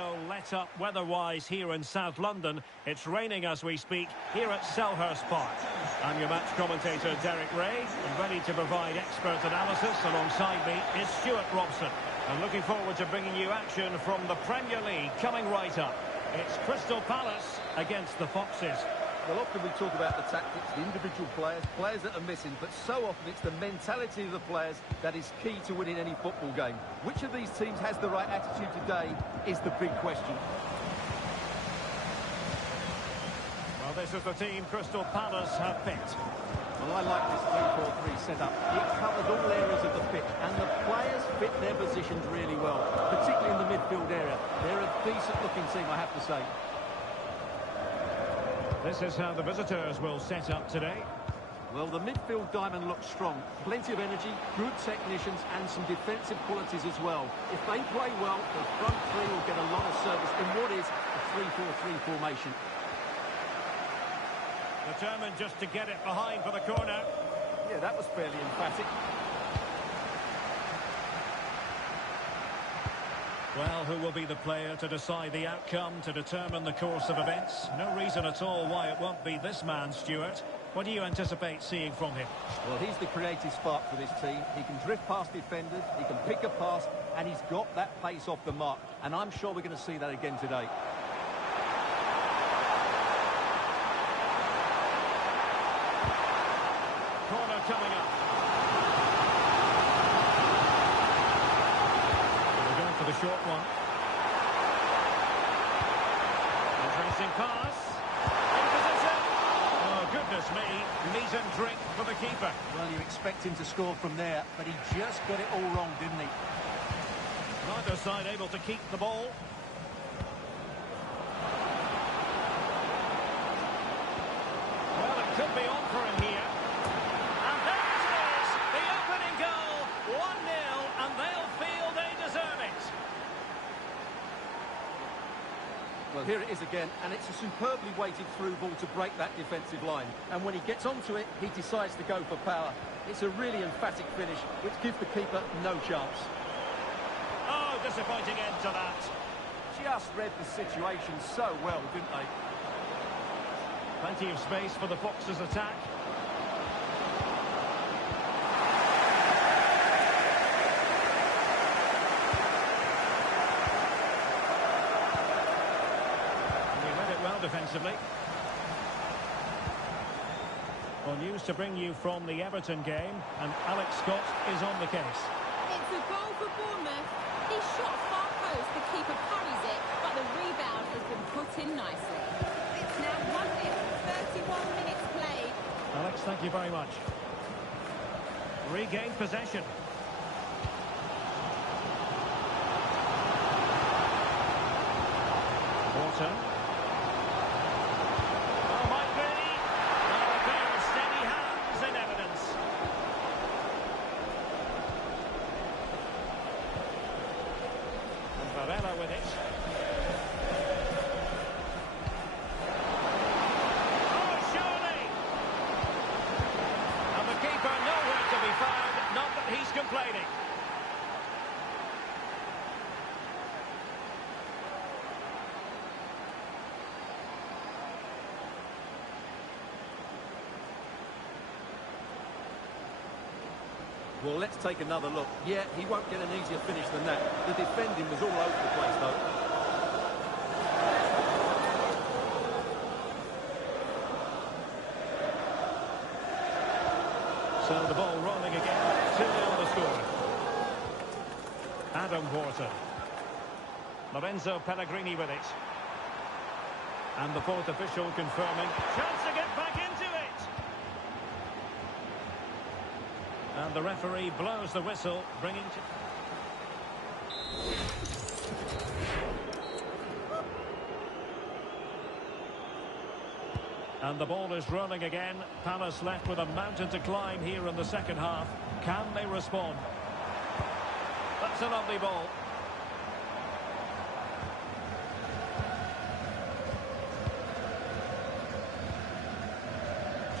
no let-up weather-wise here in South London. It's raining as we speak here at Selhurst Park. I'm your match commentator, Derek Ray, and ready to provide expert analysis. Alongside me is Stuart Robson. And looking forward to bringing you action from the Premier League coming right up. It's Crystal Palace against the Foxes. Well, often we talk about the tactics, the individual players that are missing, but so often it's the mentality of the players that is key to winning any football game. Which of these teams has the right attitude today is the big question. Well, this is the team Crystal Palace have picked. Well, I like this 3-4-3 setup. It covers all areas of the pitch, and the players fit their positions really well, particularly in the midfield area. They're a decent-looking team, I have to say. This is how the visitors will set up today. Well, the midfield diamond looks strong. Plenty of energy, good technicians, and some defensive qualities as well. If they play well, the front three will get a lot of service in what is a 3-4-3 formation. Determined just to get it behind for the corner. Yeah, that was fairly emphatic. Well, who will be the player to decide the outcome, to determine the course of events? No reason at all why it won't be this man, Stuart. What do you anticipate seeing from him? Well, he's the creative spark for this team. He can drift past defenders, he can pick a pass, and he's got that pace off the mark. And I'm sure we're going to see that again today. Corner coming up. For the short one. Interesting pass. In position. Oh, goodness me. Meat and drink for the keeper. Well, you expect him to score from there, but he just got it all wrong, didn't he? Neither side able to keep the ball. Well, it could be on for him here. And there it is. The opening goal. 1-0, and they'll feel they deserve it. Well, here it is again, and it's a superbly weighted through ball to break that defensive line. And when he gets onto it, he decides to go for power. It's a really emphatic finish, which gives the keeper no chance. Oh, disappointing end to that. Just read the situation so well, didn't they? Plenty of space for the Foxes' attack. Defensively. Well, news to bring you from the Everton game, and Alex Scott is on the case. It's a goal for Bournemouth. He shot far post, the keeper parries it, but the rebound has been put in nicely. It's now 1-0, 31 minutes played. Alex, thank you very much. Regained possession. Water. With it. Oh, surely! And the keeper nowhere to be found, not that he's complaining. Well, let's take another look. Yeah, he won't get an easier finish than that. The defending was all over the place, though. So the ball rolling again. 2-0 the score. Adam Wharton. Lorenzo Pellegrini with it. And the fourth official confirming. Chance to get back into it. And the referee blows the whistle, bringing to... And the ball is rolling again. Palace left with a mountain to climb here in the second half. Can they respond? That's a lovely ball.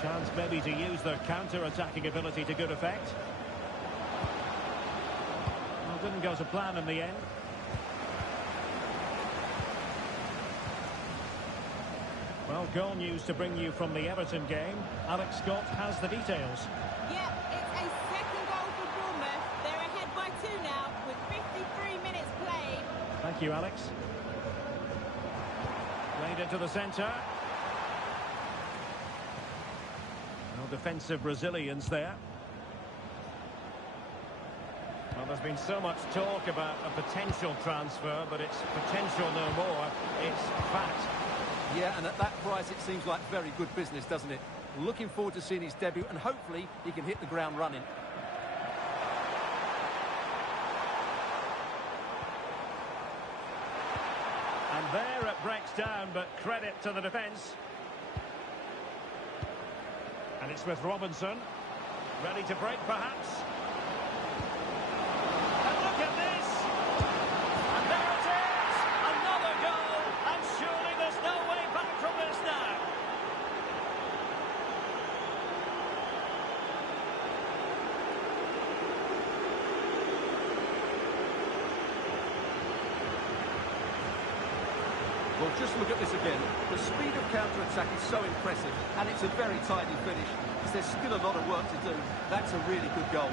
Chance maybe to use their counter-attacking ability to good effect. Well, didn't go to plan in the end. Well, goal news to bring you from the Everton game. Alex Scott has the details. Yep, it's a second goal for Bournemouth. They're ahead by 2 now with 53 minutes played. Thank you, Alex. Played into the centre. No defensive resilience there. Well, there's been so much talk about a potential transfer, but it's potential no more. It's fact. Yeah, and at that price, it seems like very good business, doesn't it? Looking forward to seeing his debut, and hopefully he can hit the ground running. And there it breaks down, but credit to the defence. And it's with Robinson. Ready to break, perhaps. And look at this! And there it is! Another goal! And surely there's no way back from this now. Well, just look at this again. The speed of counter-attack is so impressive, and it's a very tidy finish. Because there's still a lot of work to do. That's a really good goal.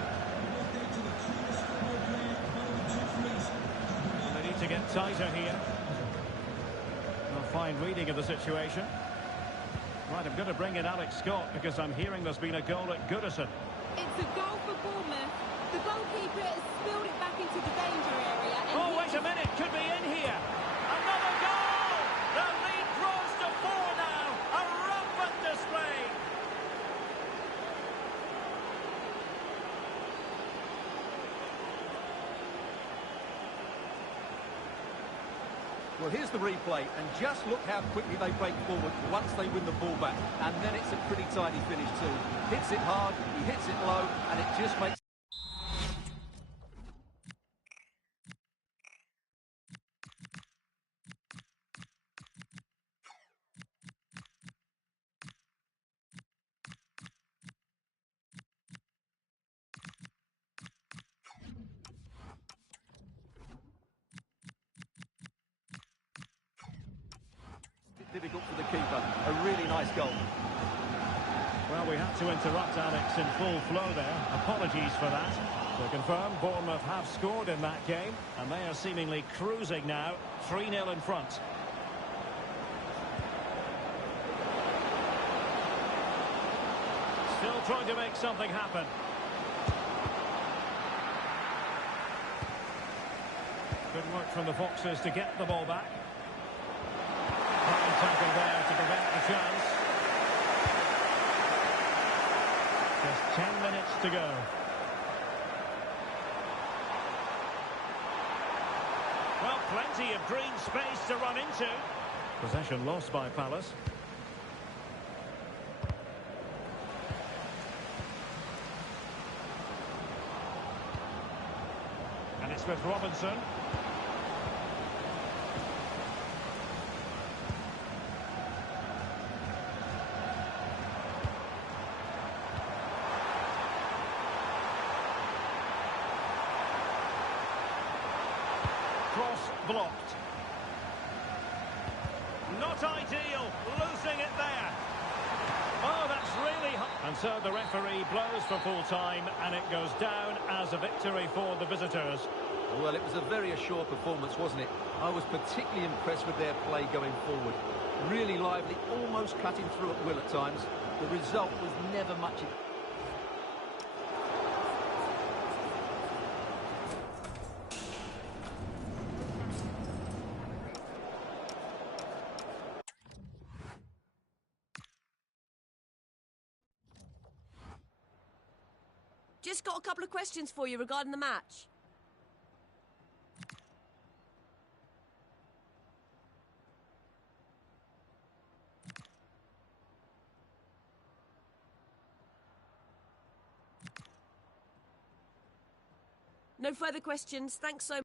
Well, they need to get tighter here. A fine reading of the situation. Right, I'm going to bring in Alex Scott because I'm hearing there's been a goal at Goodison. It's a goal for Bournemouth. The goalkeeper has spilled it back into the danger area. And Oh, wait a minute, could be in here. Another goal! The lead grows to 4 now. A rampant display. Well, here's the replay, and just look how quickly they break forward once they win the ball back. And then it's a pretty tidy finish too. Hits it hard, he hits it low, and it just makes... difficult for the keeper. A really nice goal. Well, we had to interrupt Alex in full flow there. Apologies for that. To confirm, Bournemouth have scored in that game, and they are seemingly cruising now, 3-0 in front. Still trying to make something happen. Good work from the Foxes to get the ball back. Fine tackle there to prevent the chance. Just 10 minutes to go. Well, plenty of green space to run into. Possession lost by Palace. And it's with Robinson. Cross blocked. Not ideal, losing it there. Oh, that's really hot. And so the referee blows for full time, and it goes down as a victory for the visitors. Well, it was a very assured performance, wasn't it? I was particularly impressed with their play going forward. Really lively, almost cutting through at will at times. The result was never much... Just got a couple of questions for you regarding the match. No further questions. Thanks so much.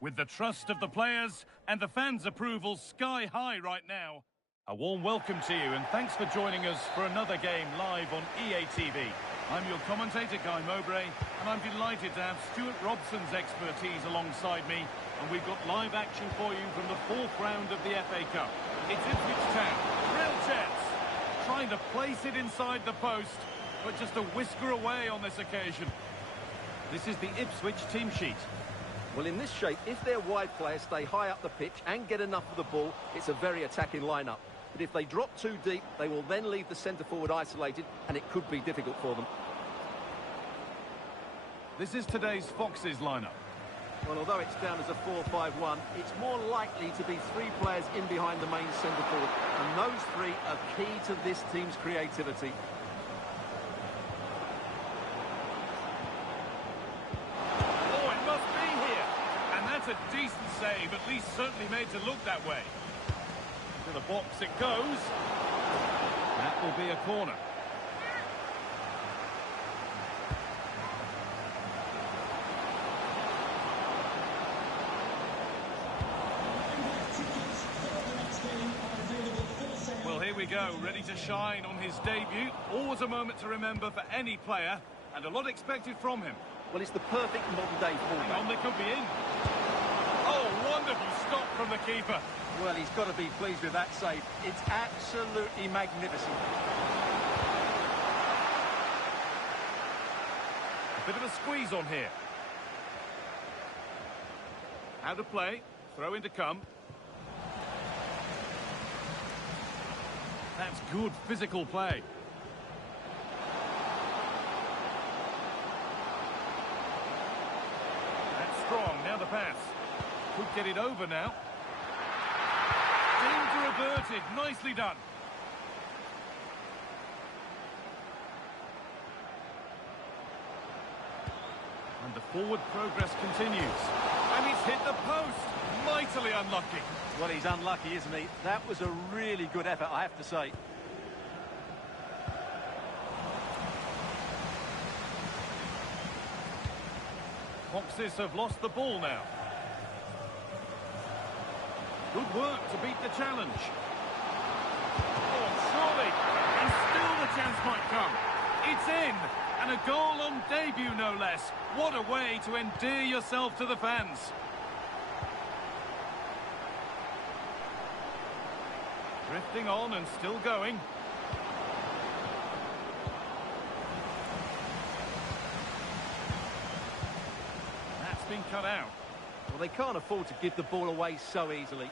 with the trust of the players and the fans' approval sky high right now. A warm welcome to you and thanks for joining us for another game live on EA TV. I'm your commentator, Guy Mowbray, and I'm delighted to have Stuart Robson's expertise alongside me, and we've got live action for you from the fourth round of the FA Cup. It's Ipswich Town, real chance, trying to place it inside the post, but just a whisker away on this occasion. This is the Ipswich team sheet. Well, in this shape, if their wide players stay high up the pitch and get enough of the ball, it's a very attacking lineup. But if they drop too deep, they will then leave the centre-forward isolated, and it could be difficult for them. This is today's Foxes lineup. Well, although it's down as a 4-5-1, it's more likely to be three players in behind the main centre-forward, and those three are key to this team's creativity. That's a decent save, at least certainly made to look that way. To the box it goes. That will be a corner. Well, here we go, ready to shine on his debut. Always a moment to remember for any player, and a lot expected from him. Well, it's the perfect modern-day fullback. They could be in. Oh, wonderful stop from the keeper. Well, he's got to be pleased with that save. It's absolutely magnificent. A bit of a squeeze on here. Out of play. Throw in to come. That's good physical play. That's strong. Now the pass. Could get it over now. Danger averted. Nicely done. And the forward progress continues. And he's hit the post. Mightily unlucky. Well, he's unlucky, isn't he? That was a really good effort, I have to say. Foxes have lost the ball now. Good work to beat the challenge. Oh, surely. And still the chance might come. It's in. And a goal on debut, no less. What a way to endear yourself to the fans. Drifting on and still going. That's been cut out. Well, they can't afford to give the ball away so easily.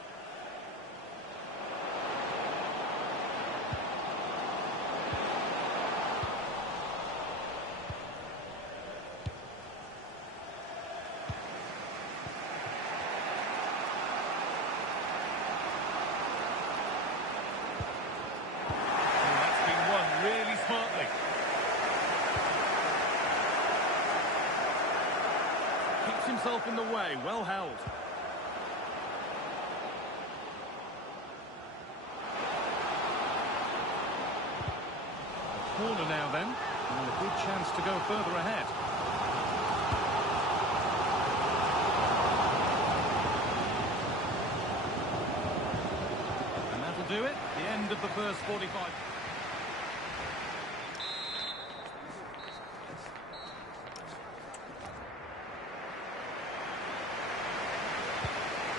That's been won really smartly. Keeps himself in the way, well held. Corner now then, and a good chance to go further ahead. And that'll do it, the end of the first 45.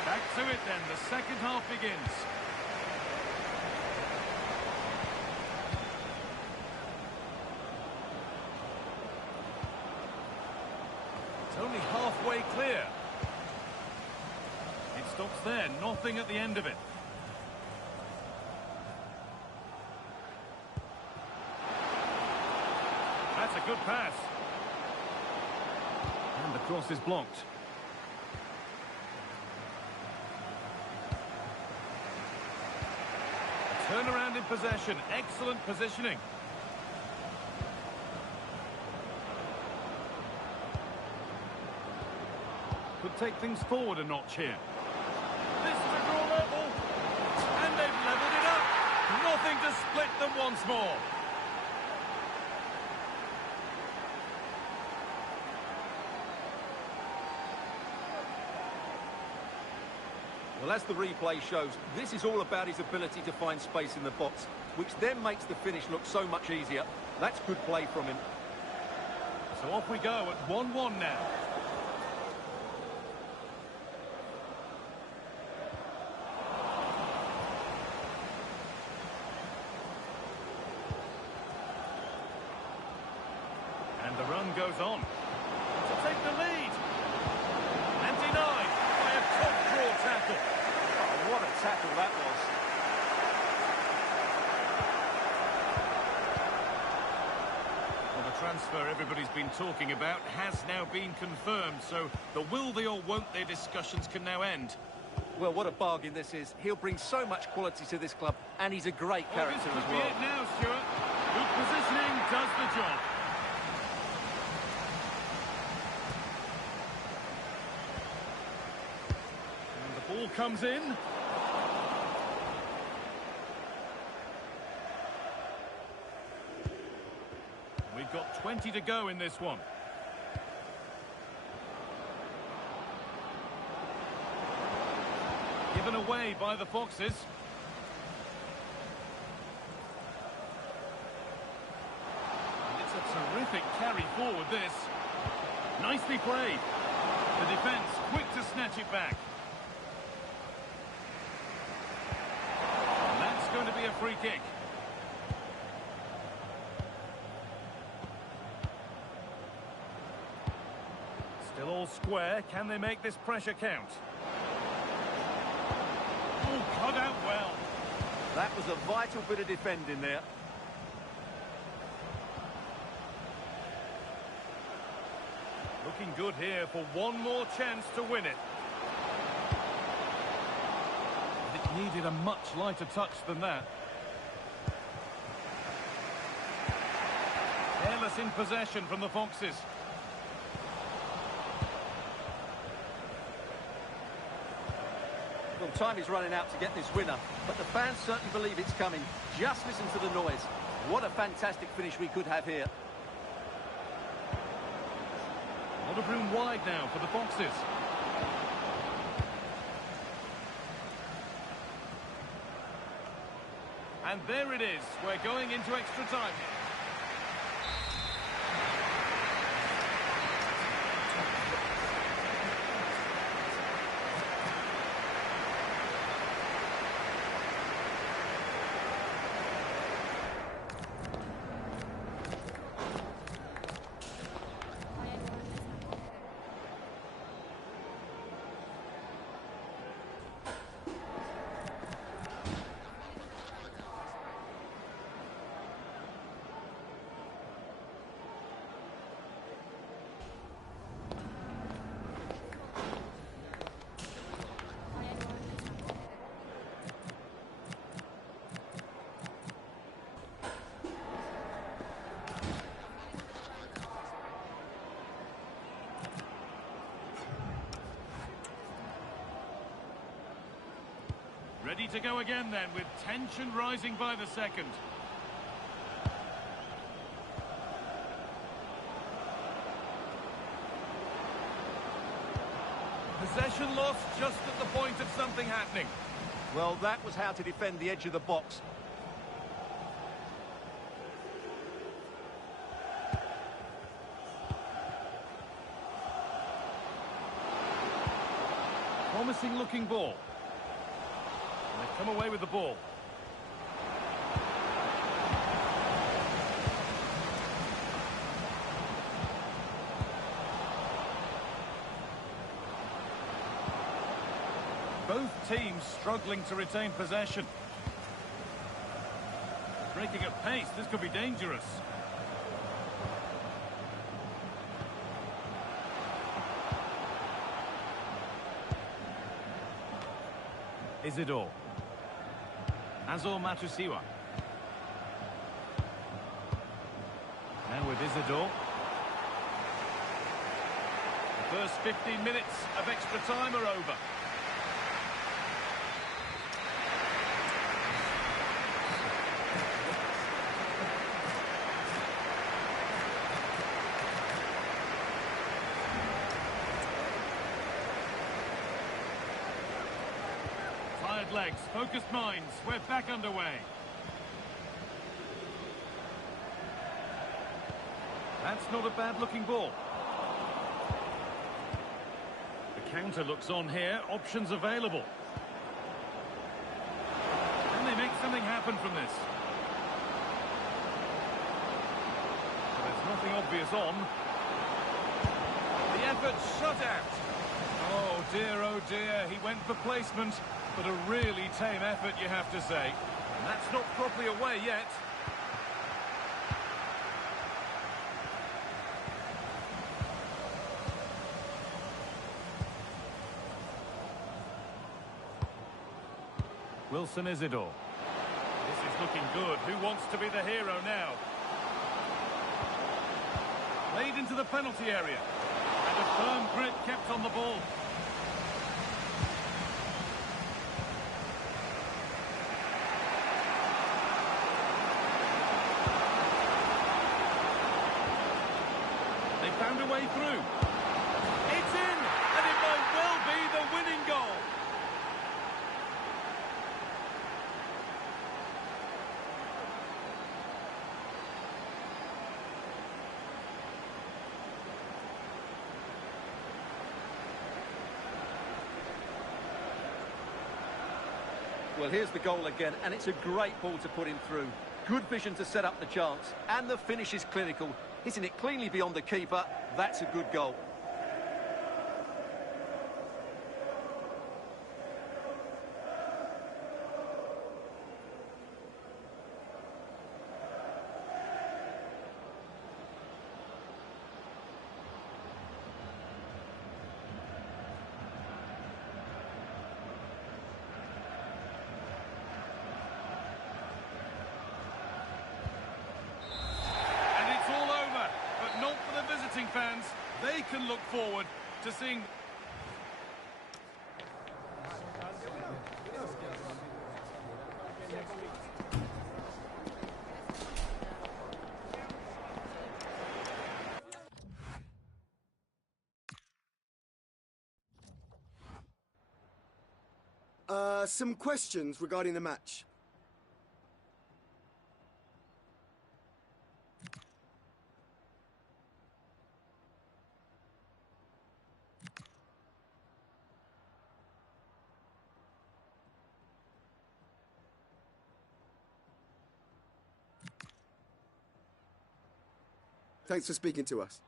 Back to it then, the second half begins. It's only halfway clear. It stops there, nothing at the end of it. That's a good pass. And the cross is blocked. Turnaround in possession, excellent positioning. Could take things forward a notch here. This is a draw level. And they've levelled it up. Nothing to split them once more. Well, as the replay shows, this is all about his ability to find space in the box, which then makes the finish look so much easier. That's good play from him. So off we go at 1-1 now. And the run goes on to take the lead. And denied by a top-draw tackle. Oh, what a tackle that was. Well, the transfer everybody's been talking about has now been confirmed, so the will they or won't they discussions can now end. Well, what a bargain this is. He'll bring so much quality to this club, and he's a great character this could as be well. it now, Stuart. Good positioning does the job. And the ball comes in. We've got 20 to go in this one. Given away by the Foxes. And it's a terrific carry forward, this. Nicely played. The defence quick to snatch it back. And that's going to be a free kick. Still all square. Can they make this pressure count? Oh, cut out well. That was a vital bit of defending there. Looking good here for one more chance to win it. It needed a much lighter touch than that. Careless in possession from the Foxes. Well, time is running out to get this winner, but the fans certainly believe it's coming. Just listen to the noise. What a fantastic finish we could have here. A lot of room wide now for the Foxes. And there it is. We're going into extra time. Ready to go again then, with tension rising by the second. Possession lost just at the point of something happening. Well, that was how to defend the edge of the box. Promising looking ball. And they come away with the ball. Both teams struggling to retain possession. Breaking at pace, this could be dangerous. Isidore. Azor Matusiwa. Now with Isidore. The first 15 minutes of extra time are over. solid legs, focused minds. We're back underway. That's not a bad-looking ball. The counter looks on here. Options available. Can they make something happen from this? But there's nothing obvious on. The effort shut out. Oh dear, he went for placement, but a really tame effort, you have to say. And that's not properly away yet. Wilson Isidore. This is looking good. Who wants to be the hero now? Laid into the penalty area. And a firm grip kept on the ball. They found a way through. It's in! And it might well be the winning goal. Well, here's the goal again, and it's a great ball to put him through. Good vision to set up the chance, and the finish is clinical. Hitting it cleanly beyond the keeper, that's a good goal. Fans, they can look forward to seeing... Some questions regarding the match. Thanks for speaking to us.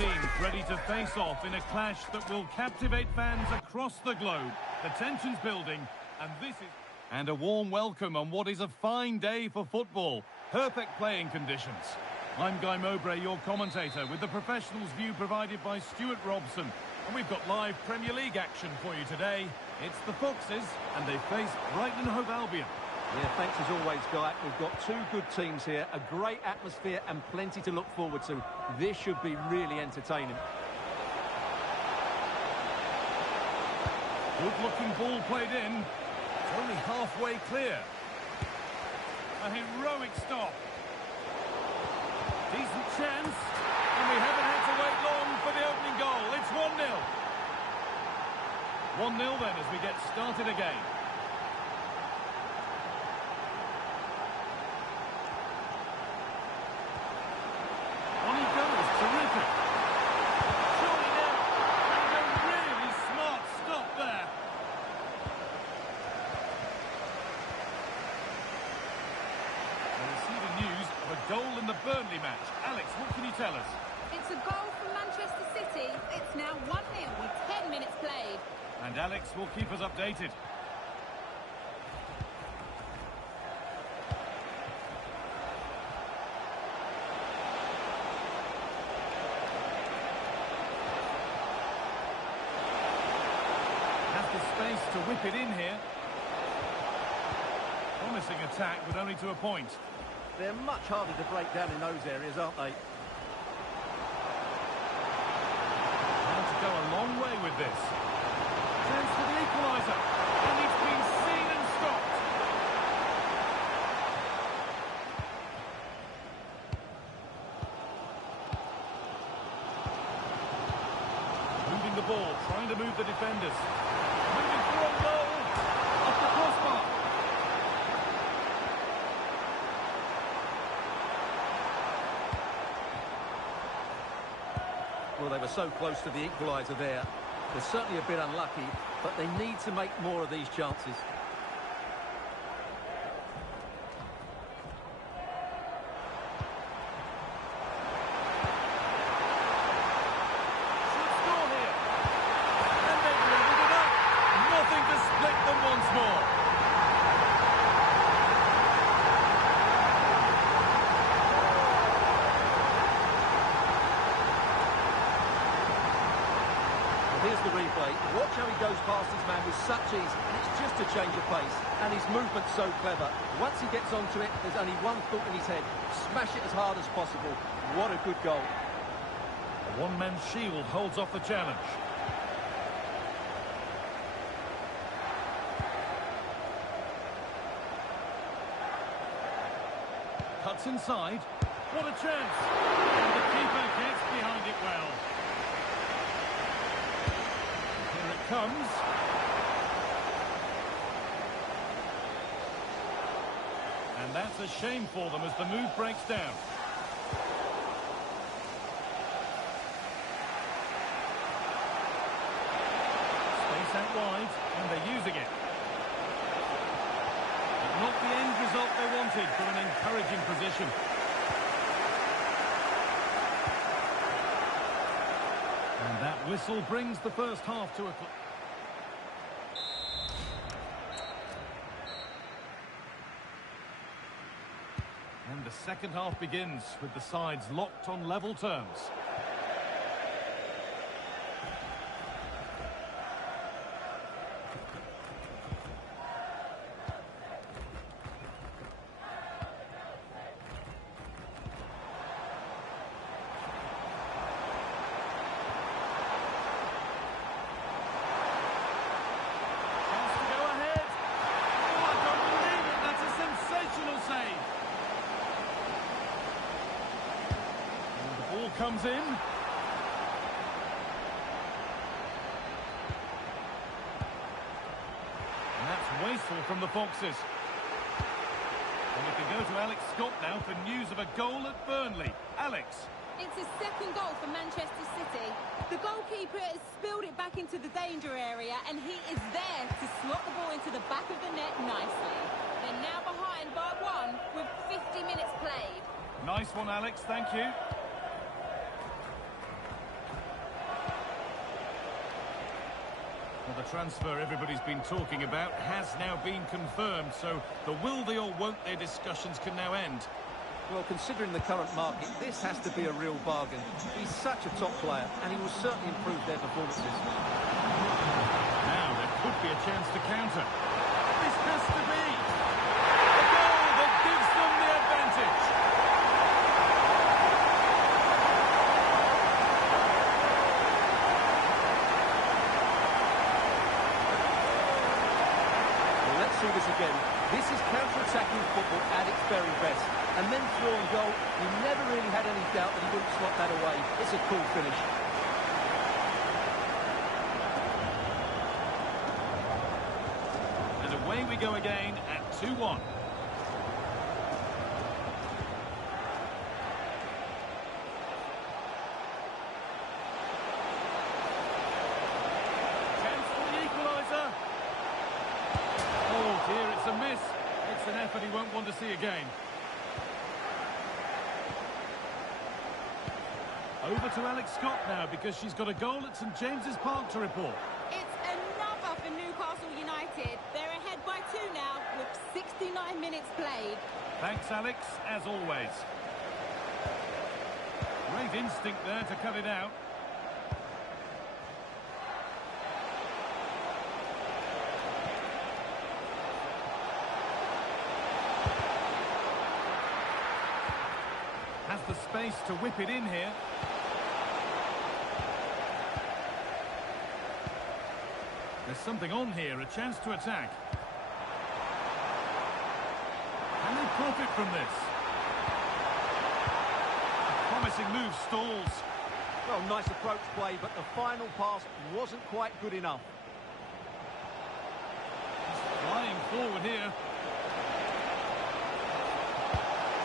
teams ready to face off in a clash that will captivate fans across the globe. The tension's building, and this is... And a warm welcome on what is a fine day for football. Perfect playing conditions. I'm Guy Mowbray, your commentator, with the professionals' view provided by Stuart Robson. And we've got live Premier League action for you today. It's the Foxes, and they face Brighton and Hove Albion. Yeah, thanks as always, Guy. We've got two good teams here, a great atmosphere and plenty to look forward to. This should be really entertaining. Good-looking ball played in. It's only halfway clear. A heroic stop. Decent chance. And we haven't had to wait long for the opening goal. It's 1-0. 1-0 then as we get started again. On he goes. Terrific. Surely now. And a really smart stop there. News of a goal in the Burnley match. Alex, what can you tell us? It's a goal from Manchester City. It's now 1-0 with 10 minutes played. And Alex will keep us updated. Has the space to whip it in here. Promising attack, but only to a point. They're much harder to break down in those areas, aren't they? Want to go a long way with this. Chance for the equaliser. And it's been seen and stopped. Moving the ball, trying to move the defenders. Moving for a goal. Off the crossbar. Well, they were so close to the equaliser there. They're certainly a bit unlucky, but they need to make more of these chances. Should score here. And they've leveled it up. Nothing to split them once more. Here's the replay. Watch how he goes past his man with such ease, and it's just a change of pace. And his movement's so clever. Once he gets onto it, there's only one thought in his head. Smash it as hard as possible. What a good goal. A one-man shield holds off the challenge. Cuts inside. What a chance. And the keeper gets behind it well. Here it comes. And that's a shame for them as the move breaks down. Space out wide, and they're using it. But not the end result they wanted from an encouraging position. And that whistle brings the first half to a close. And the second half begins with the sides locked on level terms. Chance to go ahead. Oh, I don't believe it. That's a sensational save. And the ball comes in. And that's wasteful from the Foxes. And we can go to Alex Scott now for news of a goal at Burnley. Alex. It's his second goal for Manchester City. The goalkeeper has spilled it back into the danger area, and he is there to slot the ball into the back of the net nicely. They're now behind by 1 with 50 minutes played. Nice one, Alex. Thank you. Well, the transfer everybody's been talking about has now been confirmed, so the will they or won't they discussions can now end. Well, considering the current market, this has to be a real bargain. He's such a top player, and he will certainly improve their performances. Now, there could be a chance to counter. This has to be a goal that gives them the advantage. Well, let's see this again. This is counter-attacking football at its very best. And then through on goal, you never really had any doubt that he wouldn't slot that away. It's a cool finish. And away we go again at 2-1. Chance for the equaliser. Oh dear, it's a miss. It's an effort he won't want to see again. Over to Alex Scott now, because she's got a goal at St James's Park to report. It's another for Newcastle United. They're ahead by 2 now with 69 minutes played. Thanks, Alex, as always. Great instinct there to cut it out. Has the space to whip it in here. There's something on here, a chance to attack. Can they profit from this? A promising move stalls. Well, nice approach play, but the final pass wasn't quite good enough. He's flying forward here.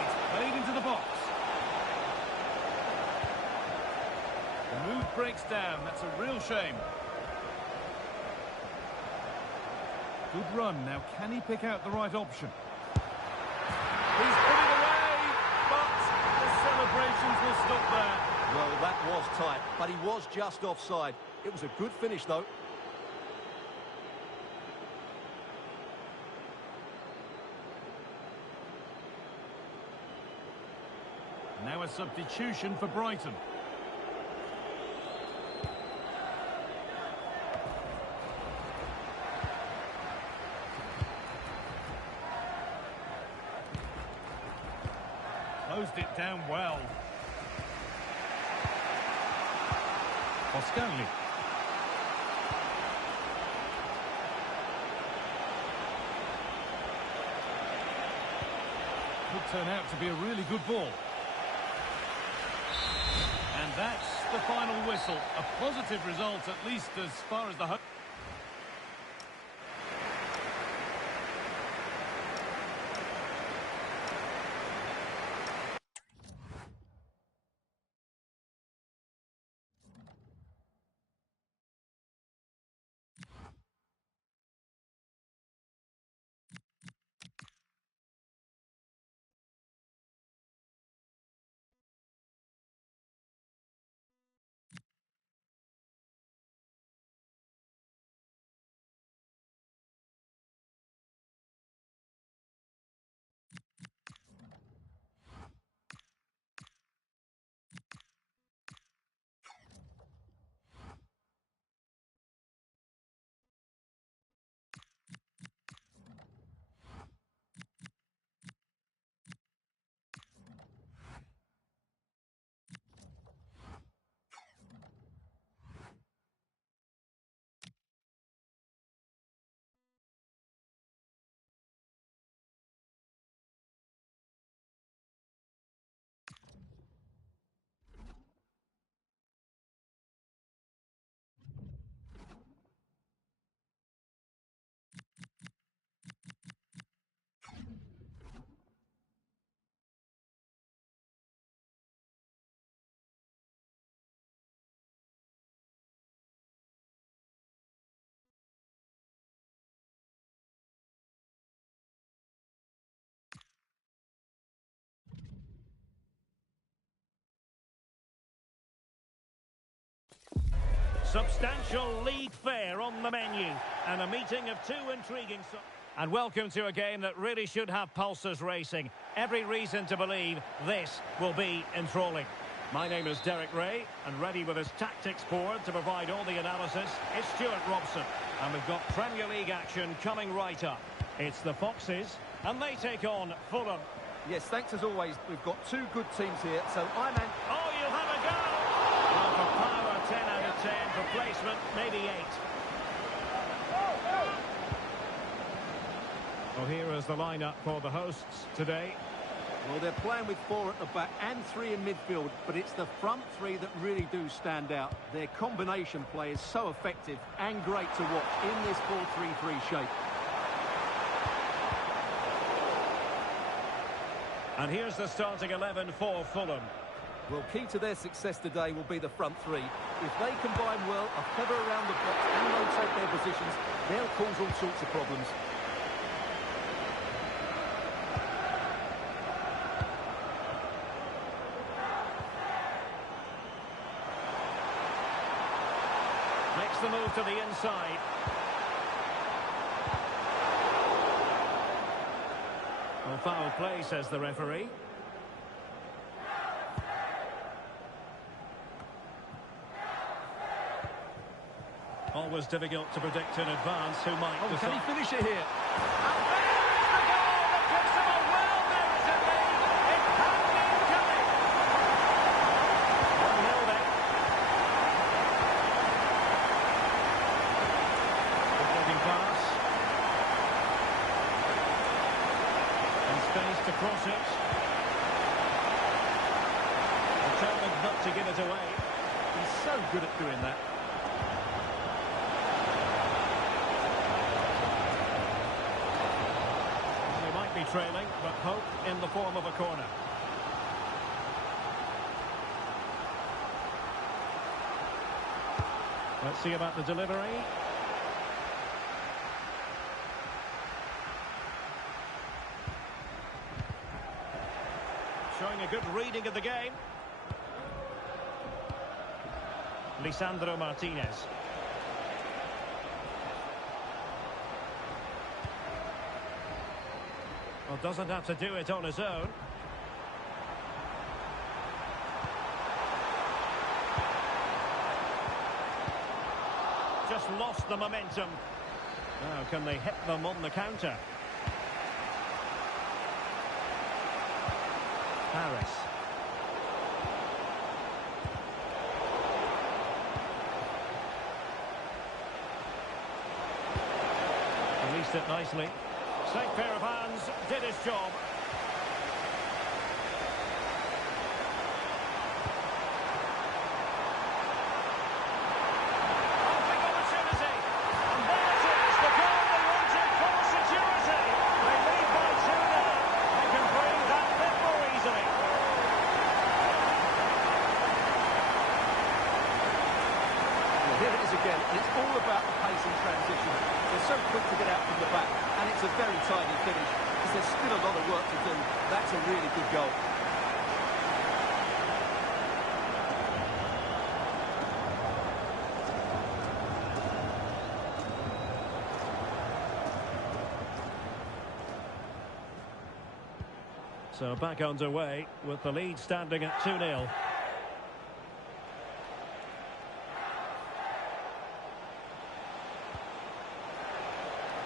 It's played into the box. The move breaks down. That's a real shame. Good run. Now, can he pick out the right option? He's put it away, but the celebrations will stop there. Well, that was tight, but he was just offside. It was a good finish, though. Now a substitution for Brighton. Closed it down well. Bosconi. Could turn out to be a really good ball. And that's the final whistle. A positive result, at least as far as the home. Substantial league fare on the menu, and a meeting of two intriguing... And welcome to a game that really should have pulses racing. Every reason to believe this will be enthralling. My name is Derek Ray, and ready with his tactics board to provide all the analysis is Stuart Robson. And we've got Premier League action coming right up. It's the Foxes, and they take on Fulham. Yes, thanks as always. We've got two good teams here, so I'm... Oh, you'll have a go! Well, for power, 10 out of 10. For placement, maybe 8. Well, here is the lineup for the hosts today. Well, they're playing with 4 at the back and 3 in midfield, but it's the front 3 that really do stand out. Their combination play is so effective and great to watch in this 4-3-3 shape. And here's the starting 11 for Fulham. Well, key to their success today will be the front 3. If they combine well, are clever around the box and rotate their positions, they'll cause all sorts of problems. Makes the move to the inside. Well, foul play, says the referee. Always difficult to predict in advance who might decide. Can he finish it here? And there's the goal that gives them a well-merited lead. It had been coming. 1-0 then. Good-looking pass. And space to cross it. Determined not to give it away. He's so good at doing that. Be trailing, but hope in the form of a corner. Let's see about the delivery. Showing a good reading of the game. Lisandro Martinez. Well, doesn't have to do it on his own. Just lost the momentum. Now, can they hit them on the counter? Harris. Released it nicely. Safe pair of hands, did his job. Oh, big opportunity. And there it is, the goal they wanted for security. They lead by 2 now. They can bring that bit more easily. Well, here it is again. It's all about the pace and transition. They're so quick to get out from the back, and it's a very tidy finish, because there's still a lot of work to do. That's a really good goal. So back underway with the lead standing at 2-0.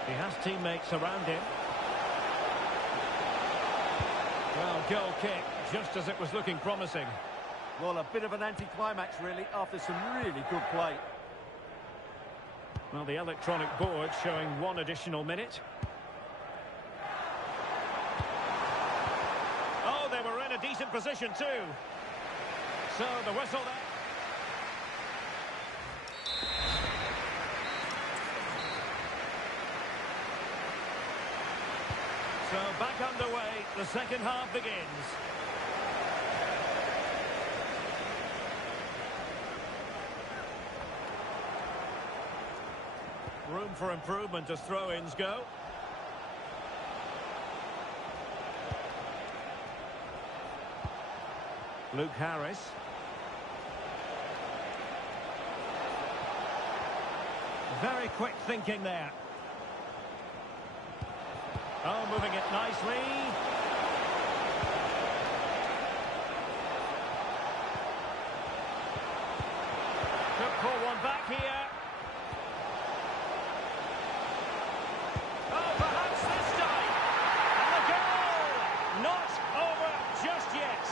He has teammates around him. Well, goal kick, just as it was looking promising. Well, a bit of an anticlimax, really, after some really good play. Well, the electronic board showing 1 additional minute. Oh, they were in a decent position too. So the whistle there. So back underway, the second half begins. Room for improvement as throw-ins go. Luke Harris. Very quick thinking there. Oh, moving it nicely. Could pull one back here. Oh, perhaps this time. And the goal! Not over just yet.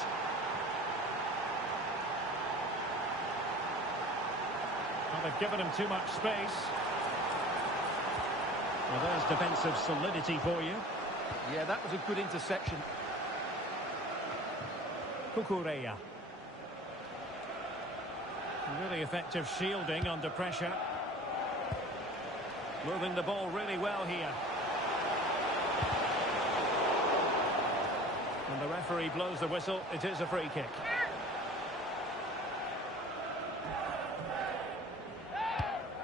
Well, they've given him too much space. Well, there's defensive solidity for you. Yeah, that was a good interception. Kukureya. Really effective shielding under pressure. Moving the ball really well here. And the referee blows the whistle. It is a free kick.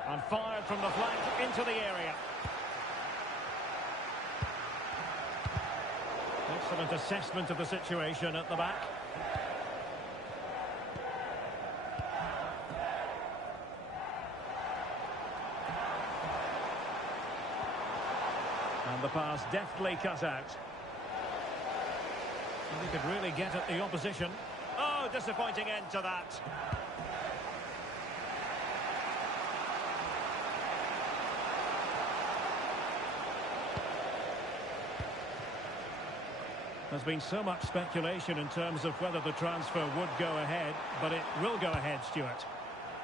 And fired from the flank into the area. Excellent assessment of the situation at the back. And the pass deftly cut out. And he could really get at the opposition. Oh, disappointing end to that. There's been so much speculation in terms of whether the transfer would go ahead, but it will go ahead, Stuart.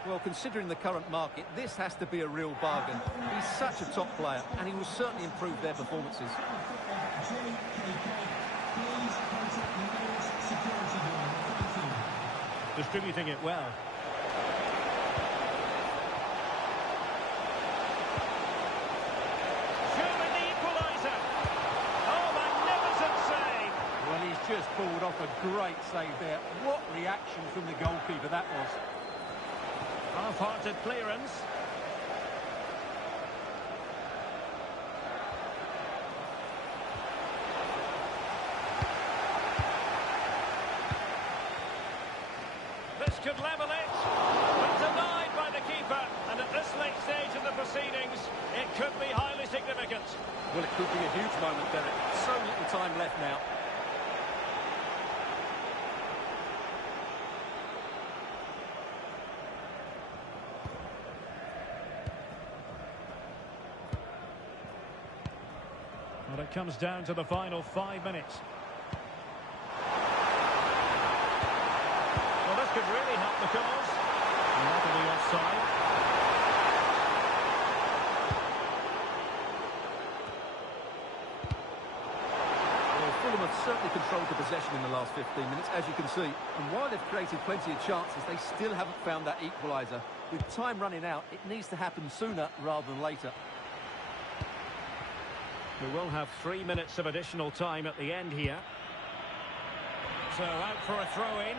Well, considering the current market, this has to be a real bargain. He's such a top player, and he will certainly improve their performances. Distributing it well. Surely the equaliser. Oh, magnificent save. Well, he's just pulled off a great save there. What reaction from the goalkeeper that was. Half-hearted clearance. This could level it, but denied by the keeper. And at this late stage in the proceedings, it could be highly significant. Well, it could be a huge moment, Derek. So little time left now. Well, it comes down to the final 5 minutes. Well, this could really help the cause. And that'll be offside. Well, Fulham have certainly controlled the possession in the last 15 minutes, as you can see. And while they've created plenty of chances, they still haven't found that equaliser. With time running out, it needs to happen sooner rather than later. We will have 3 minutes of additional time at the end here. So out for a throw-in.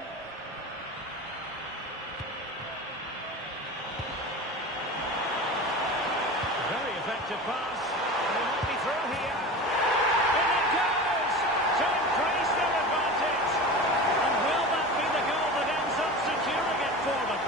Very effective pass. And he might be through here. In it goes! To increase their advantage. And will that be the goal that ends up securing it for them?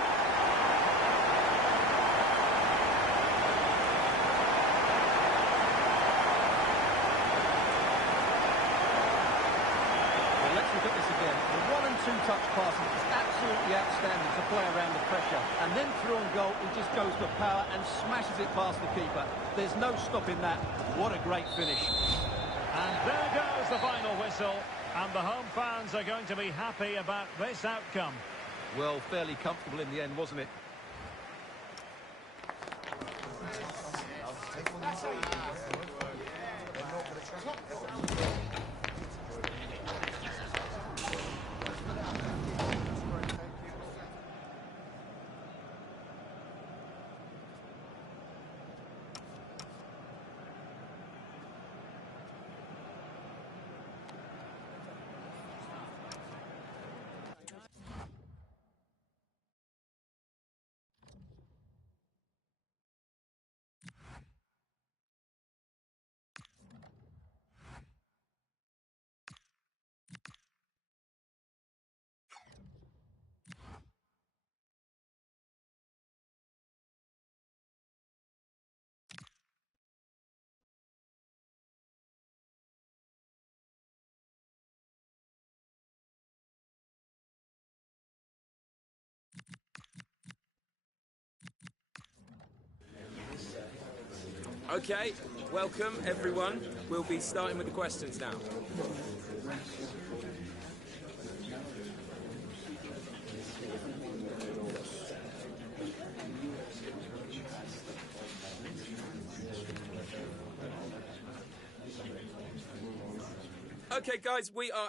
Let's look at this again. The 1- and 2-touch passing is absolutely outstanding to play around the pressure. And then through on goal, he just goes for power and smashes it past the keeper. There's no stopping that. What a great finish. And there goes the final whistle. And the home fans are going to be happy about this outcome. Well, fairly comfortable in the end, wasn't it? Okay, welcome everyone. We'll be starting with the questions now. Okay, guys, we are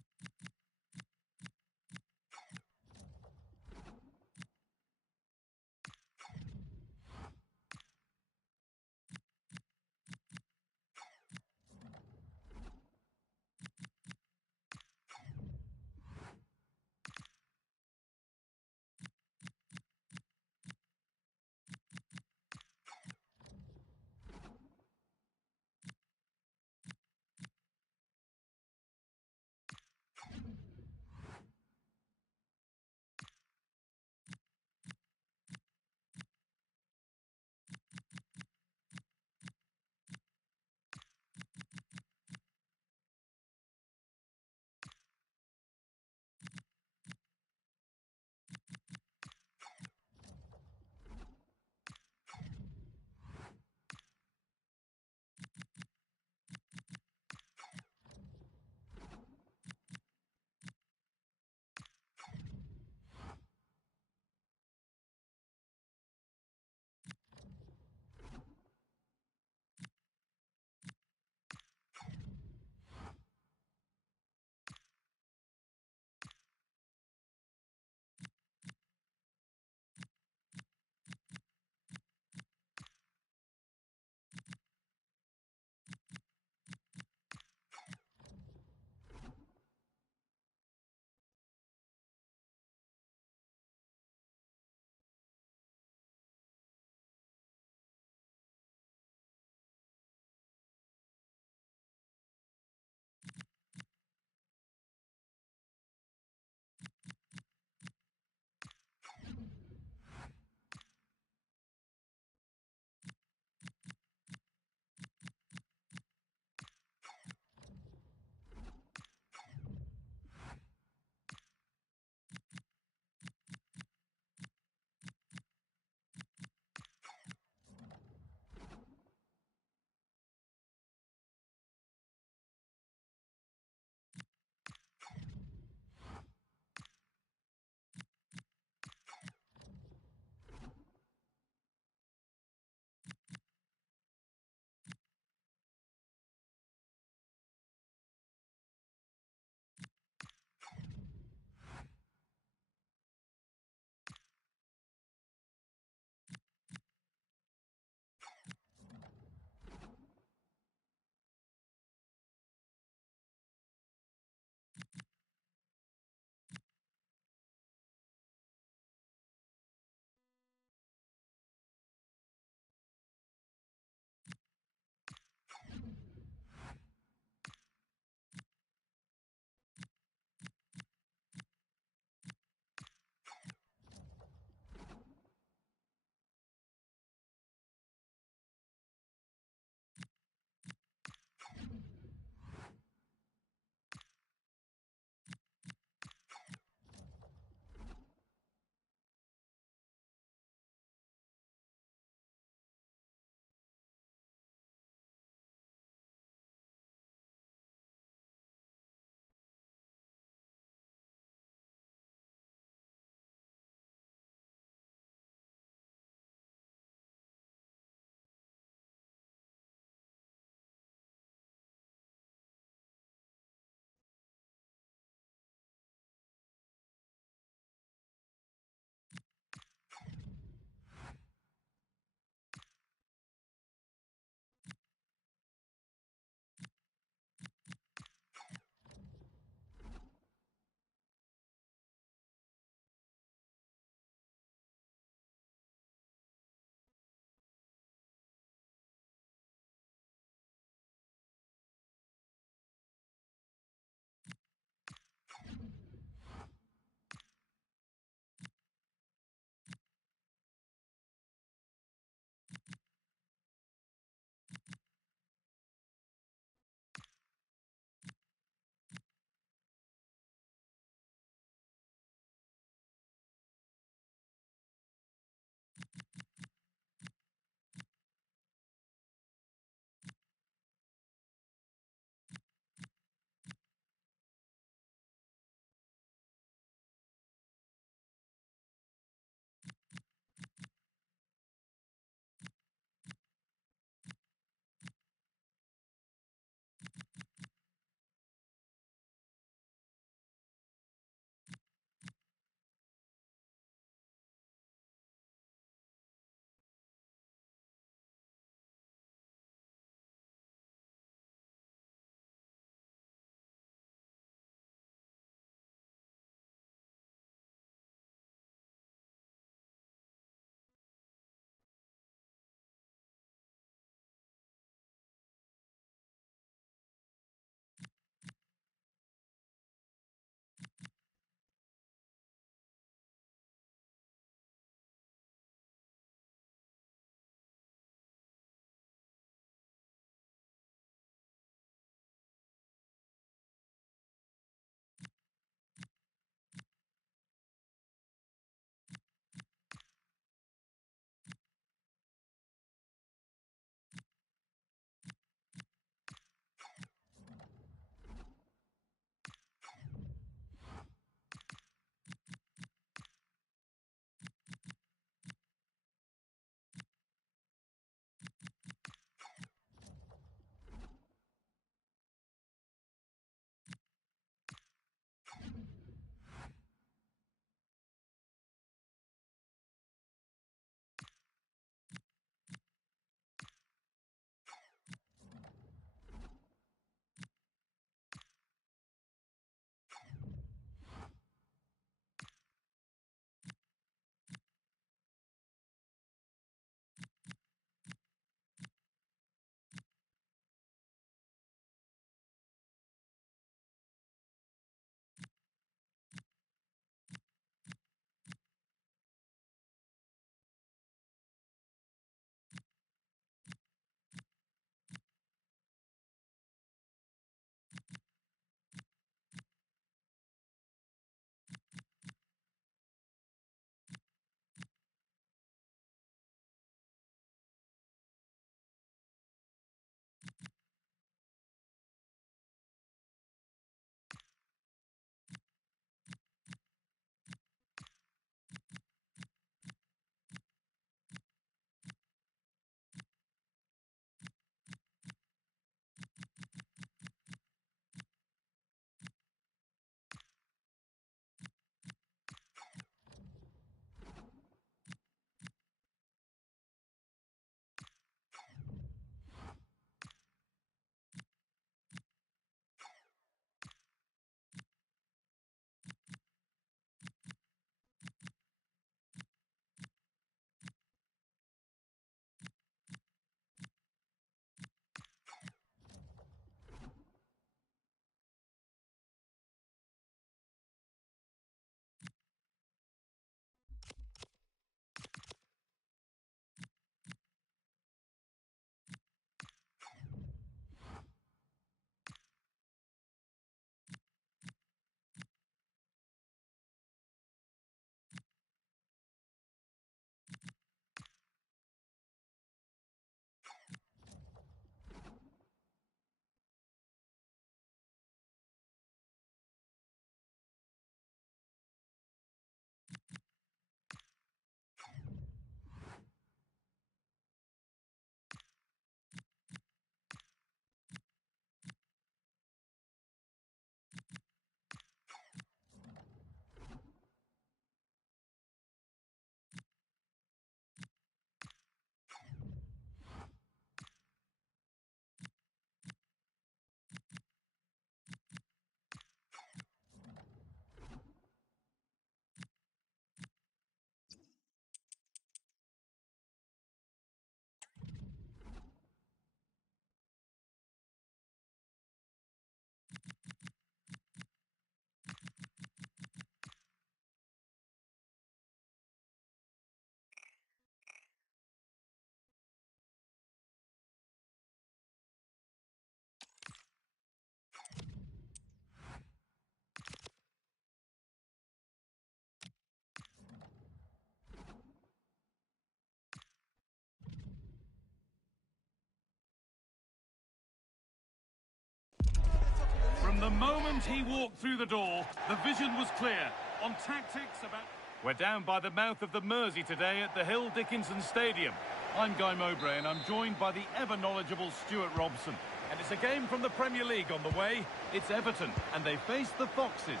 moment he walked through the door, the vision was clear. On tactics about... We're down by the mouth of the Mersey today at the Hill Dickinson Stadium. I'm Guy Mowbray and I'm joined by the ever-knowledgeable Stuart Robson. And it's a game from the Premier League on the way. It's Everton, and they face the Foxes.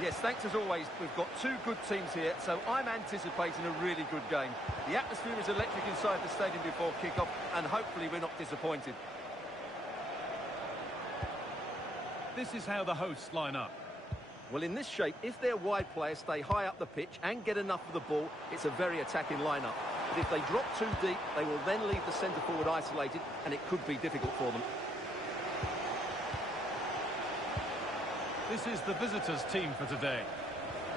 Yes, thanks as always. We've got two good teams here, so I'm anticipating a really good game. The atmosphere is electric inside the stadium before kick-off, and hopefully we're not disappointed. This is how the hosts line up. Well, in this shape, if their wide players stay high up the pitch and get enough of the ball, it's a very attacking lineup. But if they drop too deep, they will then leave the centre-forward isolated, and it could be difficult for them. This is the visitors' team for today.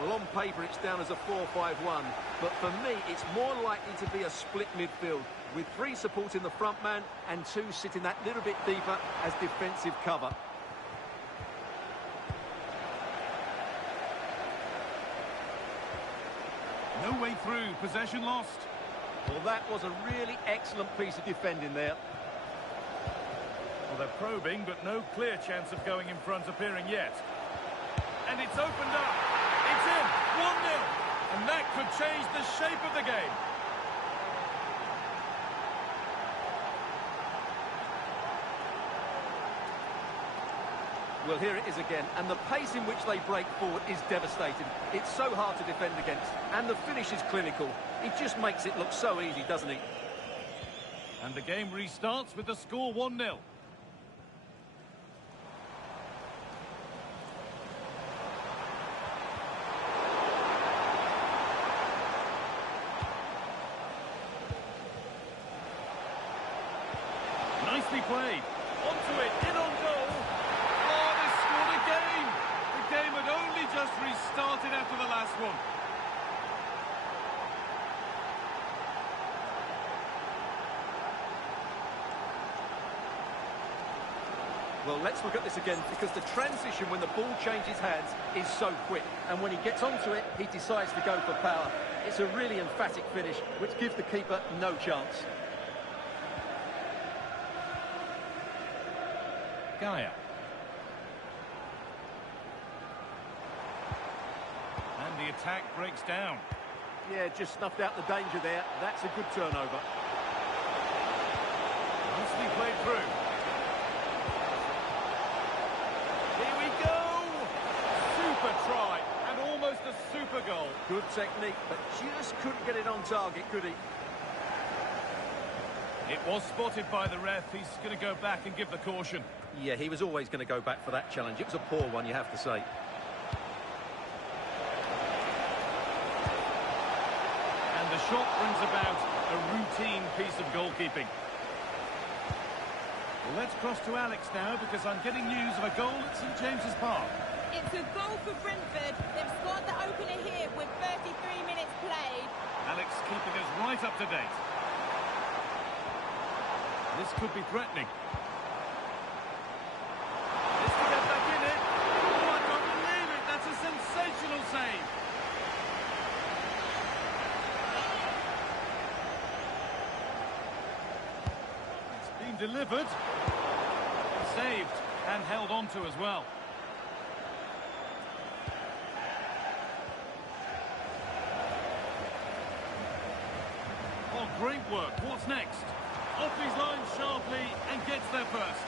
Well, on paper, it's down as a 4-5-1, but for me, it's more likely to be a split midfield, with 3 supporting the front man and 2 sitting that little bit deeper as defensive cover. No way through, possession lost. Well, that was a really excellent piece of defending there. Well, they're probing, but no clear chance of going in front appearing yet. And it's opened up. It's in. 1-0. And that could change the shape of the game. Well, here it is again, and the pace in which they break forward is devastating. It's so hard to defend against, and the finish is clinical. He just makes it look so easy, doesn't he? And the game restarts with the score 1-0. Nicely played. Onto it, in on goal. Oh, they scored again. The game had only just restarted after the last one. Well, let's look at this again, because the transition when the ball changes hands is so quick. And when he gets onto it, he decides to go for power. It's a really emphatic finish, which gives the keeper no chance. Gaia. And the attack breaks down. Yeah, just snuffed out the danger there. That's a good turnover. Nicely played through. Here we go! Super try, and almost a super goal. Good technique, but just couldn't get it on target, could he? It was spotted by the ref. He's going to go back and give the caution. Yeah, he was always going to go back for that challenge. It was a poor one, you have to say. And the shot brings about a routine piece of goalkeeping. Well, let's cross to Alex now, because I'm getting news of a goal at St James's Park. It's a goal for Brentford. They've scored the opener here with 33 minutes played. Alex keeping us right up to date. This could be threatening. This to get back in it. Oh, I can't believe it. That's a sensational save. It's been delivered. Saved and held on to as well. Oh, great work. What's next? Off his line sharply and gets there first.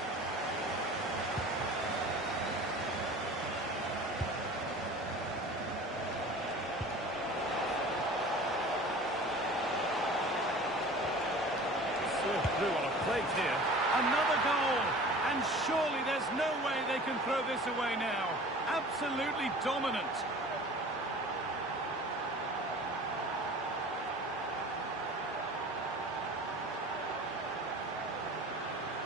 Served through on a plate here. Another goal! And surely there's no way they can throw this away now. Absolutely dominant.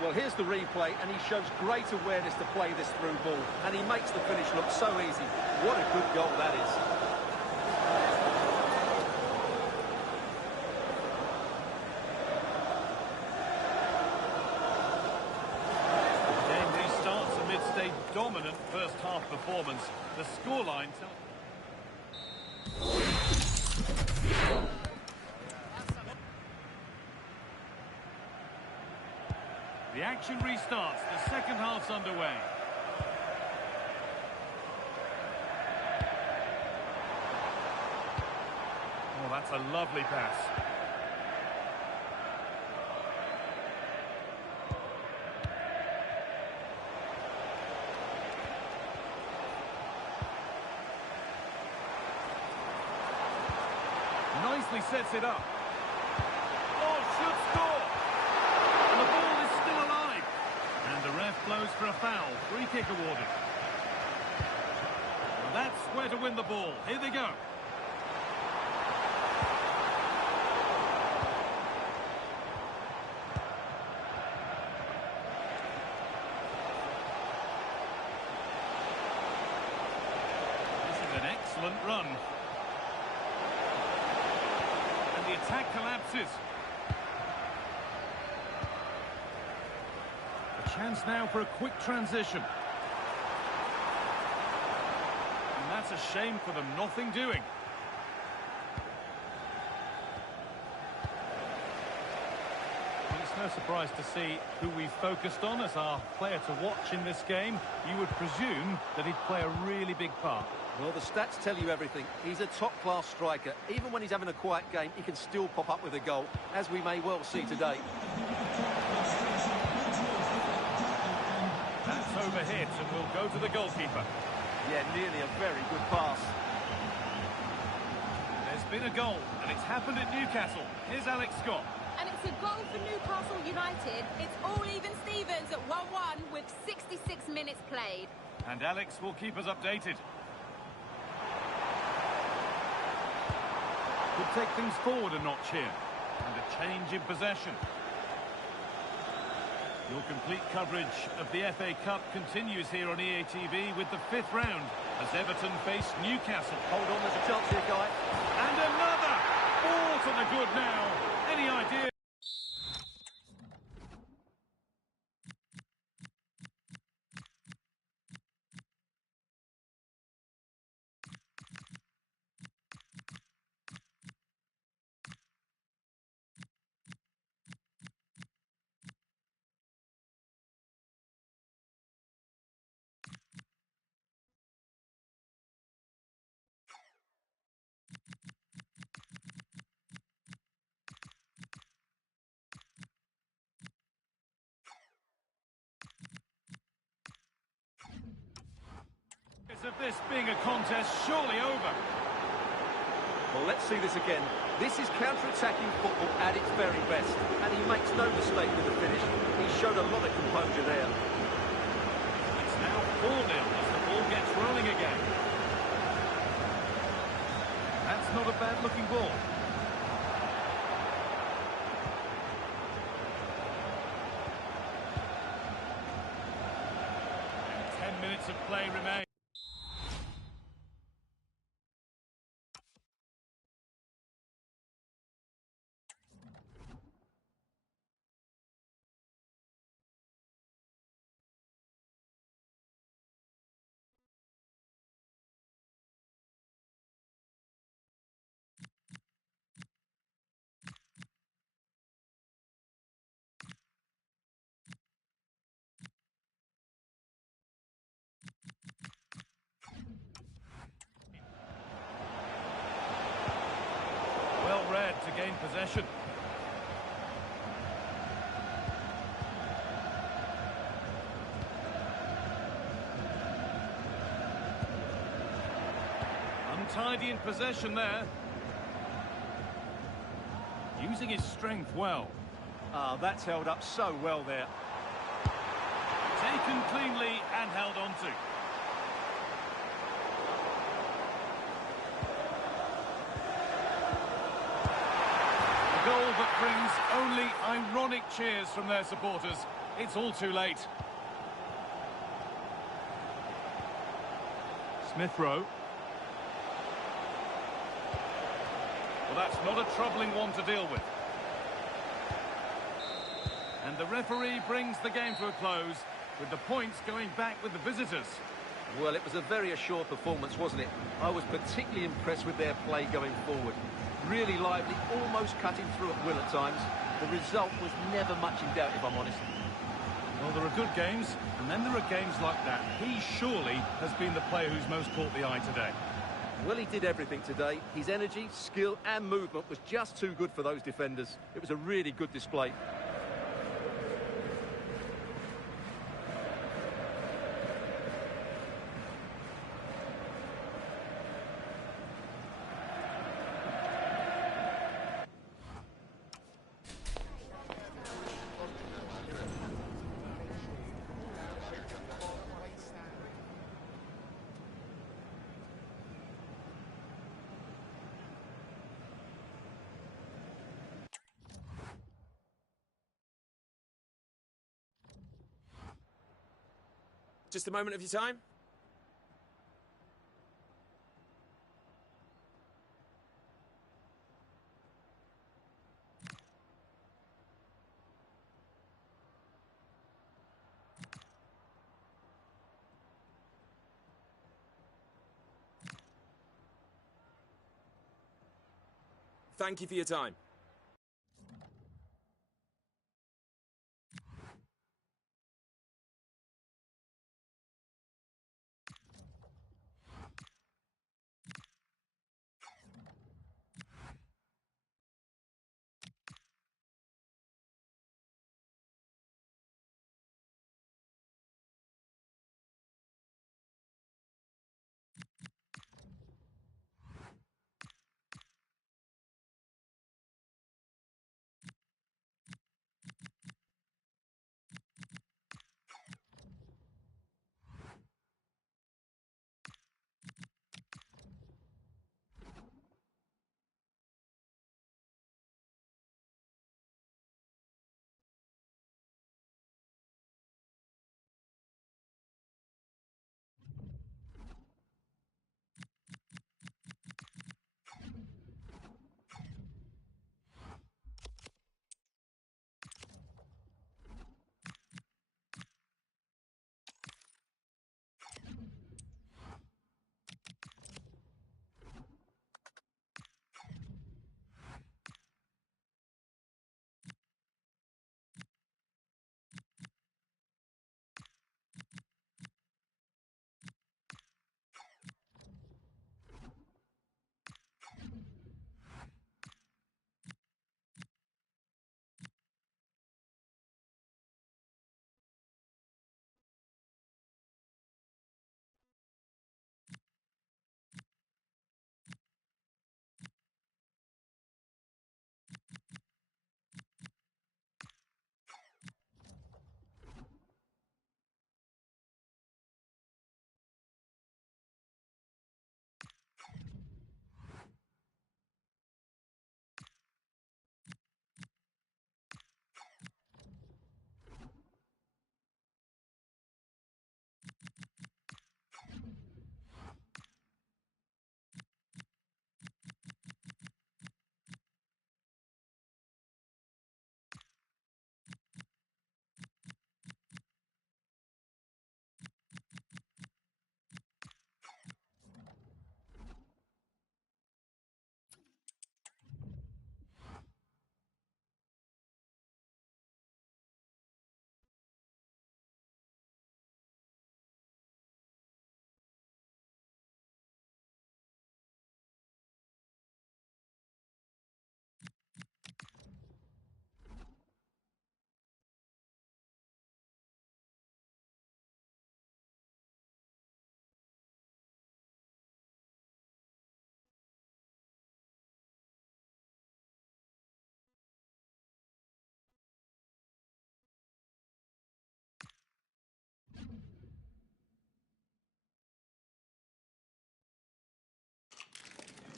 Well, here's the replay, and he shows great awareness to play this through ball, and he makes the finish look so easy. What a good goal that is. The game restarts amidst a dominant first-half performance. The scoreline... The action restarts. The second half's underway. that's a lovely pass. Nicely sets it up. Oh, should score! And the ball is still alive. And the ref blows for a foul. Free kick awarded. Well, that's where to win the ball. Here they go. This is an excellent run. The attack collapses. A chance now for a quick transition. And that's a shame for them, nothing doing. Well, it's no surprise to see who we've focused on as our player to watch in this game. You would presume that he'd play a really big part. Well, the stats tell you everything. He's a top-class striker. Even when he's having a quiet game, he can still pop up with a goal, as we may well see today. That's overhit and will go to the goalkeeper. Yeah, nearly a very good pass. There's been a goal, and it's happened at Newcastle. Here's Alex Scott. And it's a goal for Newcastle United. It's all even Stevens at 1-1 with 66 minutes played. And Alex will keep us updated. Could take things forward a notch here. And a change in possession. Your complete coverage of the FA Cup continues here on EA TV with the 5th round as Everton face Newcastle. Hold on, there's a chance here, Guy. And another! Ball to the good now. Any idea? Of this being a contest surely over. Well, let's see this again. This is counter-attacking football at its very best, and he makes no mistake with the finish. He showed a lot of composure there. It's now 4-0 as the ball gets rolling again. That's not a bad-looking ball. And 10 minutes of play remain. Well read to gain possession. Untidy in possession there. Using his strength well. Ah, that's held up so well there. Taken cleanly and held on to. A goal that brings only ironic cheers from their supporters. It's all too late. Smith Rowe. Well, that's not a troubling one to deal with. And the referee brings the game to a close, with the points going back with the visitors. Well, it was a very assured performance, wasn't it? I was particularly impressed with their play going forward. Really lively, almost cutting through at will at times. The result was never much in doubt, if I'm honest. Well, there are good games, and then there are games like that. He surely has been the player who's most caught the eye today. Well, he did everything today. His energy, skill and movement was just too good for those defenders. It was a really good display. Just a moment of your time. Thank you for your time.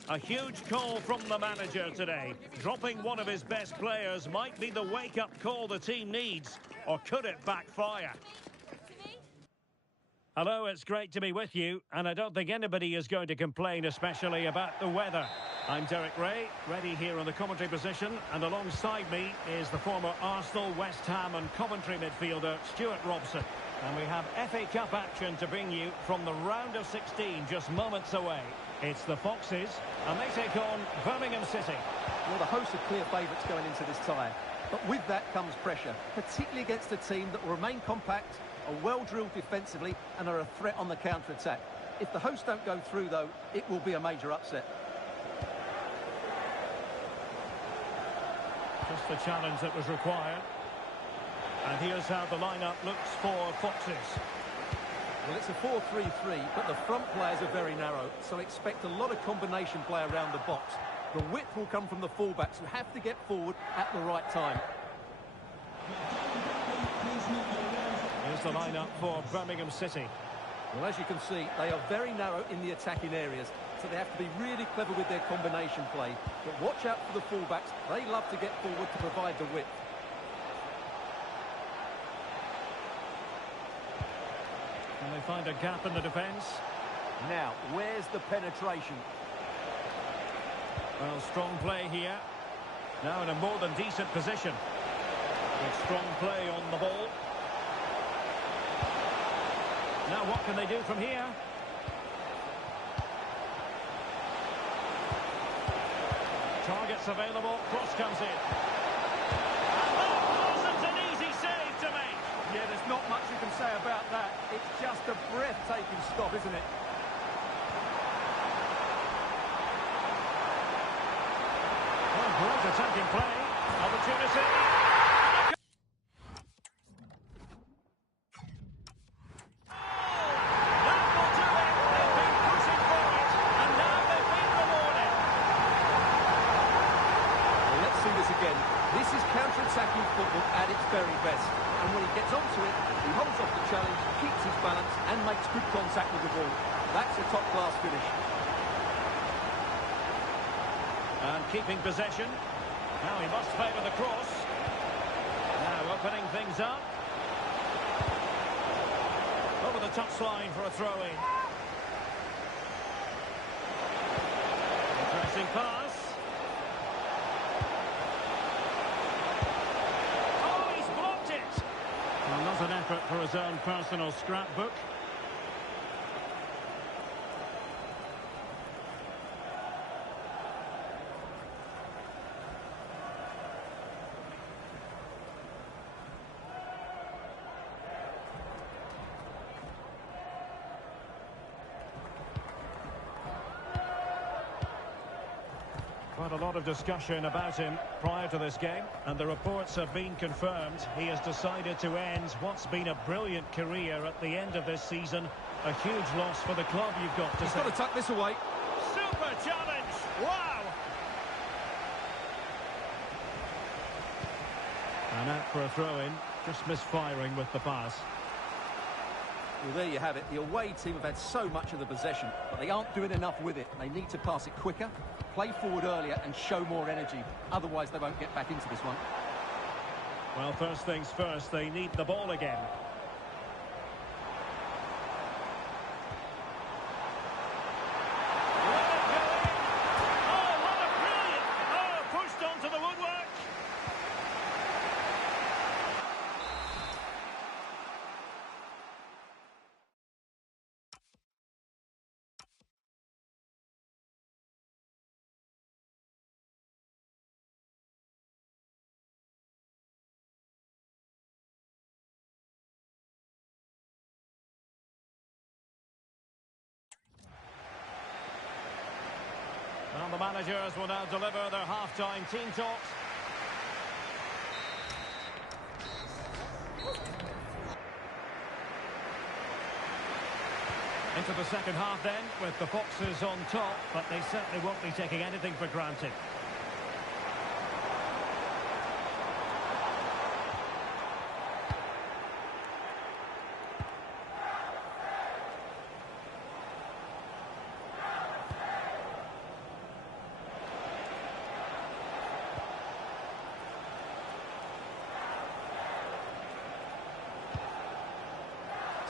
A huge call from the manager today. Dropping one of his best players might be the wake-up call the team needs. Or could it backfire? Hello, it's great to be with you. And I don't think anybody is going to complain, especially about the weather. I'm Derek Ray, ready here in the commentary position. And alongside me is the former Arsenal, West Ham and Coventry midfielder, Stuart Robson. And we have FA Cup action to bring you from the round of 16, just moments away. It's the Foxes, and they take on Birmingham City. Well, the hosts are clear favourites going into this tie. But with that comes pressure, particularly against a team that will remain compact, are well-drilled defensively, and are a threat on the counter-attack. If the hosts don't go through, though, it will be a major upset. Just the challenge that was required. And here's how the lineup looks for Foxes. Well, it's a 4-3-3, but the front players are very narrow, so expect a lot of combination play around the box. The width will come from the fullbacks, who have to get forward at the right time. Here's the lineup for Birmingham City. Well, as you can see, they are very narrow in the attacking areas, so they have to be really clever with their combination play. But watch out for the fullbacks. They love to get forward to provide the width. And they find a gap in the defence. Now, where's the penetration? Well, strong play here. Now in a more than decent position. With strong play on the ball. Now what can they do from here? Targets available. Cross comes in. And that wasn't an easy save to make. Yeah, there's not much you can say about that. It's just a breathtaking stop, isn't it? Well, great attacking play. Opportunity. That will do it. They've been pushing for it, and now they've been rewarded. Well, let's see this again. This is counter-attacking football at its very best. And when he gets onto it, he holds off the challenge, keeps his balance, and makes good contact with the ball. That's a top-class finish. And keeping possession. Now he must favour the cross. Now opening things up. Over the touchline for a throw-in. Pressing pass. Oh, he's blocked it. Well, not an effort for his own personal scrapbook. Quite a lot of discussion about him prior to this game, and the reports have been confirmed. He has decided to end what's been a brilliant career at the end of this season. A huge loss for the club, you've got to say. He's got to tuck this away. Super challenge! Wow! And out for a throw-in, just misfiring with the pass. Well, there you have it. The away team have had so much of the possession, but they aren't doing enough with it. They need to pass it quicker, play forward earlier, and show more energy. Otherwise, they won't get back into this one. Well, first things first, they need the ball again. Let it go in. Oh, what a brilliant! Oh, pushed onto the woodwork. Well, the managers will now deliver their half-time team talks. Into the second half then, with the Foxes on top, but they certainly won't be taking anything for granted.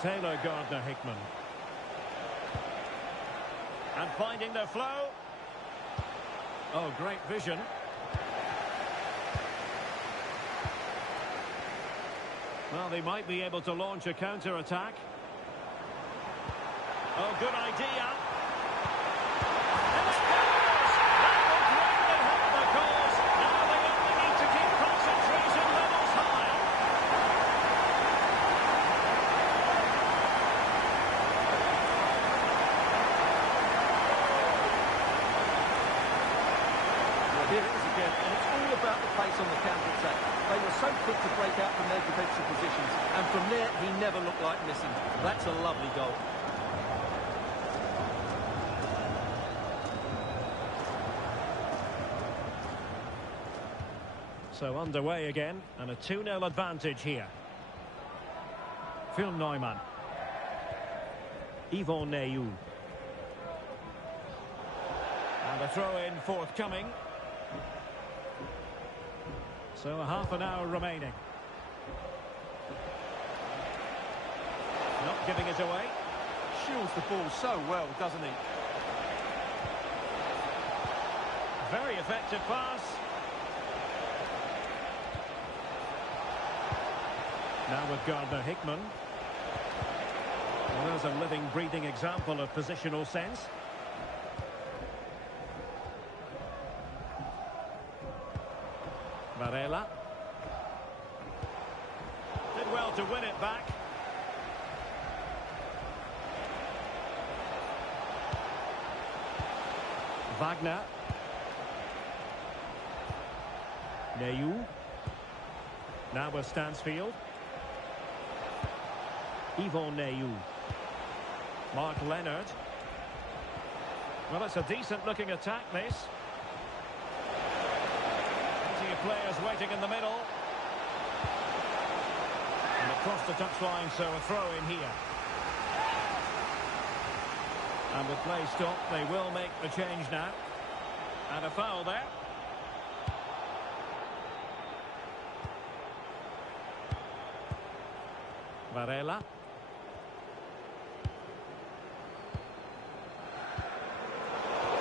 Taylor Gardner-Hickman. And finding their flow. Oh, great vision. Well, they might be able to launch a counter-attack. Oh, good idea. And it goes! That will greatly help the cause. Now they only need to keep concentration levels high. Here it is again, and it's all about the pace on the counter-attack. They were so quick to break out from their defensive positions, and from there, he never looked like missing. That's a lovely goal. So underway again, and a 2-0 advantage here. Phil Neumann. Yvon Neyou. And a throw-in forthcoming. So a half an hour remaining. Not giving it away. Shields the ball so well, doesn't he? Very effective pass. Now with Gardner-Hickman. Well, there's a living, breathing example of positional sense. Varela. Did well to win it back. Wagner. Neyou. Now with Stansfield. Yvon Neyou. Mark Leonard. Well, it's a decent-looking attack, this. Plenty of players waiting in the middle. And across the touchline, so a throw in here. And with play stopped, they will make the change now. And a foul there. Varela.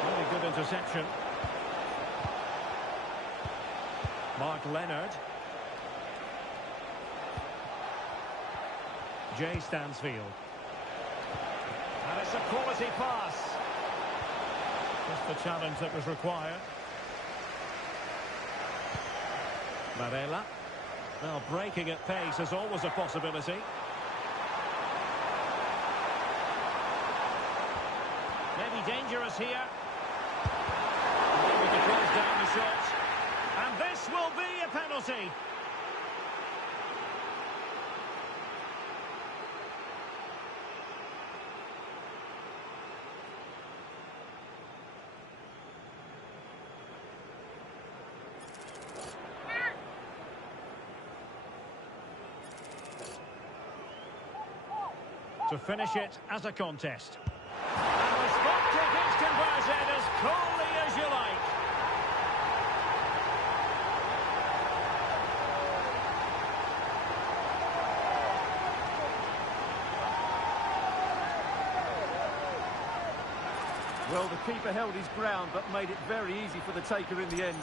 Really good interception. Mark Leonard. Jay Stansfield. And it's a quality pass. Just the challenge that was required. Varela. Well, breaking at pace is always a possibility. Maybe dangerous here. Able to close down the shot. And this will be a penalty. To finish it as a contest. And the spot kick is converted as coolly as you like. Well, the keeper held his ground, but made it very easy for the taker in the end.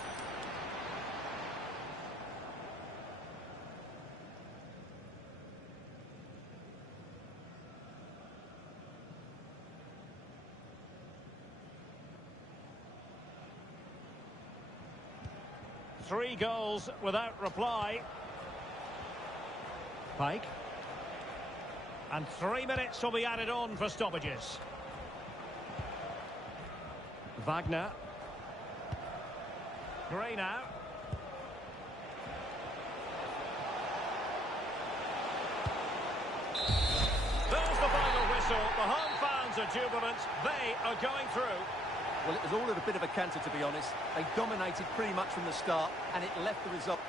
Three goals without reply. Pike. And 3 minutes will be added on for stoppages. Wagner. Gray now. There's the final whistle. The home fans are jubilant. They are going through. Well, it was all at a bit of a canter, to be honest. They dominated pretty much from the start, and it left the result.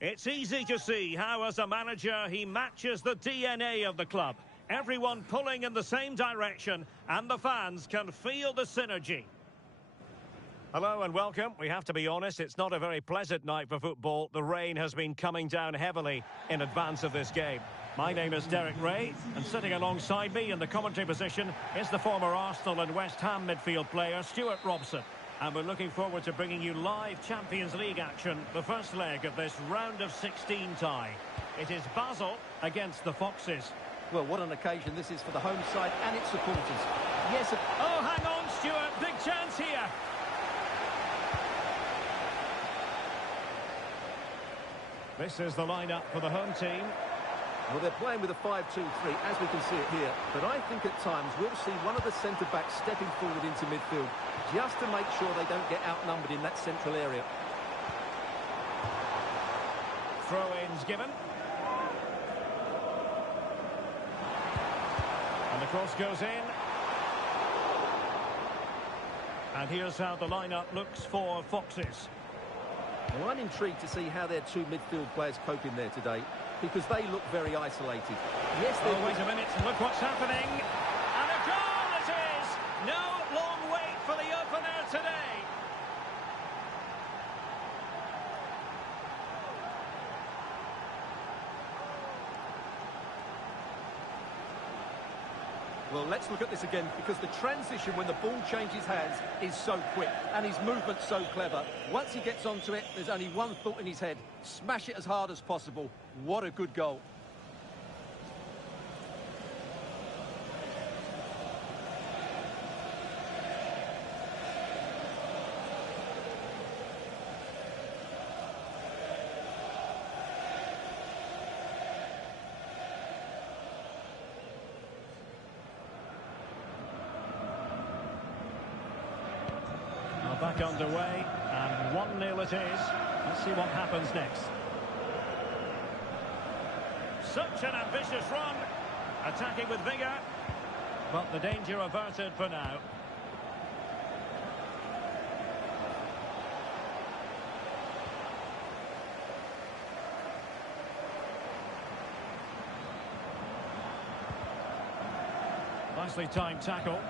It's easy to see how, as a manager, he matches the DNA of the club. Everyone pulling in the same direction, and the fans can feel the synergy. Hello and welcome. We have to be honest, it's not a very pleasant night for football. The rain has been coming down heavily in advance of this game. My name is Derek Ray, and sitting alongside me in the commentary position is the former Arsenal and West Ham midfield player, Stuart Robson. And we're looking forward to bringing you live Champions League action, the first leg of this round of 16 tie. It is Basel against the Foxes. Well, what an occasion this is for the home side and its supporters. Yes. Oh, hang on, Stuart. Big chance here. This is the lineup for the home team. Well, they're playing with a 5-2-3, as we can see it here. But I think at times we'll see one of the centre-backs stepping forward into midfield, just to make sure they don't get outnumbered in that central area. Throw-ins given. And the cross goes in. And here's how the lineup looks for Foxes. Well, I'm intrigued to see how their two midfield players cope in there today, because they look very isolated. Yes, oh, wait a minute, look what's happening. And a goal it is! No long wait for the opener today. Well, let's look at this again, because the transition when the ball changes hands is so quick, and his movement's so clever. Once he gets onto it, there's only one thought in his head: smash it as hard as possible. What a good goal. Back underway, and 1-0 it is. Let's see what happens next. Such an ambitious run, attacking with vigour, but the danger averted for now. Nicely timed tackle.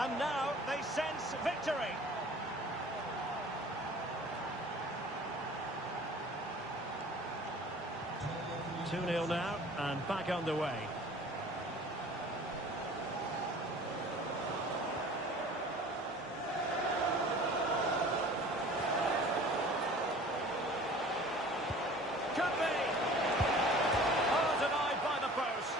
And now they sense victory. Two-0 now, and back underway. Could be. Oh, denied by the post.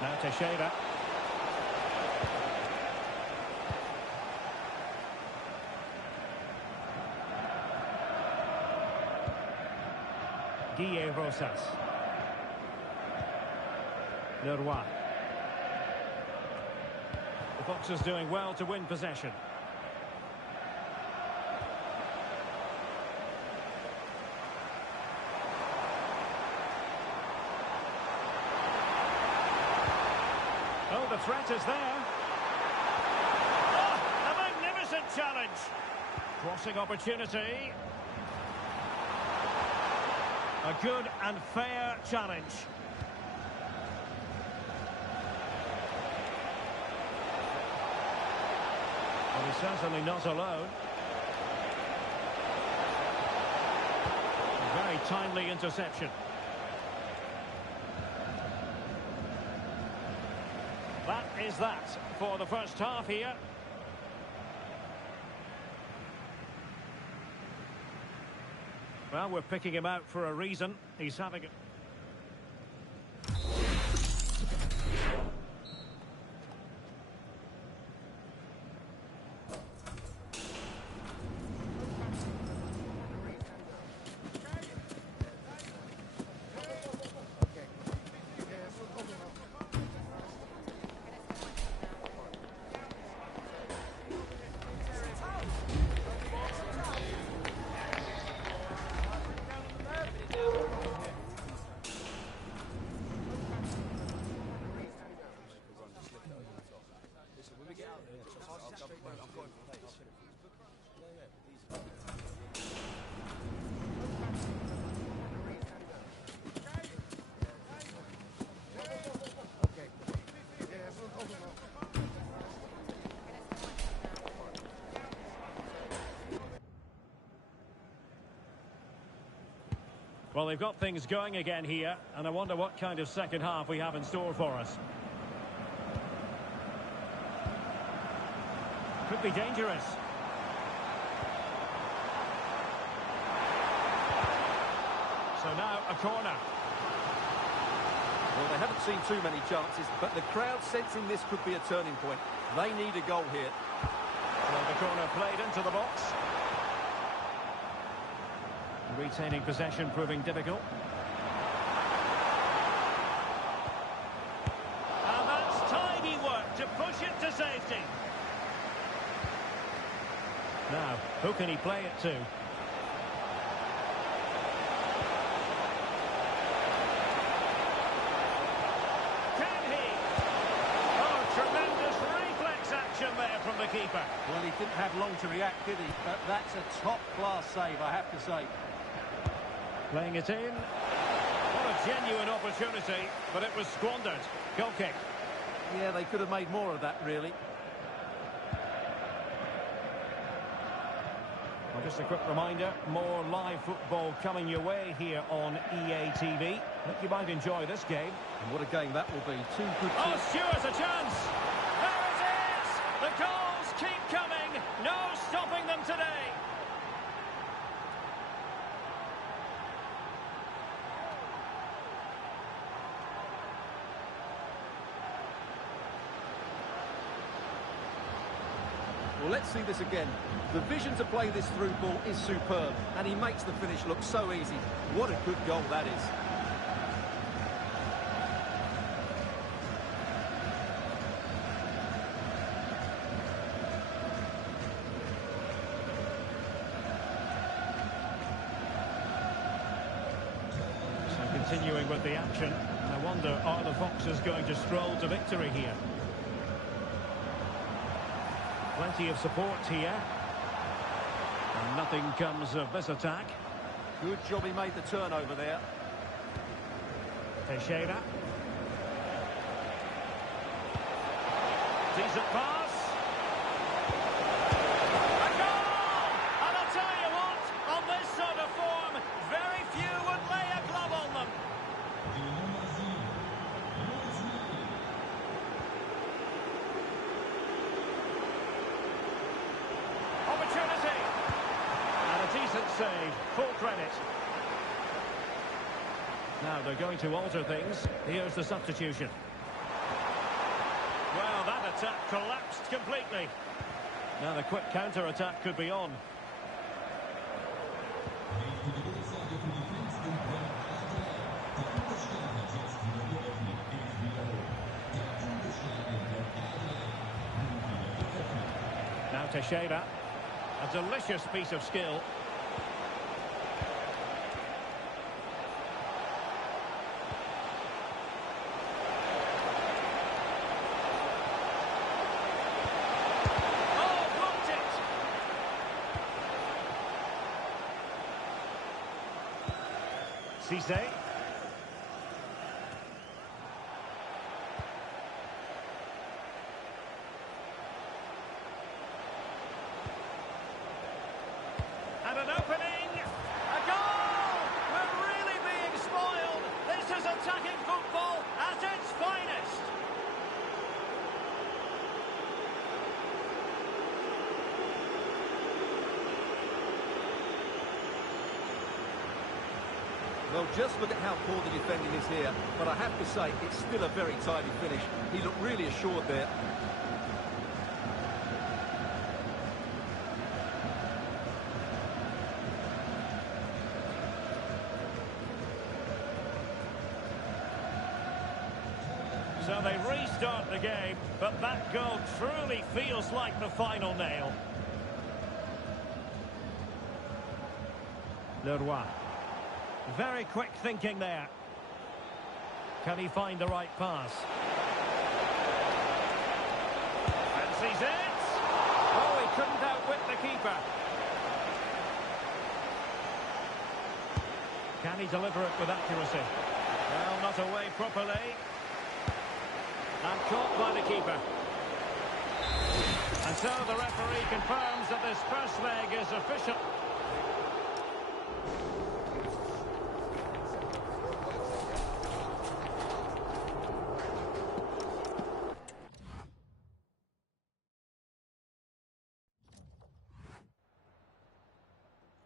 Now Teixeira. Guille Rosas. Leroy. The Foxes doing well to win possession. Oh, the threat is there. Oh, a magnificent challenge. Crossing opportunity. A good and fair challenge. Well, he's certainly not alone. A very timely interception. That is that for the first half here. Well, we're picking him out for a reason. He's having it. Well, they've got things going again here, and I wonder what kind of second half we have in store for us. Could be dangerous. So now a corner. Well, they haven't seen too many chances, but the crowd sensing this could be a turning point. They need a goal here. Well, the corner played into the box. Retaining possession proving difficult. And that's tidy work to push it to safety. Now, who can he play it to? Can he? Oh, tremendous reflex action there from the keeper. Well, he didn't have long to react, did he? But that's a top-class save, I have to say. Playing it in. What a genuine opportunity, but it was squandered. Goal kick. Yeah, they could have made more of that, really. Well, just a quick reminder, more live football coming your way here on EA TV. Hope you might enjoy this game. And what a game that will be. Two good Oh, teams. Stewart's a chance! There it is! The goals keep coming! No stopping them today! Well, let's see this again. The vision to play this through ball is superb, and he makes the finish look so easy. What a good goal that is. So continuing with the action, and I wonder, are the Foxes going to stroll to victory here? Plenty of support here. And nothing comes of this attack. Good job he made the turnover there. Teixeira. Decent pass. A goal! And I'll tell you what, on this sort of form, very few would lay a glove on them. Opportunity. And a decent save, full credit. Now they're going to alter things. Here's the substitution. Well, that attack collapsed completely. Now the quick counter-attack could be on. Now Teixeira. A delicious piece of skill. Oh, blocked it! Cisse. And an opening! A goal! We're really being spoiled! This is attacking football at its finest! Well, just look at how poor the defending is here. But I have to say, it's still a very tidy finish. He looked really assured there. So they restart the game, but that goal truly feels like the final nail. Leroy. Very quick thinking there. Can he find the right pass? Fancies it! Oh, he couldn't outwit the keeper. Can he deliver it with accuracy? Well, not away properly. And caught by the keeper. And so the referee confirms that this first leg is official.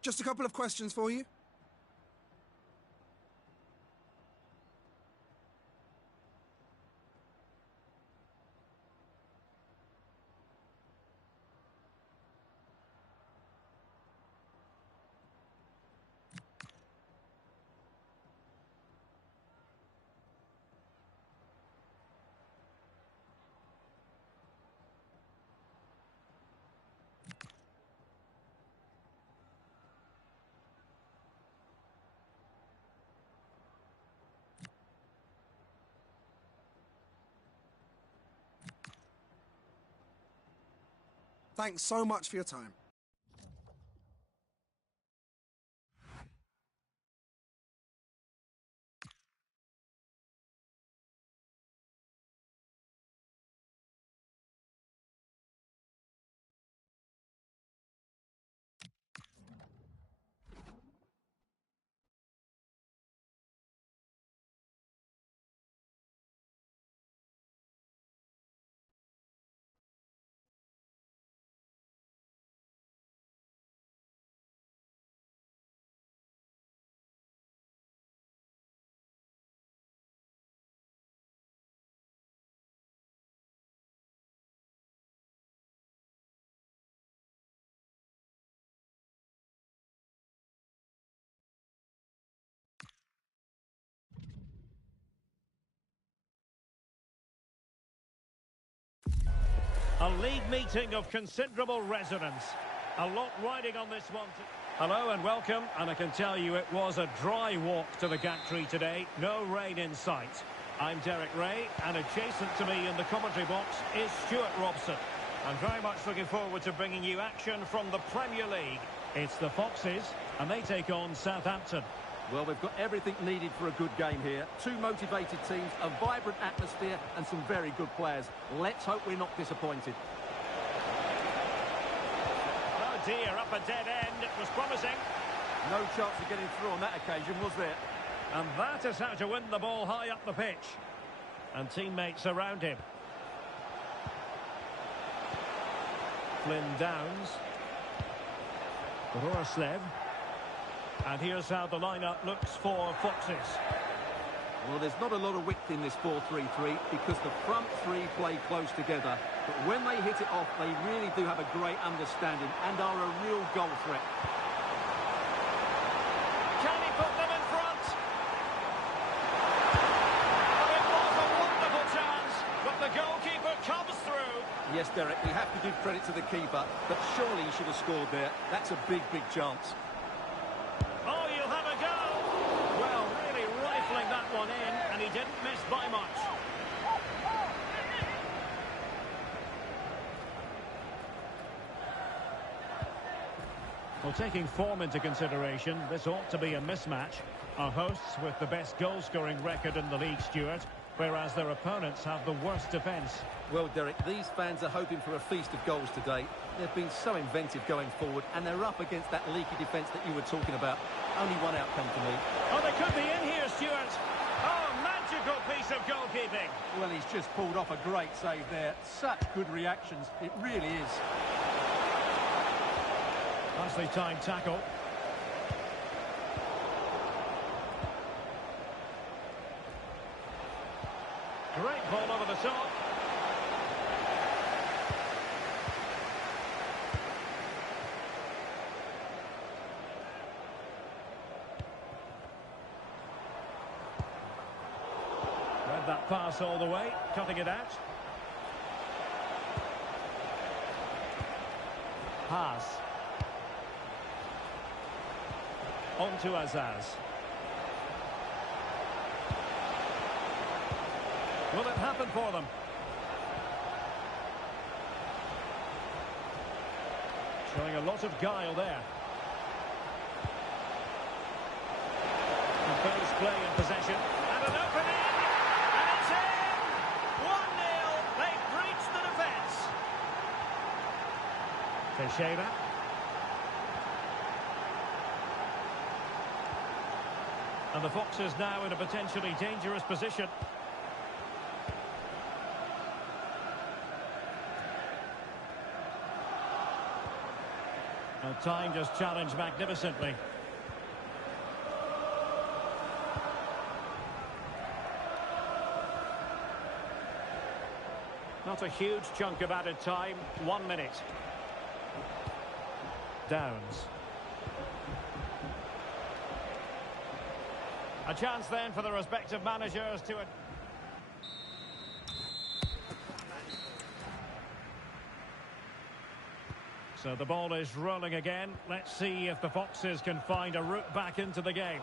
Just a couple of questions for you. Thanks so much for your time. A league meeting of considerable resonance. A lot riding on this one. Hello and welcome, and I can tell you it was a dry walk to the gantry today. No rain in sight. I'm Derek Ray, and adjacent to me in the commentary box is Stuart Robson. I'm very much looking forward to bringing you action from the Premier League. It's the Foxes, and they take on Southampton. Well, we've got everything needed for a good game here. Two motivated teams, a vibrant atmosphere and some very good players. Let's hope we're not disappointed. Oh dear, up a dead end. It was promising. No chance of getting through on that occasion, was there? And that is how to win the ball high up the pitch. And teammates around him. Flynn Downs. Horoslev. And here's how the lineup looks for Foxes. Well, there's not a lot of width in this 4-3-3 because the front three play close together. But when they hit it off, they really do have a great understanding and are a real goal threat. Can he put them in front? Oh, it was a wonderful chance, but the goalkeeper comes through. Yes, Derek, we have to give credit to the keeper, but surely he should have scored there. That's a big, big chance. Oh, you'll have a go. Well, really rifling that one in, and he didn't miss by much. Well, taking form into consideration, this ought to be a mismatch. Our hosts with the best goal-scoring record in the league, Stuart, whereas their opponents have the worst defence. Well, Derek, these fans are hoping for a feast of goals today. They've been so inventive going forward, and they're up against that leaky defence that you were talking about. Only one outcome for me. Oh, they could be in here, Stuart. Oh, magical piece of goalkeeping. Well, he's just pulled off a great save there. Such good reactions. It really is. Nicely timed tackle. Great ball over the top. Read that pass all the way, cutting it out. Pass. On to Azaz. Will it happen for them? Showing a lot of guile there. And Bell's play in possession. And an opening! And it's in! 1-0. They've breached the defence. Teixeira. And the Foxes now in a potentially dangerous position. And Well, time just challenged magnificently. Not a huge chunk of added time. 1 minute. Downs. A chance then for the respective managers to... So the ball is rolling again. Let's see if the Foxes can find a route back into the game.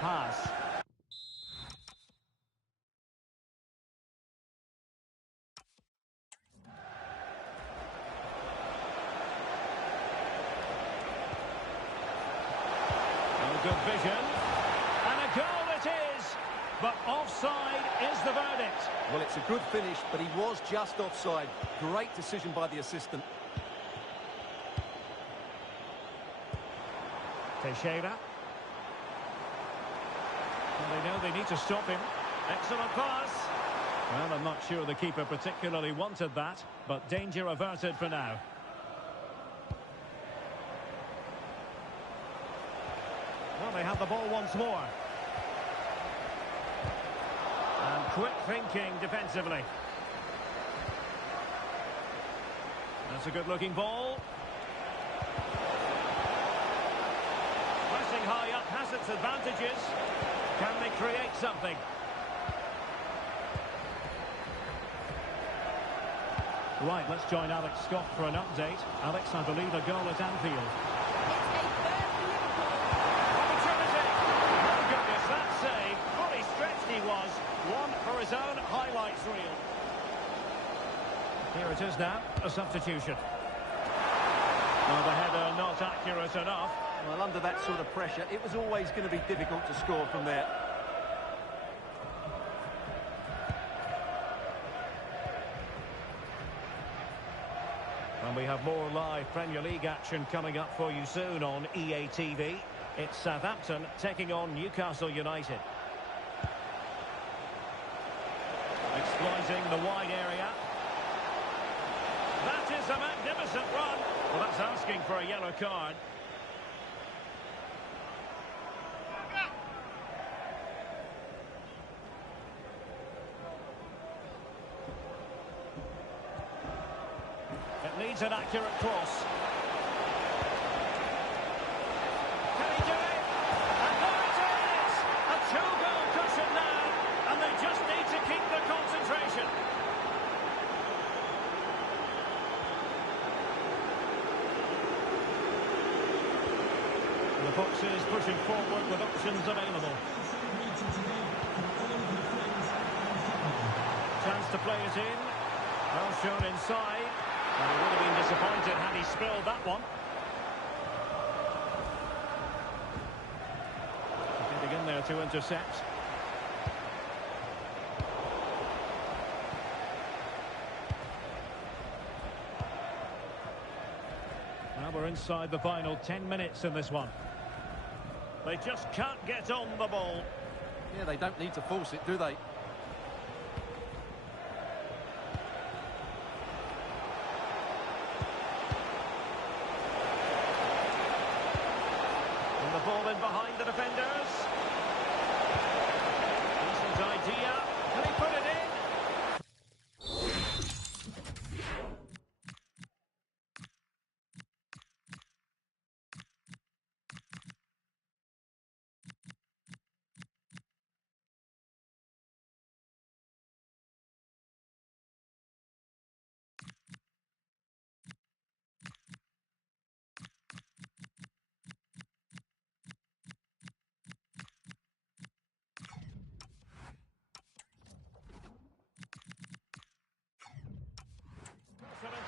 Pass. Good vision. And a goal it is. But offside is the verdict. Well, it's a good finish, but he was just offside. Great decision by the assistant. Teixeira. And they know they need to stop him. Excellent pass. Well, I'm not sure the keeper particularly wanted that, but danger averted for now. Well, they have the ball once more. And quick thinking defensively. That's a good-looking ball. Pressing high up has its advantages. Can they create something? Right, let's join Alex Scott for an update. Alex, I believe a goal at Anfield. He was one for his own highlights reel. Here it is now, a substitution. Well, the header not accurate enough. Well, under that sort of pressure, it was always going to be difficult to score from there. And we have more live Premier League action coming up for you soon on EA TV. It's Southampton taking on Newcastle United. Exploiting the wide area. That is a magnificent run. Well, that's asking for a yellow card. It needs an accurate cross. Can he do it? And there it is! A two-goal cushion now, and they just need to keep the concentration. The Foxes pushing forward with options available. Chance to play it in. Well shown inside. And he would have been disappointed had he spilled that one. Getting in there to intercept. Now we're inside the final 10 minutes in this one. They just can't get on the ball. Yeah, they don't need to force it, do they? And the ball in behind the defenders. Decent idea. Can he put it in?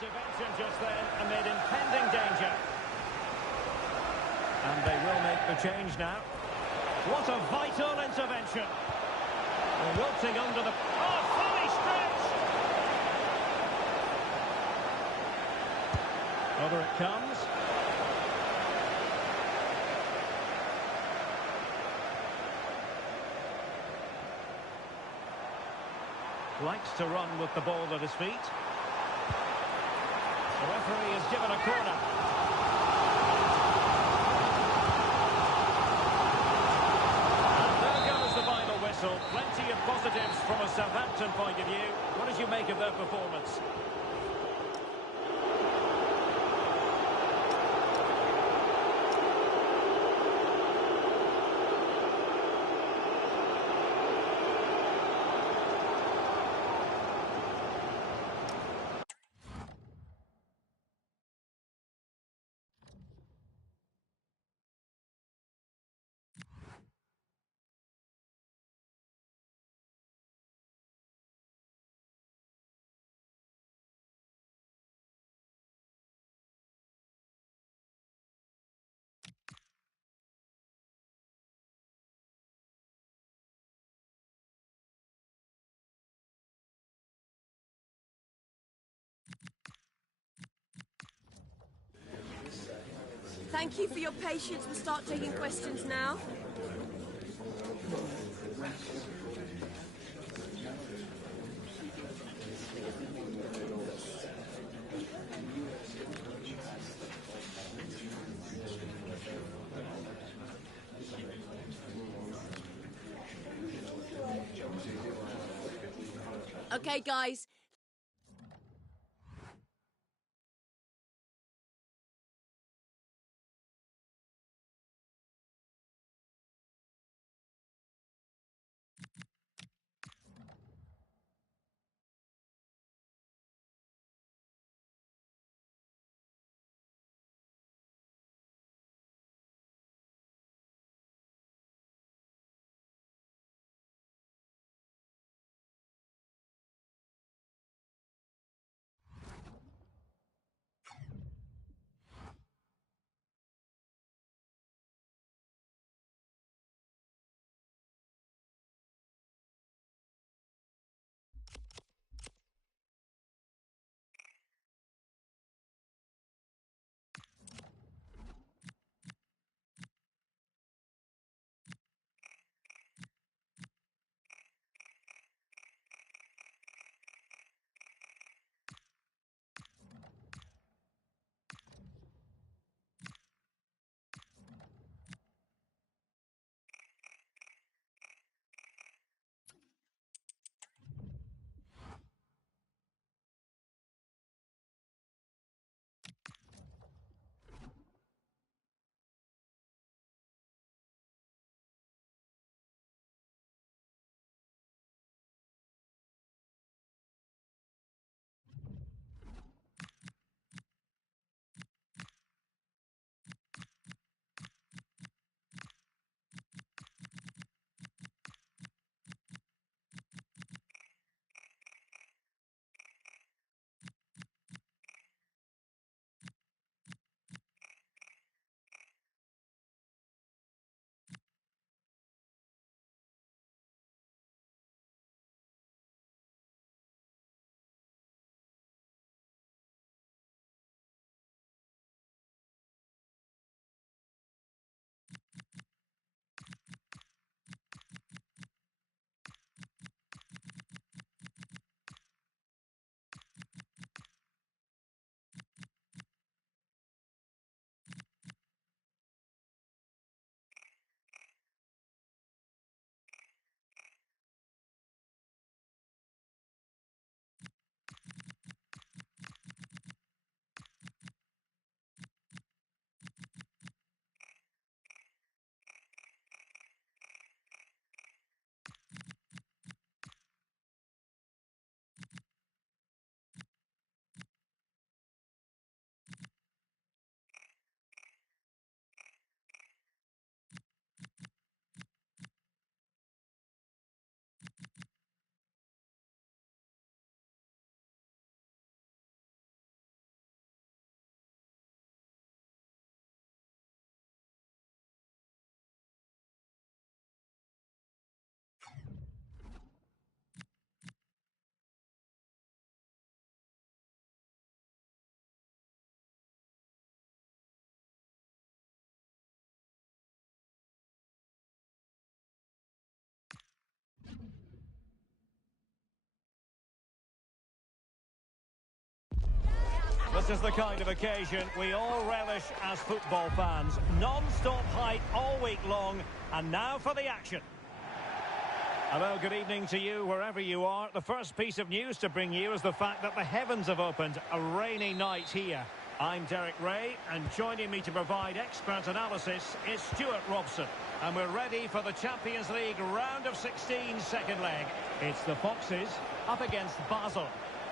Intervention just then amid impending danger. And they will make the change now. What a vital intervention. They're wilting under the... Oh, fully stretched! Over it comes. Likes to run with the ball at his feet. The referee has given a corner. And there goes the final whistle. Plenty of positives from a Southampton point of view. What did you make of their performance? Thank you for your patience. We'll start taking questions now. Okay, guys. This is the kind of occasion we all relish as football fans. Non-stop hype all week long, and now for the action. Hello, good evening to you wherever you are. The first piece of news to bring you is the fact that the heavens have opened. A rainy night here. I'm Derek Ray, and joining me to provide expert analysis is Stuart Robson. And we're ready for the Champions League round of 16 second leg. It's the Foxes up against Basel.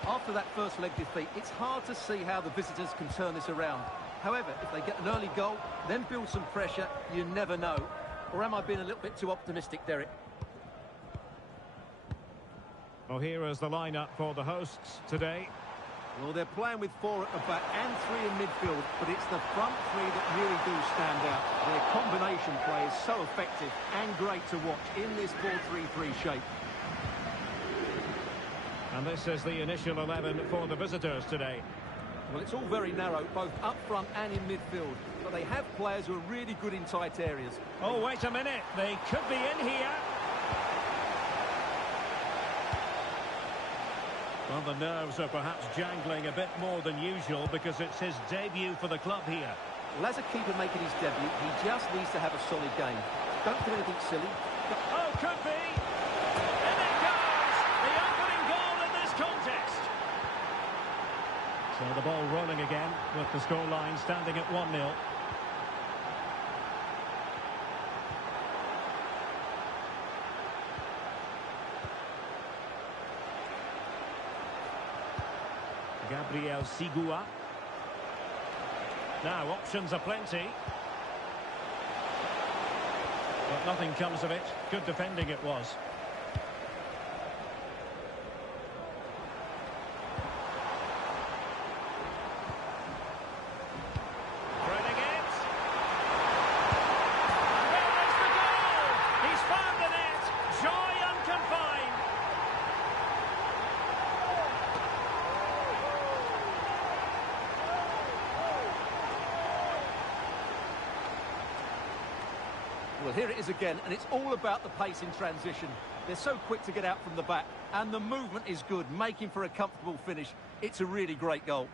After that first leg defeat, it's hard to see how the visitors can turn this around. However, if they get an early goal, then build some pressure, you never know. Or am I being a little bit too optimistic, Derek? Well, here is the lineup for the hosts today. Well, they're playing with 4 at the back and 3 in midfield, but it's the front 3 that really do stand out. Their combination play is so effective and great to watch in this 4-3-3 shape. And this is the initial 11 for the visitors today. Well, it's all very narrow, both up front and in midfield, but they have players who are really good in tight areas. Oh, wait a minute. They could be in here. Well, the nerves are perhaps jangling a bit more than usual because it's his debut for the club here. Well, as a keeper making his debut, he just needs to have a solid game. Don't do anything silly. Oh, could be. In it goes! The opening goal in this contest. So the ball rolling again with the scoreline standing at 1-0. Gabriel Sigua. Now, options are plenty. But nothing comes of it. Good defending it was. Threading it. And there is the goal! He's found the net. Joy unconfined. Well, here it is again, and it's all about the pace in transition. They're so quick to get out from the back, and the movement is good, making for a comfortable finish. It's a really great goal.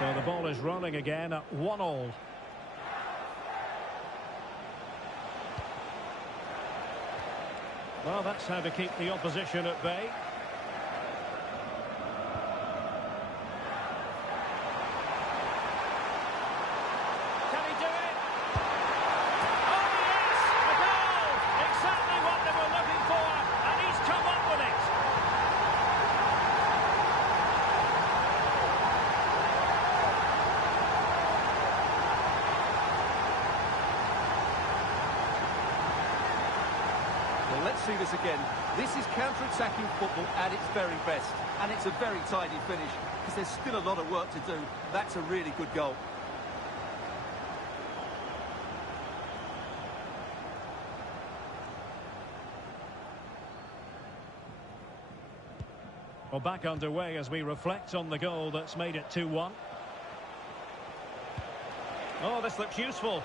So the ball is rolling again at 1-1. Well, that's how to keep the opposition at bay. Can he do it? Oh, yes! A goal! Exactly what they were looking for, and he's come up with it. Well, let's see this again. This is counter-attacking football at its very best. And it's a very tidy finish, because there's still a lot of work to do. That's a really good goal. Well, back underway as we reflect on the goal that's made it 2-1. Oh, this looks useful.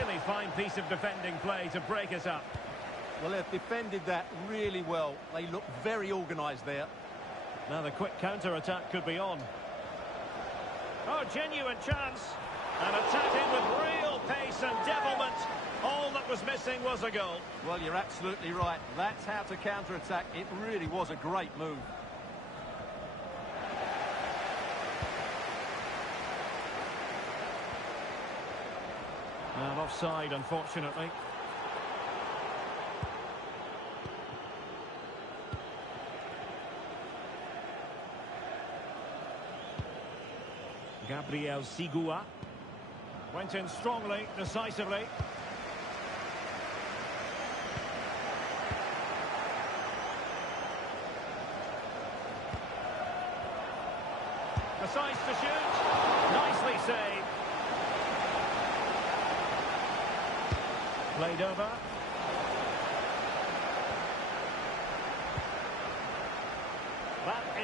Really fine piece of defending play to break it up. Well, they've defended that really well. They look very organised there. Now the quick counter-attack could be on. Oh, genuine chance. And attacking with real pace and devilment. All that was missing was a goal. Well, you're absolutely right. That's how to counter-attack. It really was a great move. And offside, unfortunately. Gabriel Sigua went in strongly, decisively. Decides to shoot. Nicely saved. Played over.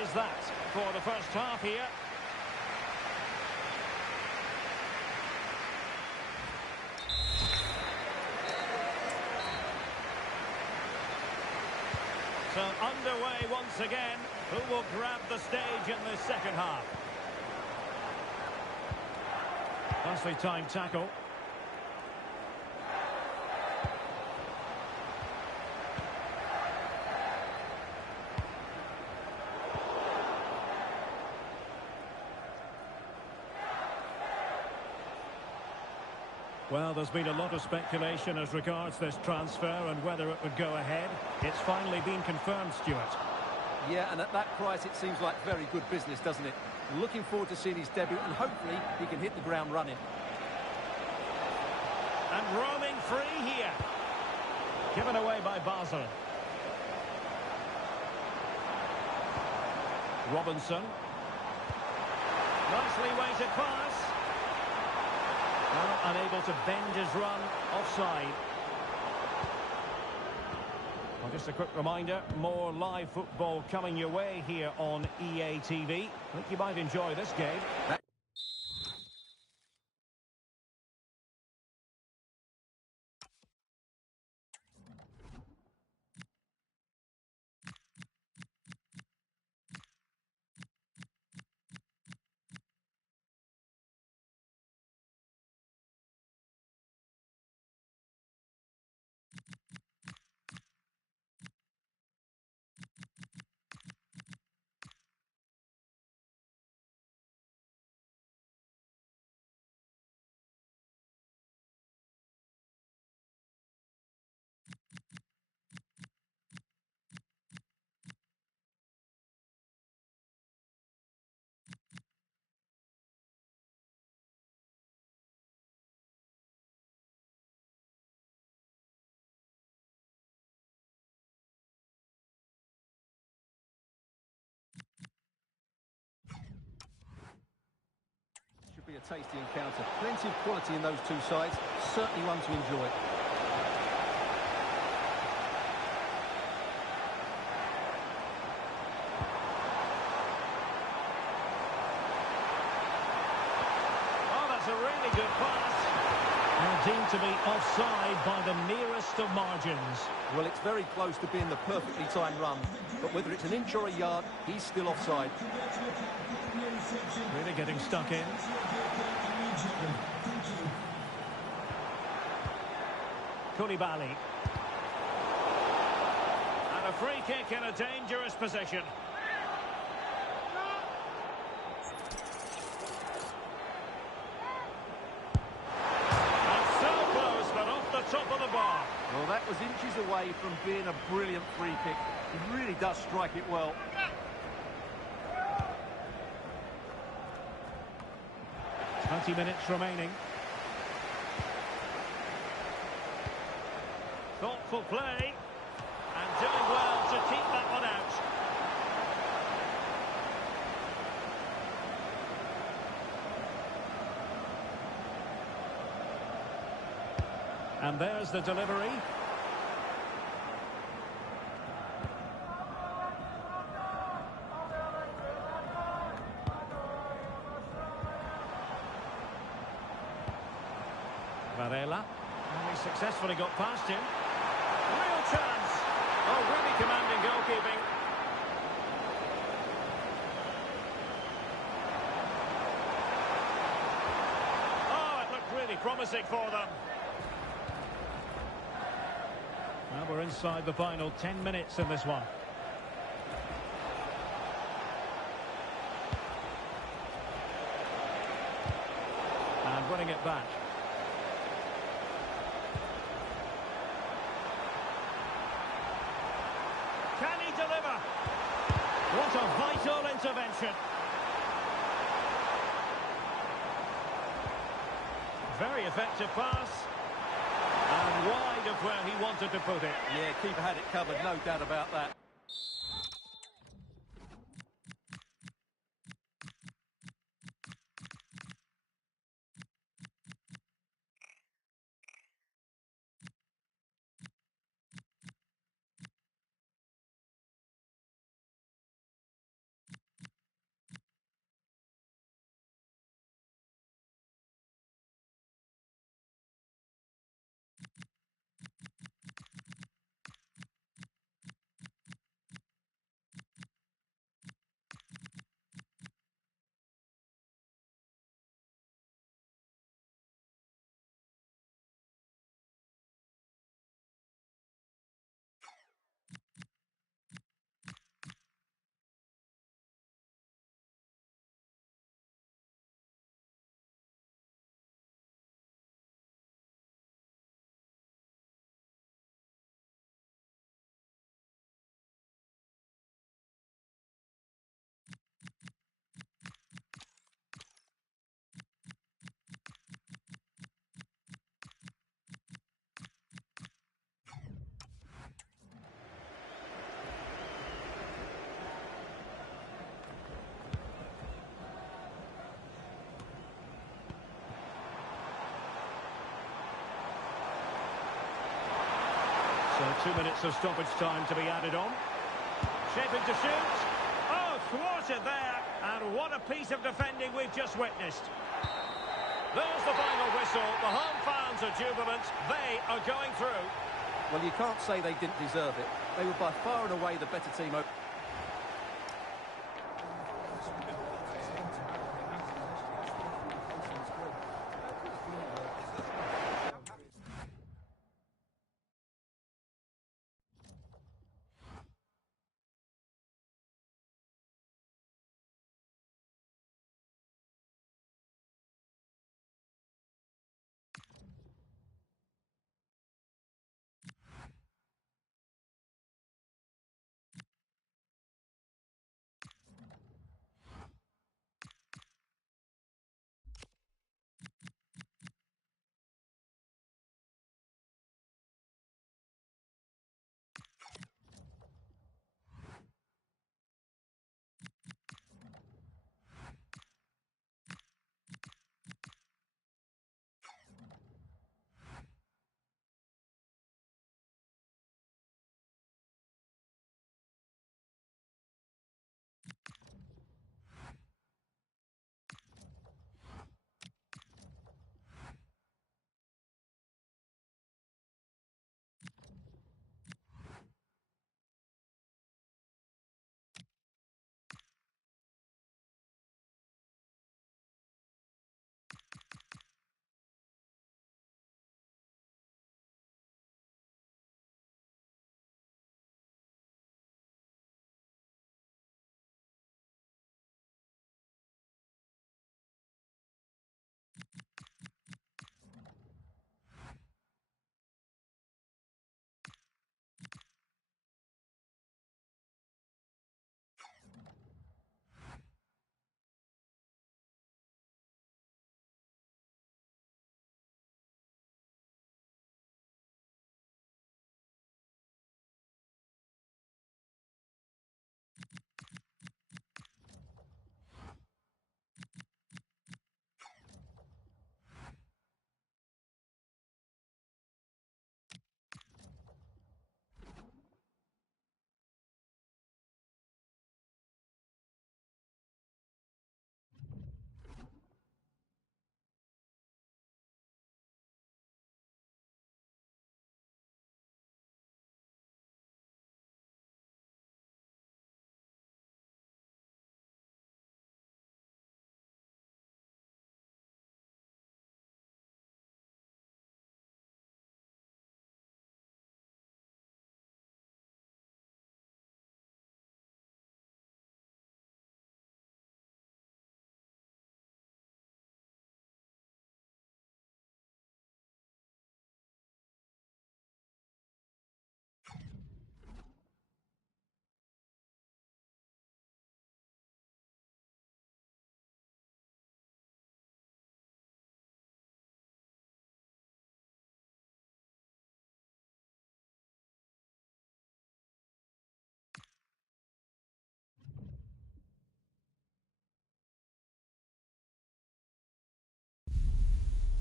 is that for the first half here. So underway once again. Who will grab the stage in the second half? Nicely timed tackle. Well, there's been a lot of speculation as regards this transfer and whether it would go ahead. It's finally been confirmed, Stuart. Yeah, and at that price, it seems like very good business, doesn't it? Looking forward to seeing his debut, and hopefully he can hit the ground running. And roaming free here. Given away by Basel. Robinson. Nicely weighted pass. Well, unable to bend his run, offside. Well, just a quick reminder, more live football coming your way here on EA TV. I think you might enjoy this game. Should be a tasty encounter. Plenty of quality in those two sides. Certainly one to enjoy. Oh, that's a really good pass. Now deemed to be offside by the nearest of margins. Well, it's very close to being the perfectly timed run. But whether it's an inch or a yard, he's still offside. Really getting stuck in. Koulibaly. And a free kick in a dangerous position. And so close, but off the top of the bar. Well, that was inches away from being a brilliant free kick. He really does strike it well. 20 minutes remaining. Thoughtful play. And doing well to keep that one out. And there's the delivery. Varela. And he successfully got past him. Real chance. Oh, really commanding goalkeeping. Oh, it looked really promising for them. Now we're inside the final 10 minutes in this one. And winning it back. Can he deliver? What a vital intervention. Very effective pass. And wide of where he wanted to put it. Yeah, keeper had it covered, no doubt about that. 2 minutes of stoppage time to be added on. Shaping to shoot. Oh, thwarted there. And what a piece of defending we've just witnessed. There's the final whistle. The home fans are jubilant. They are going through. Well, you can't say they didn't deserve it. They were by far and away the better team.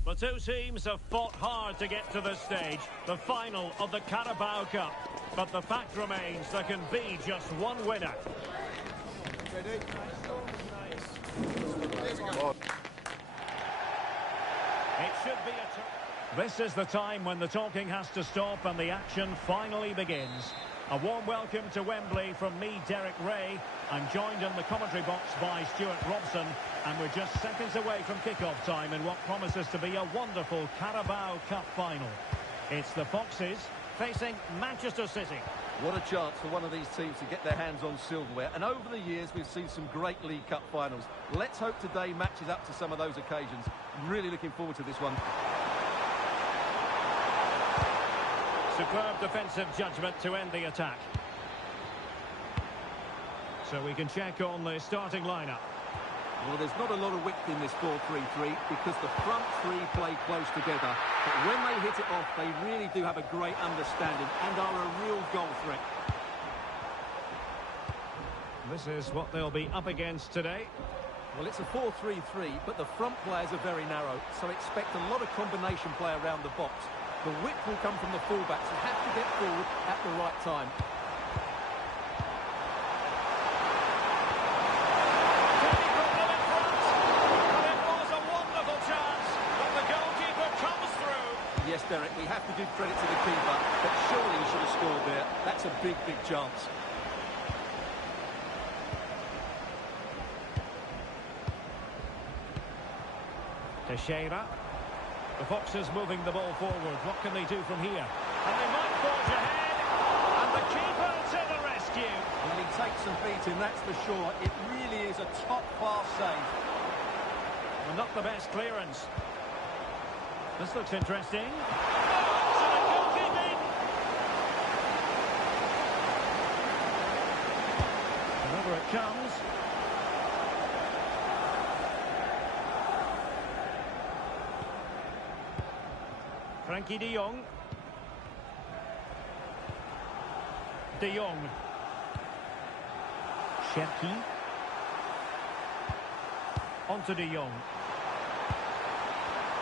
The two teams have fought hard to get to this stage, the final of the Carabao Cup. But the fact remains there can be just one winner. It should be a... This is the time when the talking has to stop and the action finally begins. A warm welcome to Wembley from me, Derek Ray. I'm joined in the commentary box by Stuart Robson, and we're just seconds away from kick-off time in what promises to be a wonderful Carabao Cup final. It's the Foxes facing Manchester City. What a chance for one of these teams to get their hands on silverware. And over the years, we've seen some great League Cup finals. Let's hope today matches up to some of those occasions. Really looking forward to this one. Superb defensive judgment to end the attack. So we can check on the starting lineup. Well, there's not a lot of width in this 4-3-3 because the front three play close together. But when they hit it off, they really do have a great understanding and are a real goal threat. This is what they'll be up against today. Well, it's a 4-3-3, but the front players are very narrow, so expect a lot of combination play around the box. The width will come from the fullbacks who have to get forward at the right time. Yes, Derek, we have to give credit to the keeper, but surely he should have scored there. That's a big, big chance. Teixeira. The Foxes moving the ball forward. What can they do from here? And they might forge ahead. And the keeper to the rescue. Well, he takes some beating, that's for sure. It really is a top-class save. Well, not the best clearance. This looks interesting. Whenever it comes. Frankie de Jong. De Jong. Cherki. Onto de Jong.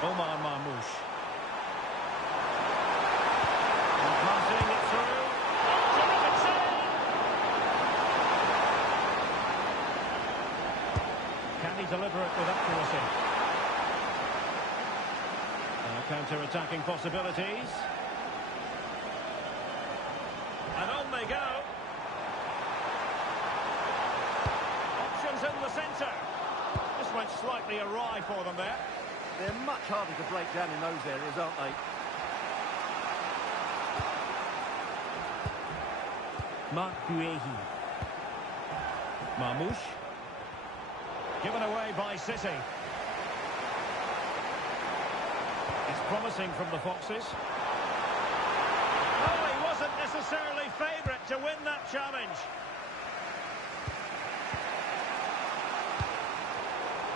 Omar Marmoush. And passing it through. Terrific save! Can he deliver it with accuracy? Counter-attacking possibilities. And on they go. Options in the centre. This went slightly awry for them there. They're much harder to break down in those areas, aren't they? Mark Guehi. Marmoush. Given away by City. It's promising from the Foxes. Oh, he wasn't necessarily favourite to win that challenge.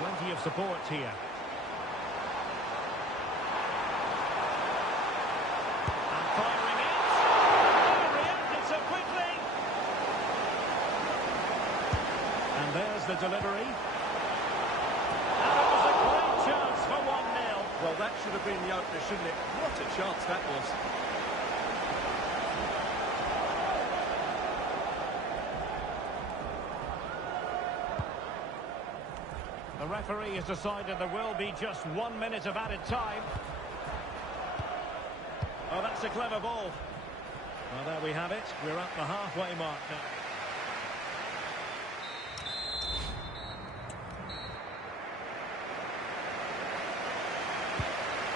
Plenty of support here. And firing it. Oh, reacted so quickly. And there's the delivery. And it was a great chance for 1-0. Well, that should have been the opener, shouldn't it? What a chance that was. The referee has decided there will be just 1 minute of added time. Oh, that's a clever ball. Well, there we have it. We're at the halfway mark now.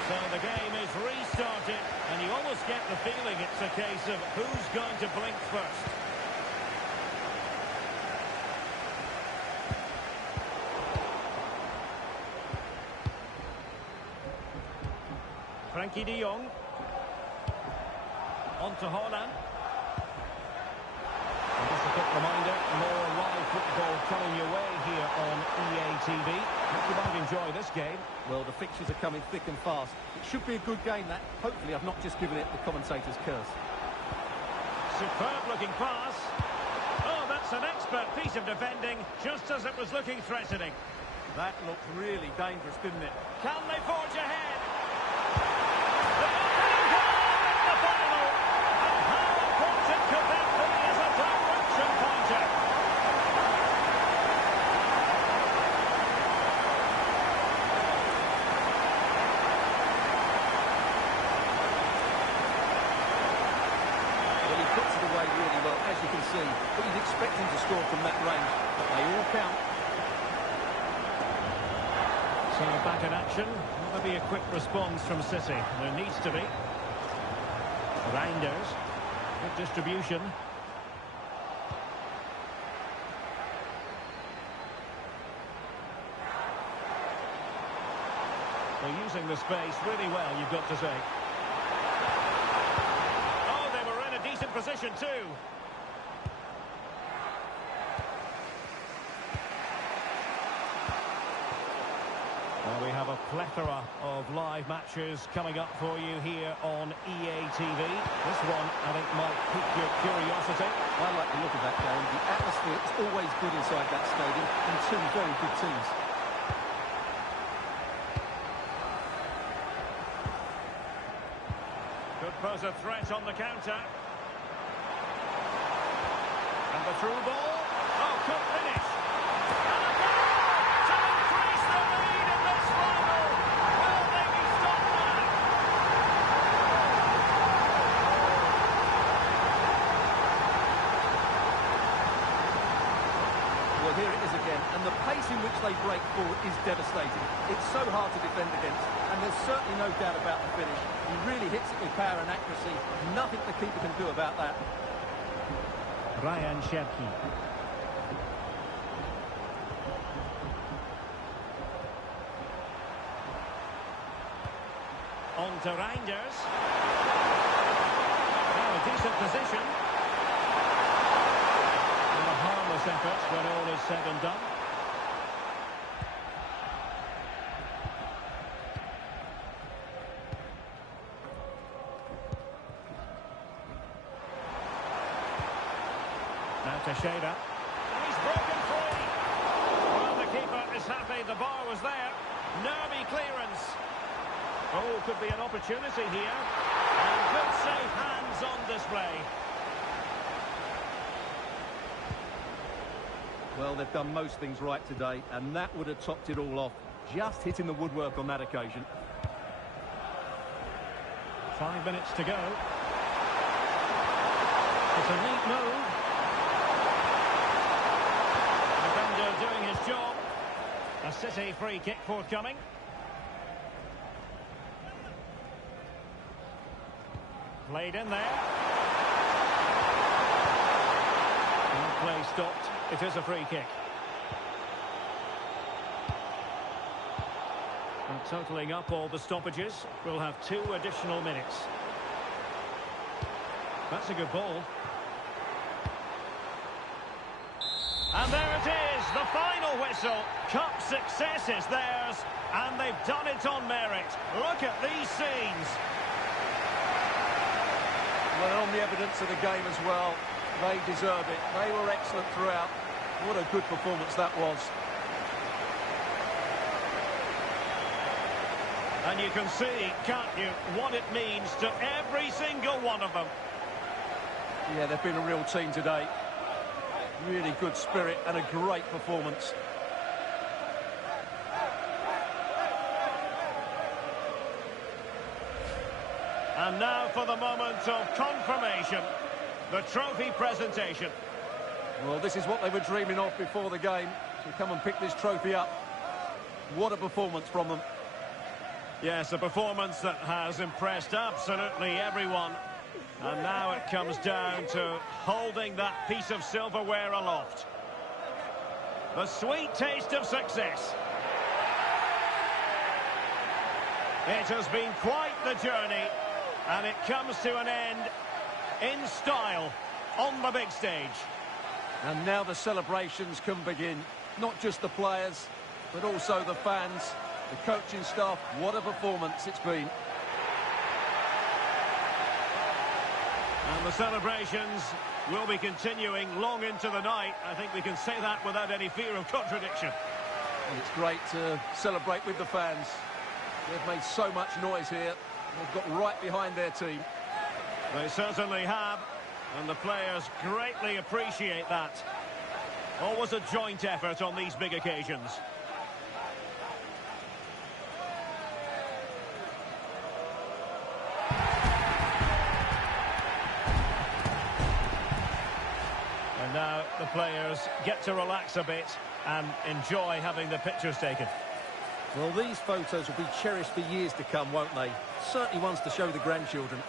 So the game is restarted, and you almost get the feeling it's a case of who's going to blink first. Frankie de Jong. On to Haaland. And just a quick reminder, more live football coming your way here on EA TV. Hope you might enjoy this game. Well, the fixtures are coming thick and fast. It should be a good game, that. Hopefully I've not just given it the commentator's curse. Superb looking pass. Oh, that's an expert piece of defending, just as it was looking threatening. That looked really dangerous, didn't it? Can they forge ahead? The opening goal in the final. And how important could that be as a direction pointer? Well, he puts it away really well, as you can see. But you'd expect him to score from that range. But they all count. So back in action. Will there be a quick response from City? There needs to be. Reinders. Good distribution. They're using the space really well, you've got to say. Oh, they were in a decent position too. Well, we have a plethora of live matches coming up for you here on EA TV. This one, I think, might pique your curiosity. I like the look of that game. The atmosphere is always good inside that stadium, and two very good teams. pose a threat on the counter. And the through ball. Oh, good finish. And a goal to increase the lead in this final. Will they be stopped now? Well, here it is again, and the pace in which they break forward is devastating. It's so hard to defend against, and there's certainly no doubt about the finish. He really hits it with power and accuracy. Nothing the keeper can do about that. Ryan Cherki. On to Reinders. Now a decent position. And a harmless effort when all is said and done. Now to Shada. And he's broken free. Well, the keeper is happy the bar was there. Nervy clearance. Oh, could be an opportunity here. And good safe hands on display. Well, they've done most things right today, and that would have topped it all off. Just hitting the woodwork on that occasion. 5 minutes to go. It's a neat move. Defender doing his job. A City free kick forthcoming. Played in there. And play stopped. It is a free kick. And totalling up all the stoppages, we'll have 2 additional minutes. That's a good ball. And there it is, the final whistle. Cup success is theirs, and they've done it on merit. Look at these scenes. Well, on the evidence of the game as well, they deserve it. They were excellent throughout. What a good performance that was. And you can see, can't you, what it means to every single one of them. Yeah, they've been a real team today. Really good spirit and a great performance. And now for the moment of confirmation, the trophy presentation. Well, this is what they were dreaming of before the game, to come and pick this trophy up. What a performance from them. Yes, a performance that has impressed absolutely everyone. And now it comes down to holding that piece of silverware aloft. The sweet taste of success. It has been quite the journey, and it comes to an end in style on the big stage. And now the celebrations can begin. Not just the players, but also the fans, the coaching staff. What a performance it's been. And the celebrations will be continuing long into the night. I think we can say that without any fear of contradiction. And it's great to celebrate with the fans. They've made so much noise here. They've got right behind their team. They certainly have, and the players greatly appreciate that. Always a joint effort on these big occasions. And now the players get to relax a bit and enjoy having the pictures taken. Well, these photos will be cherished for years to come, won't they? Certainly ones to show the grandchildren.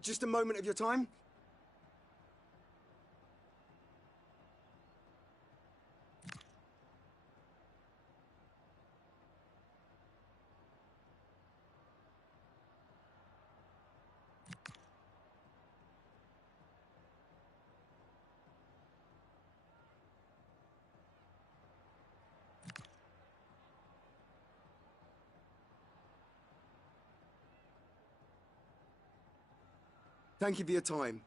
Just a moment of your time. Thank you for your time.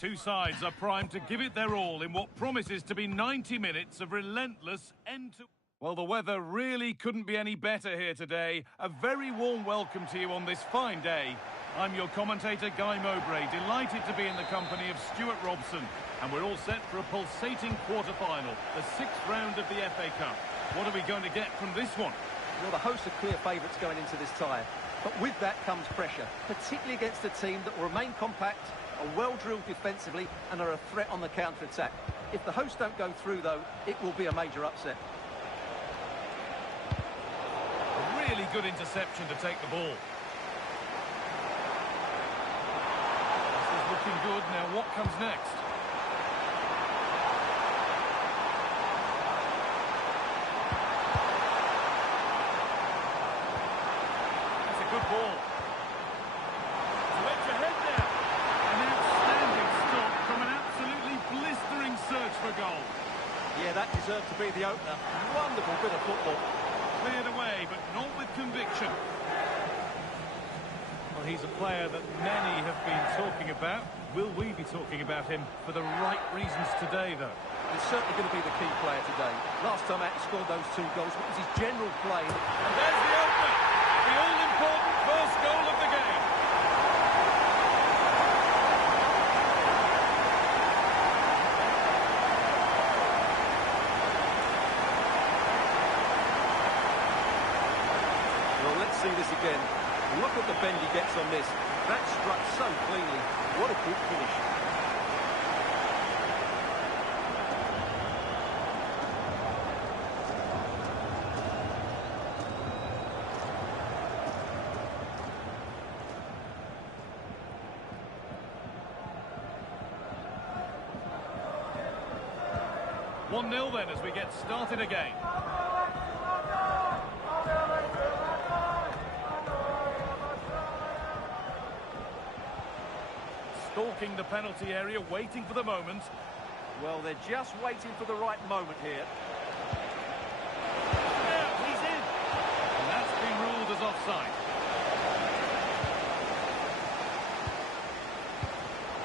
Two sides are primed to give it their all in what promises to be 90 minutes of relentless end-to... Well, the weather really couldn't be any better here today. A very warm welcome to you on this fine day. I'm your commentator, Guy Mowbray, delighted to be in the company of Stuart Robson. And we're all set for a pulsating quarter-final, the 6th round of the FA Cup. What are we going to get from this one? Well, the hosts are clear favourites going into this tie. But with that comes pressure, particularly against a team that will remain compact, are well-drilled defensively and are a threat on the counter-attack. If the hosts don't go through, though, it will be a major upset. A really good interception to take the ball. This is looking good. Now, what comes next? That's a good ball. To edge ahead now. An outstanding stop from an absolutely blistering search for goal. Yeah, that deserved to be the opener. Wonderful bit of football. Cleared away, but not with conviction. Well, he's a player that many have been talking about. Will we be talking about him for the right reasons today, though? He's certainly going to be the key player today. Last time out he scored those 2 goals. What was his general play? And there's the opener. The all-important first goal of the game. Well, let's see this again. Look at the bend he gets on this. That struck so cleanly. What a quick finish. 1-0 then as we get started again. Stalking the penalty area, waiting for the moment. Well, they're just waiting for the right moment here. Yeah, he's in. And that's been ruled as offside.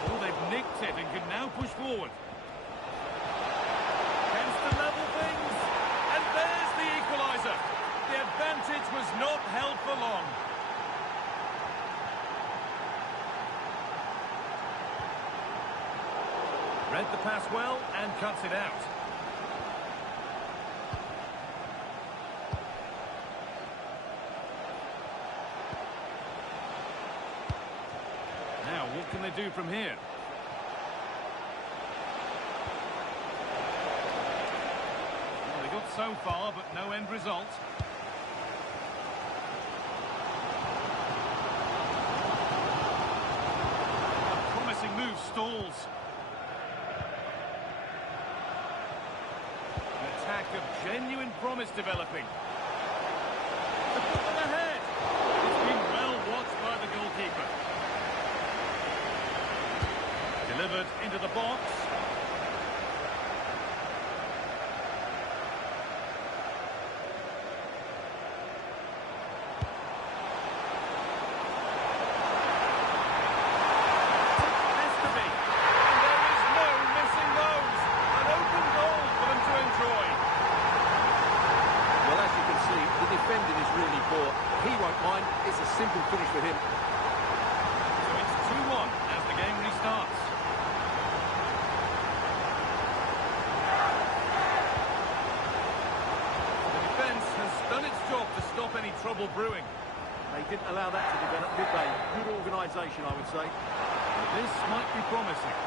Oh, they've nicked it and can now push forward. Tends to level things. And there's the equaliser. The advantage was not held for long. Read the pass well and cuts it out. Now, what can they do from here? Well, they got so far, but no end result. A promising move stalls. Of genuine promise developing. To put them ahead. It's been well watched by the goalkeeper. Delivered into the box. Has to be. And there is no missing those. An open goal for them to enjoy. Well, as you can see, the defending is really poor. He won't mind. It's a simple finish for him. So it's 2-1 as the game restarts. The defence has done its job to stop any trouble brewing. They didn't allow that to develop, did they? Good organisation, I would say. This might be promising.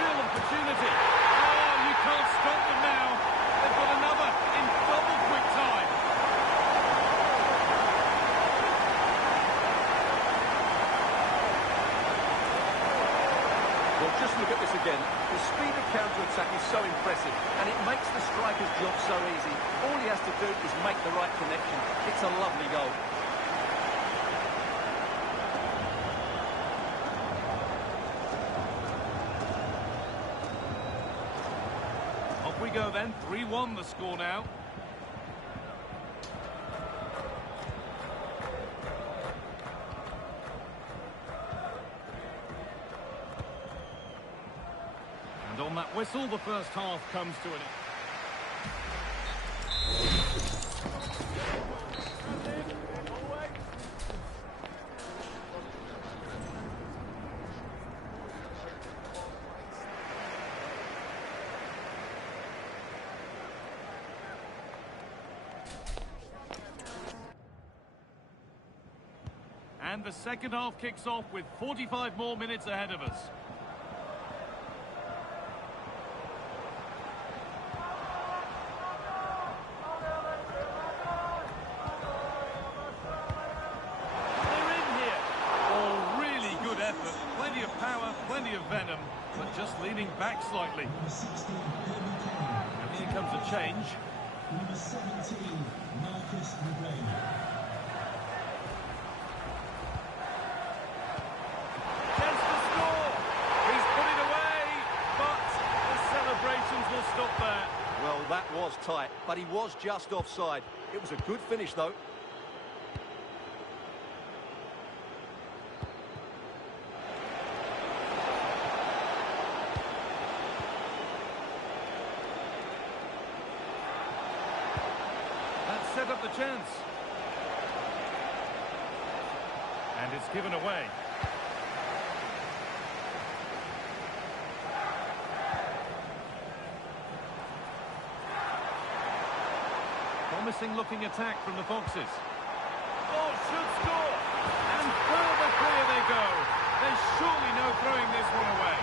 Real opportunity. Oh, you can't stop them now. They've got another in double quick time. Well, just look at this again. The speed of counter-attack is so impressive, and it makes the striker's job so easy. All he has to do is make the right connection. It's a lovely goal. Off we go then. 3-1 the score now. And on that whistle, the first half comes to an end. And the second half kicks off with 45 more minutes ahead of us. They're in here. Oh, really good effort. Plenty of power, plenty of venom, but just leaning back slightly. And here comes a change. Number 17, Marcus McGrain. Will stop there. Well, that was tight, but he was just offside. It was a good finish, though. That set up the chance. And it's given away. Promising looking attack from the Foxes. Oh, should score! And further clear they go. There's surely no throwing this one away.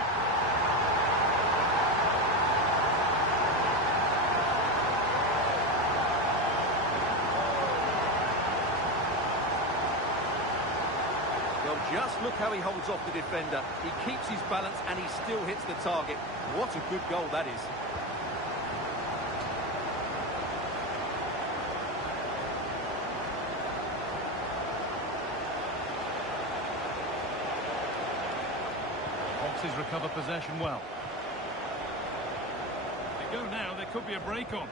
Well, Just look how he holds off the defender. He keeps his balance and he still hits the target. What a good goal that is. Foxes recover possession well. They go now, there could be a break on.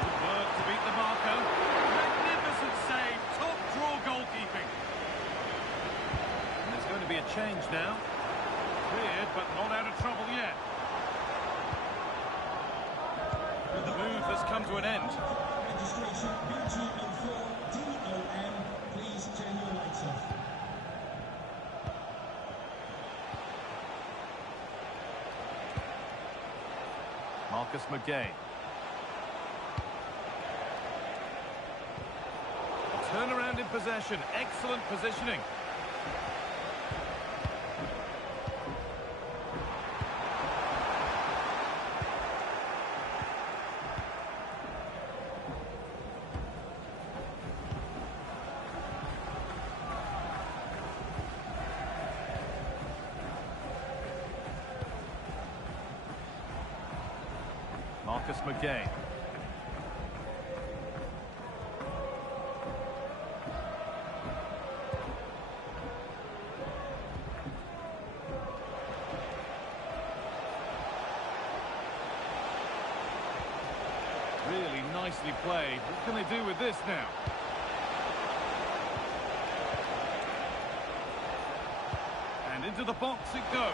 Good work to beat the marker. Magnificent save, top draw goalkeeping. And there's going to be a change now. Cleared, but not out of trouble yet. The move has come to an end. Registration BG04DOM. Please turn your lights off. Marcus McGay. A turnaround in possession. Excellent positioning. Marcus McGay. Really nicely played. What can they do with this now? And into the box it goes.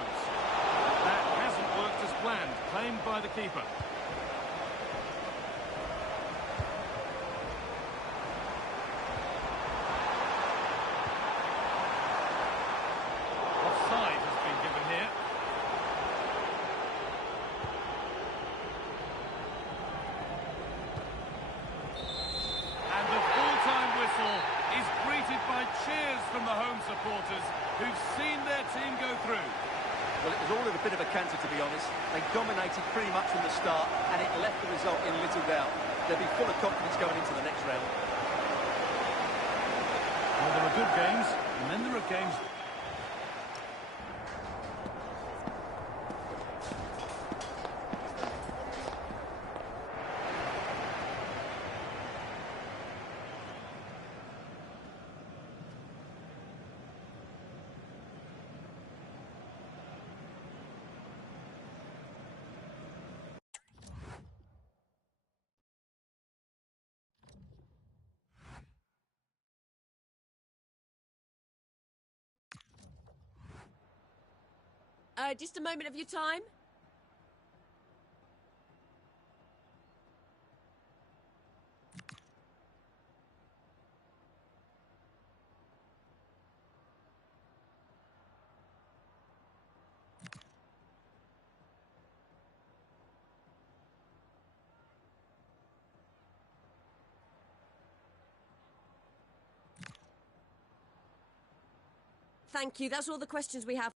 That hasn't worked as planned. Claimed by the keeper. Offside has been given here. And the full-time whistle is greeted by cheers from the home supporters who've seen their team go through. Well, it was all in a bit of a canter, to be honest. They dominated pretty much from the start, and it left the result in little doubt. They'll be full of confidence going into the next round. Well, there are good games, and then there are games... Just a moment of your time. Thank you. That's all the questions we have.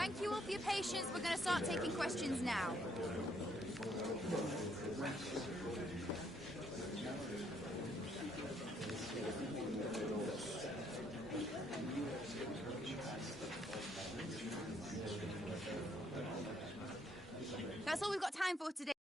Thank you all for your patience. We're going to start taking questions now. That's all we've got time for today.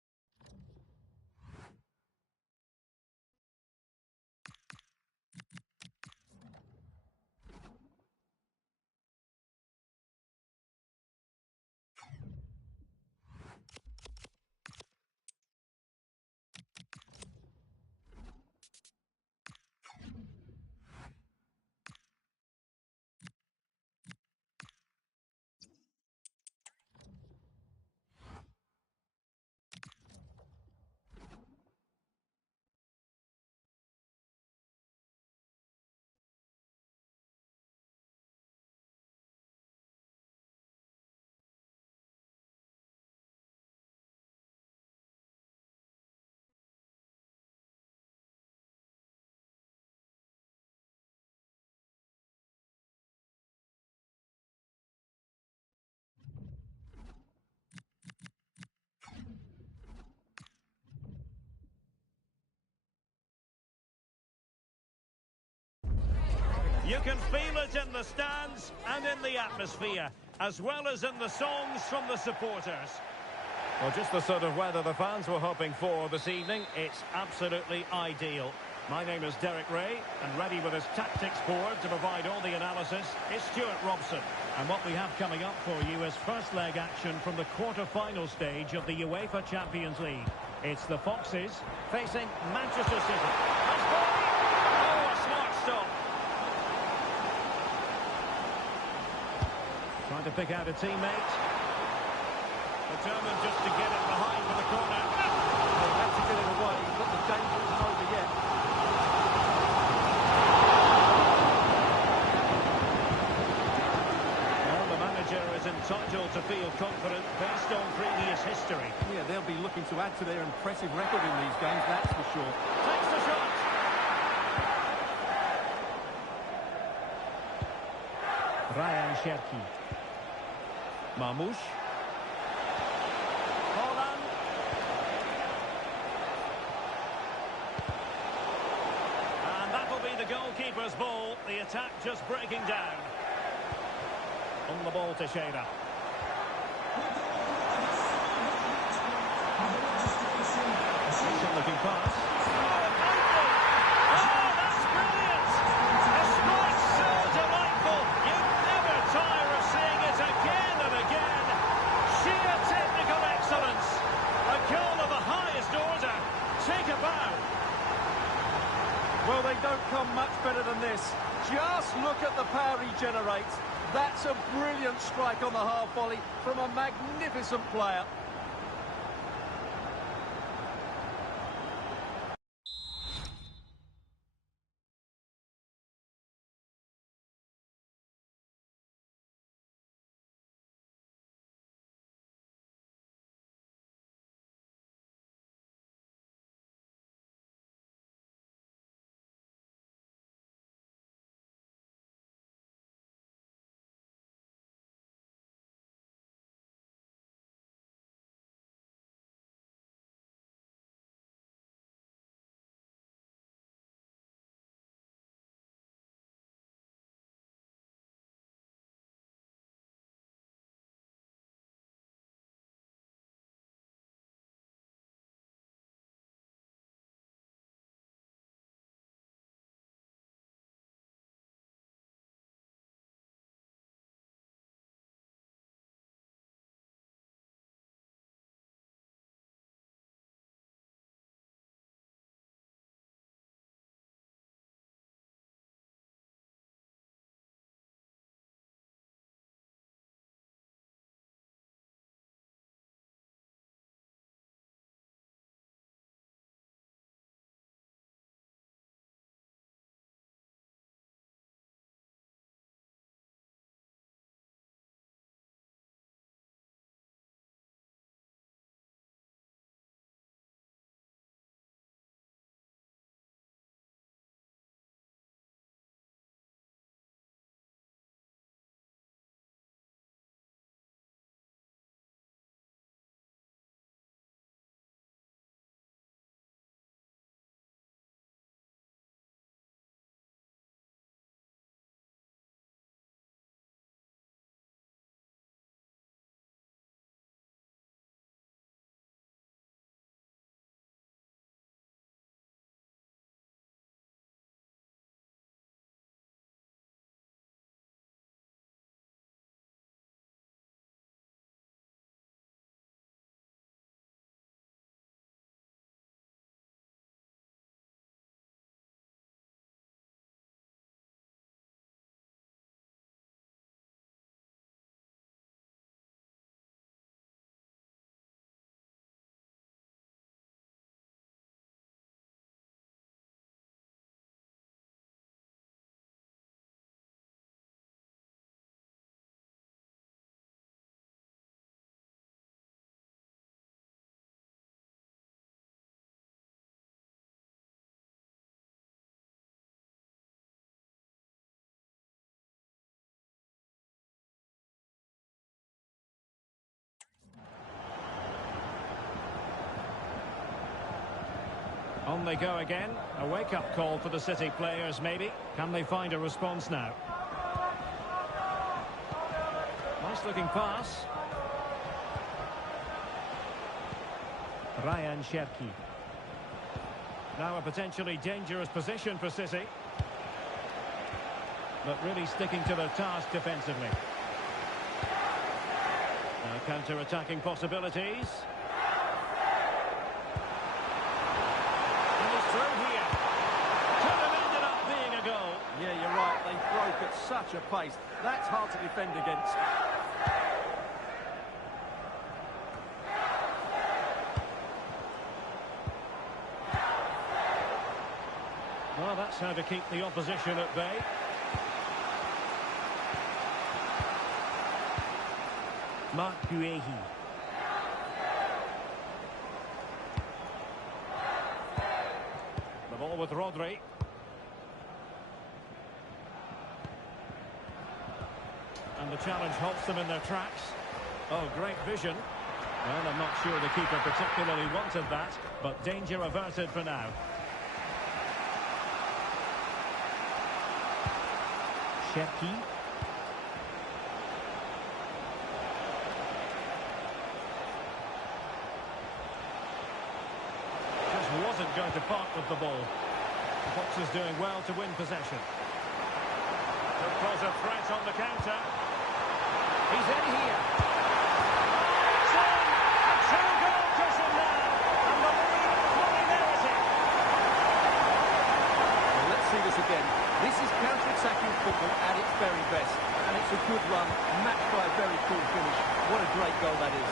You can feel it in the stands and in the atmosphere, as well as in the songs from the supporters. Well, just the sort of weather the fans were hoping for this evening. It's absolutely ideal. My name is Derek Ray, and ready with his tactics board to provide all the analysis is Stuart Robson. And what we have coming up for you is first leg action from the quarter-final stage of the UEFA Champions League. It's the Foxes facing Manchester City. Oh, a smart stop. Trying to pick out a teammate. Determined just to get it behind for the corner. They had to get it away, but the danger isn't over yet. Well, the manager is entitled to feel confident based on previous history. Yeah, they'll be looking to add to their impressive record in these games, that's for sure. Takes the shot. Ryan Cherki. Mamouche. Holland. And that'll be the goalkeeper's ball. The attack just breaking down. On the ball, Teixeira. Decent looking pass. Oh, that's brilliant! A strike so delightful. You never tire of seeing it again and again. Sheer technical excellence. A goal of the highest order. Take a bow. Well, they don't come much better than this. Just look at the power he generates. That's a brilliant strike on the half volley from a magnificent player. On they go again. A wake-up call for the City players, maybe. Can they find a response now? Nice-looking pass. Ryan Cherki. Now a potentially dangerous position for City. But really sticking to their task defensively. Now counter-attacking possibilities. Through here. Could have ended up being a goal. Yeah, you're right. They broke at such a pace. That's hard to defend against. Well, that's how to keep the opposition at bay. Mark Guehi. The ball with Rodri. And the challenge halts them in their tracks. Oh, great vision. Well, I'm not sure the keeper particularly wanted that, but danger averted for now. Cherki. Just wasn't going to part with the ball. The Fox is doing well to win possession. Could cause a threat on the counter. He's in here. It's in! A two-goal cushion now. And the lead fully merited. Well, let's see this again. This is counter-attacking football at its very best. And it's a good run, matched by a very cool finish. What a great goal that is.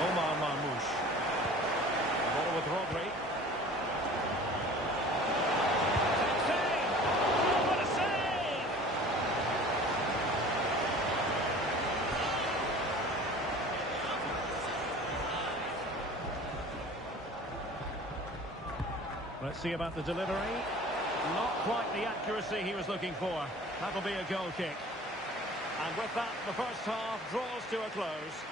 Omar Marmoush. The ball with Rodri. Save! Oh, what a save! Let's see about the delivery. Not quite the accuracy he was looking for. That'll be a goal kick. And with that, the first half draws to a close.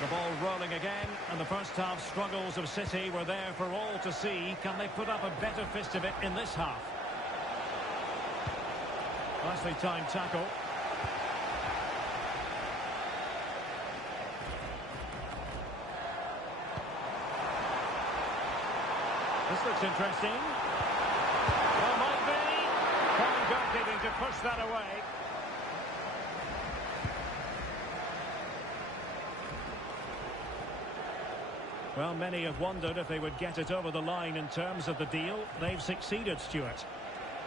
The ball rolling again, and the first half struggles of City were there for all to see. Can they put up a better fist of it in this half? Nicely timed tackle. This looks interesting. Well, might be. Fine goalkeeping to push that away. Well, many have wondered if they would get it over the line in terms of the deal. They've succeeded, Stuart.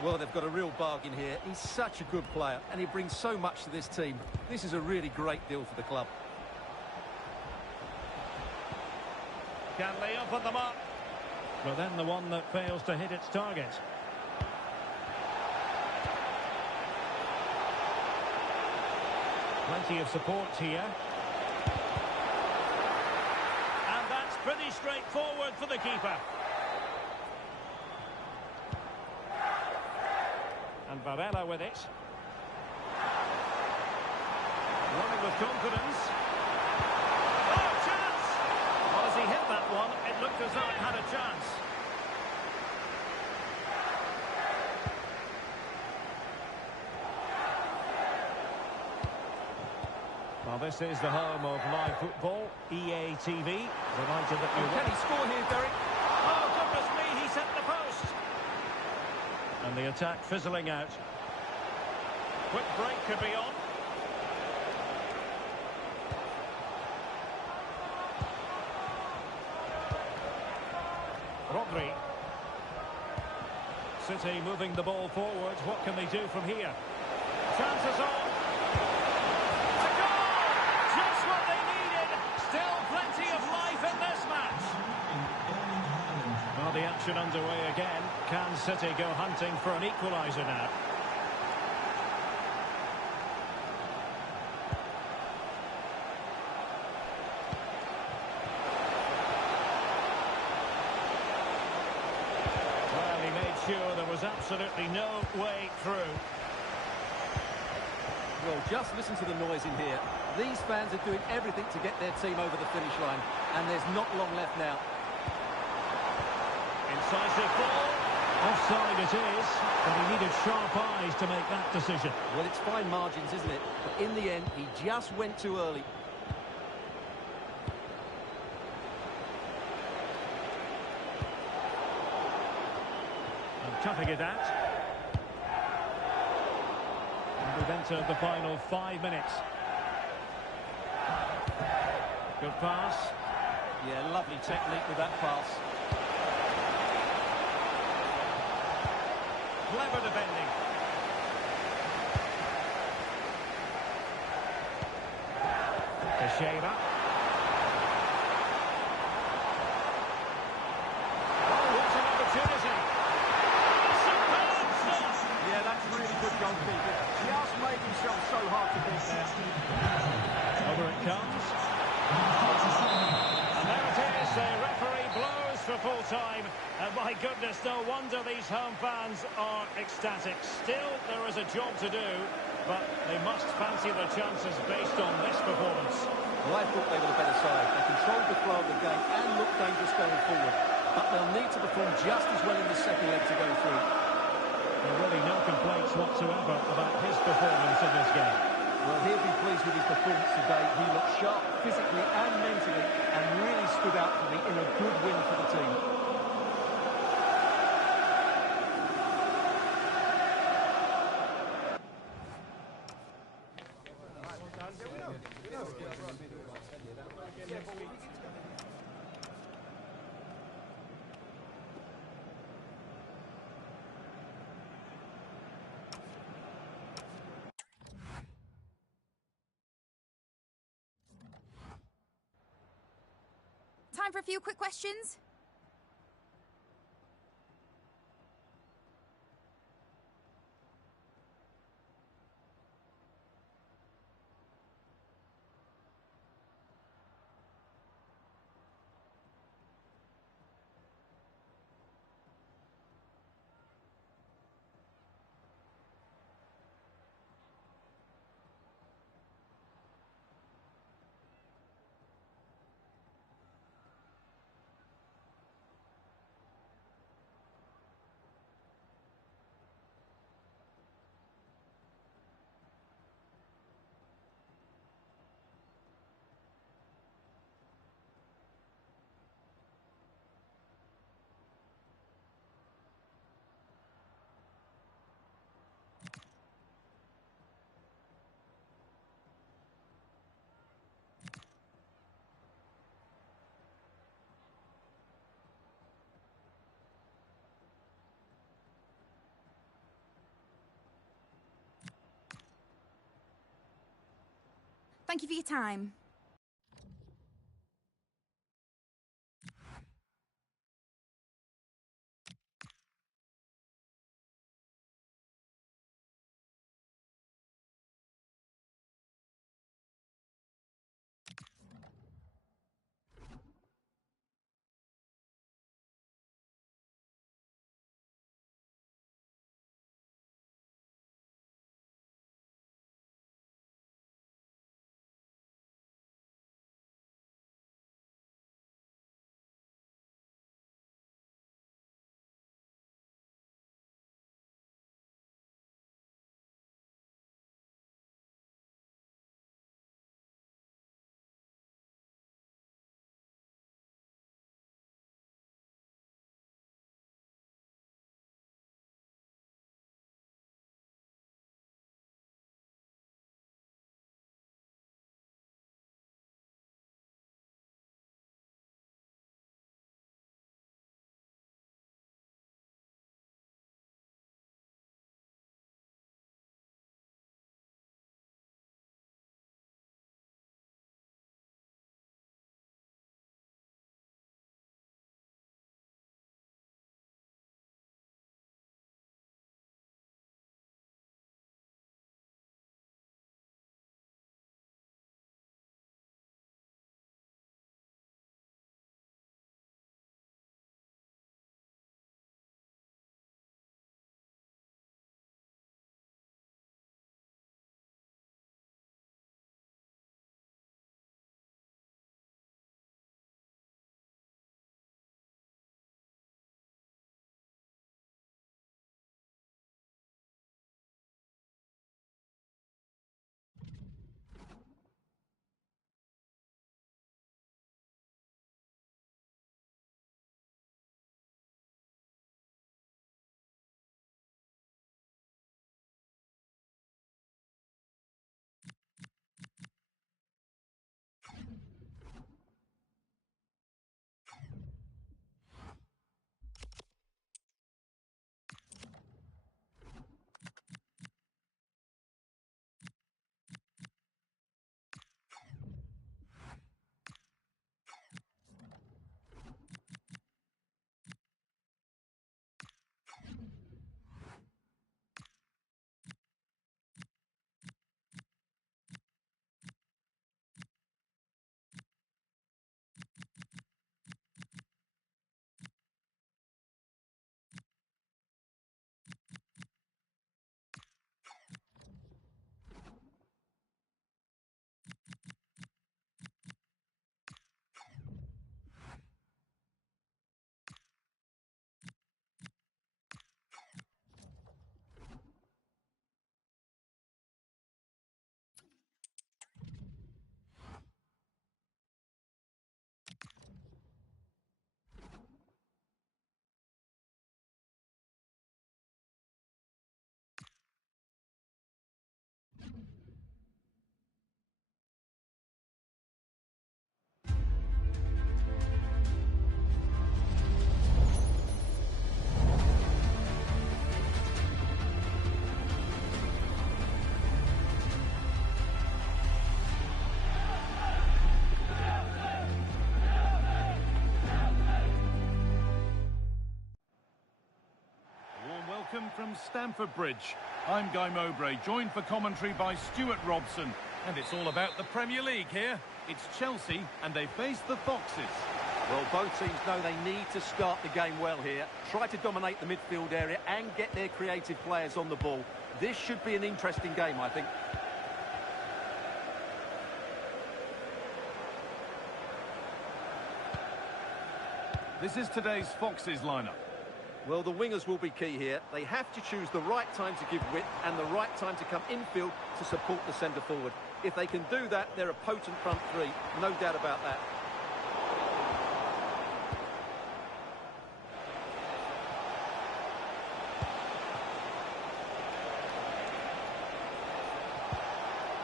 Well, they've got a real bargain here. He's such a good player, and he brings so much to this team. This is a really great deal for the club. Can they open them up? But then the one that fails to hit its target. Plenty of support here. And that's pretty straightforward for the keeper. And Varela with it. Running with confidence. Oh, chance! Well, as he hit that one, it looked as though it had a chance. Well, this is the home of live football, EA TV. Delighted that you Can he score here, Derek? Oh, goodness me, he set the post. And the attack fizzling out. Quick break could be on. Rodri. City moving the ball forward. What can they do from here? Chances on. A goal! Just what they needed. Still plenty of life in this match. Well, the action underway again. Can City go hunting for an equaliser now? sure there was absolutely no way through. Well, just listen to the noise in here. These fans are doing everything to get their team over the finish line, and there's not long left now. Incisive ball. Offside it is, but he needed sharp eyes to make that decision. Well, it's fine margins, isn't it? But in the end, he just went too early. And cutting it out. And we've entered the final 5 minutes. Good pass. Yeah, lovely technique with that pass. Clever defending. Teixeira. Oh, what an opportunity. Superb stuff. Yeah, that's really good goalkeeping. Just made himself so hard to beat there. Over it comes. And there it is, the referee blows for full time. And my goodness, no wonder these home fans are ecstatic. Still, there is a job to do, but they must fancy their chances based on this performance. Well, I thought they were the better side. They controlled the flow of the game and looked dangerous going forward. But they'll need to perform just as well in the second leg to go through. There are really no complaints whatsoever about his performance in this game. Well, he'll be pleased with his performance today. He looked sharp physically and mentally and really stood out for me in a good win for the team. Time for a few quick questions. Thank you for your time. from Stamford Bridge. I'm Guy Mowbray, joined for commentary by Stuart Robson. And it's all about the Premier League here. It's Chelsea, and they face the Foxes. Well, both teams know they need to start the game well here. Try to dominate the midfield area and get their creative players on the ball. This should be an interesting game, I think. This is today's Foxes lineup. Well, the wingers will be key here. They have to choose the right time to give width and the right time to come infield to support the centre forward. If they can do that, they're a potent front three. No doubt about that.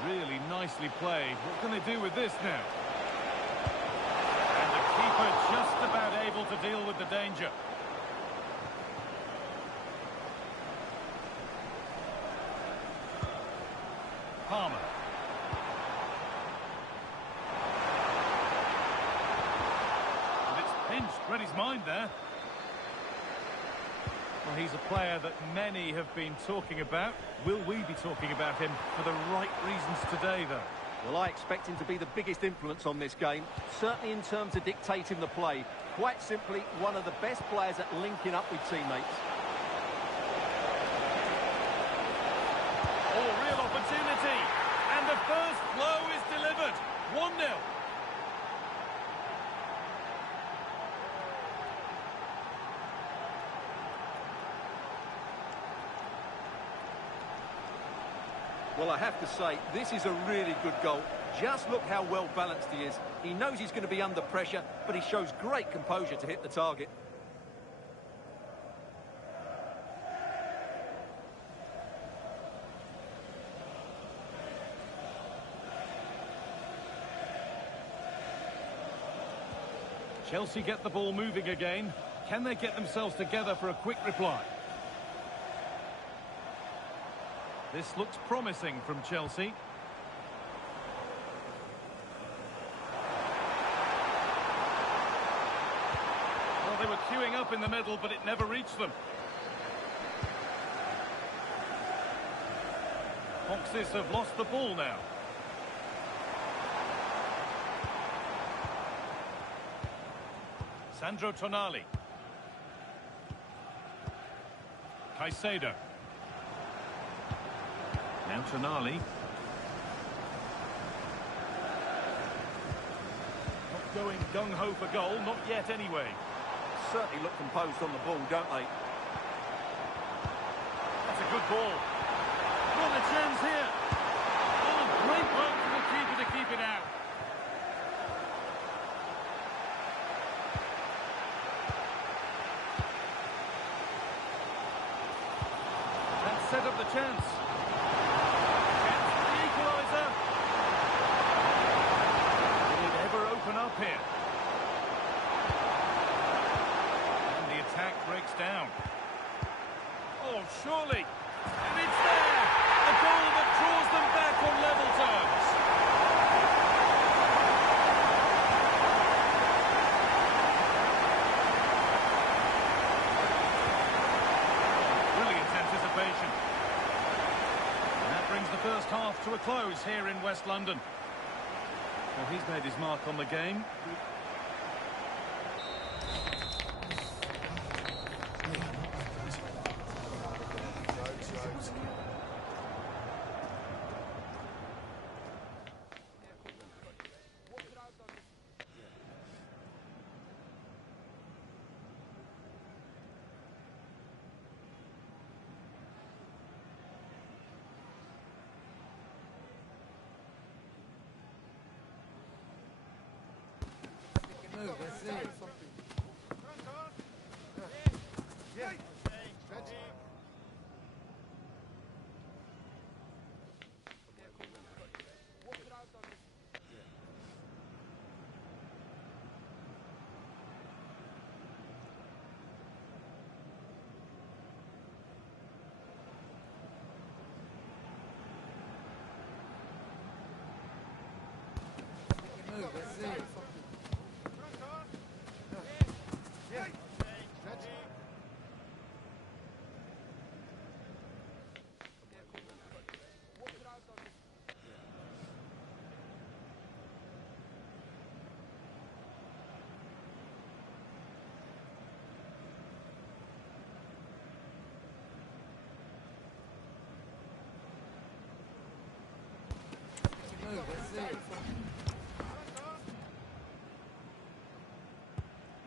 Really nicely played. What can they do with this now? And the keeper just about able to deal with the danger. Palmer. And it's pinched. Read his mind there. Well, he's a player that many have been talking about. Will we be talking about him for the right reasons today, though? Well, I expect him to be the biggest influence on this game, certainly in terms of dictating the play. Quite simply, one of the best players at linking up with teammates. Oh, real opportunity. And the first blow is delivered. 1-0. Well, I have to say, this is a really good goal. Just look how well balanced he is. He knows he's going to be under pressure, but he shows great composure to hit the target. Chelsea get the ball moving again. Can they get themselves together for a quick reply? This looks promising from Chelsea. Well, they were queuing up in the middle, but it never reached them. Foxes have lost the ball now. Sandro Tonali. Caicedo. Now Tonali. Not going gung-ho for goal, not yet anyway. Certainly look composed on the ball, don't they? That's a good ball. What a chance here. Oh, great work for the keeper to keep it out. That set up the chance. Up here. And the attack breaks down. Oh, surely. And it's there. A goal that draws them back on level terms. Brilliant anticipation. And that brings the first half to a close here in West London. Well, he's made his mark on the game.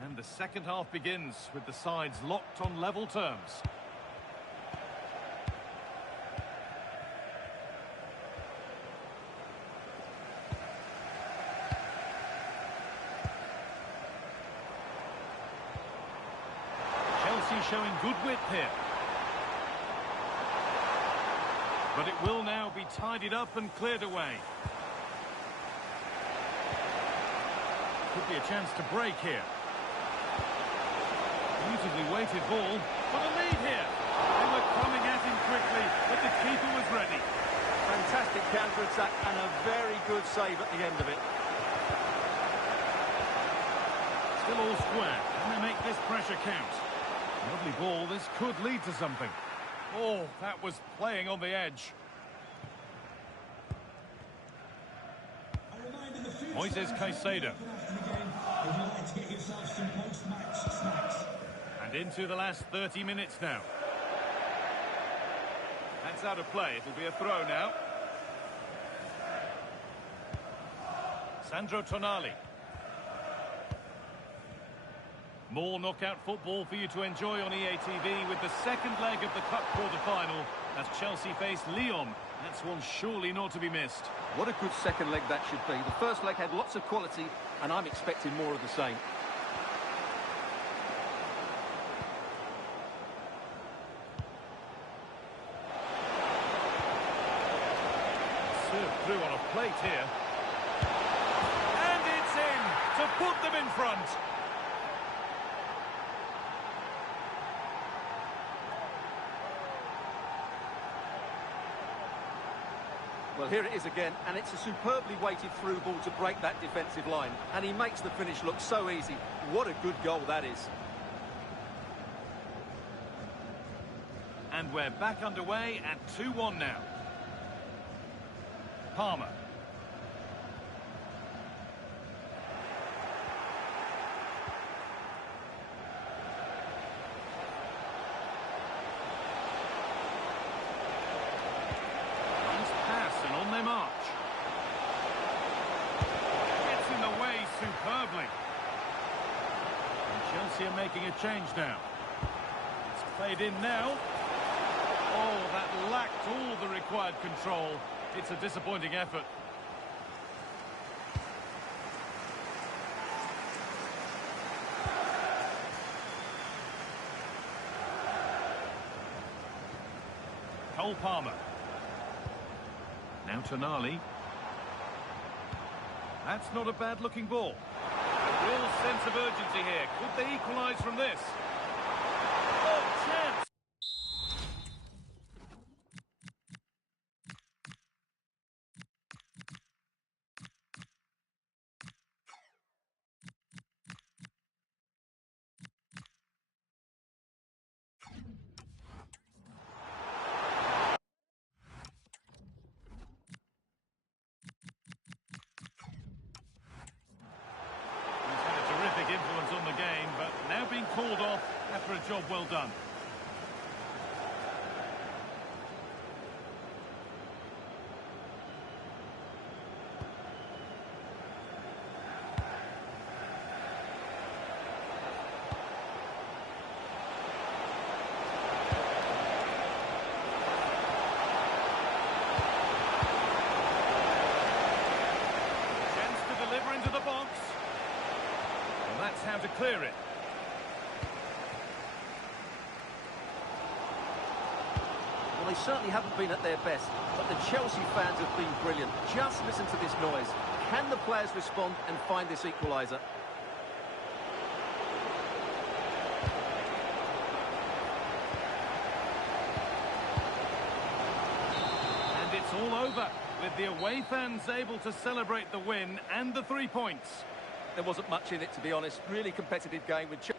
And the second half begins with the sides locked on level terms. Chelsea showing good width here. But it will now be tidied up and cleared away. Could be a chance to break here. Beautifully weighted ball, but a lead here. They were coming at him quickly, but the keeper was ready. Fantastic counter-attack and a very good save at the end of it. Still all square. Can they make this pressure count? Lovely ball. This could lead to something. Oh, that was playing on the edge. Moises Caicedo. And into the last 30 minutes now. That's out of play. It'll be a throw now. Sandro Tonali. More knockout football for you to enjoy on EA TV with the second leg of the Cup quarter-final as Chelsea face Lyon. That's one surely not to be missed. What a good second leg that should be. The first leg had lots of quality, and I'm expecting more of the same. Served through on a plate here. And it's in to put them in front. Well, here it is again, and it's a superbly weighted through ball to break that defensive line. And he makes the finish look so easy. What a good goal that is. And we're back underway at 2-1 now. Palmer. March. Gets in the way superbly. And Chelsea are making a change now. It's played in now. Oh, that lacked all the required control. It's a disappointing effort. Cole Palmer. Now Tonali. That's not a bad-looking ball. A real sense of urgency here. Could they equalise from this? Oh, chance! Influence on the game, but now being called off after a job well done. Chance to deliver into the box. That's how to clear it. Well, they certainly haven't been at their best, but the Chelsea fans have been brilliant. Just listen to this noise. Can the players respond and find this equaliser? And it's all over, with the away fans able to celebrate the win and the 3 points. There wasn't much in it, to be honest. Really competitive game with Chelsea.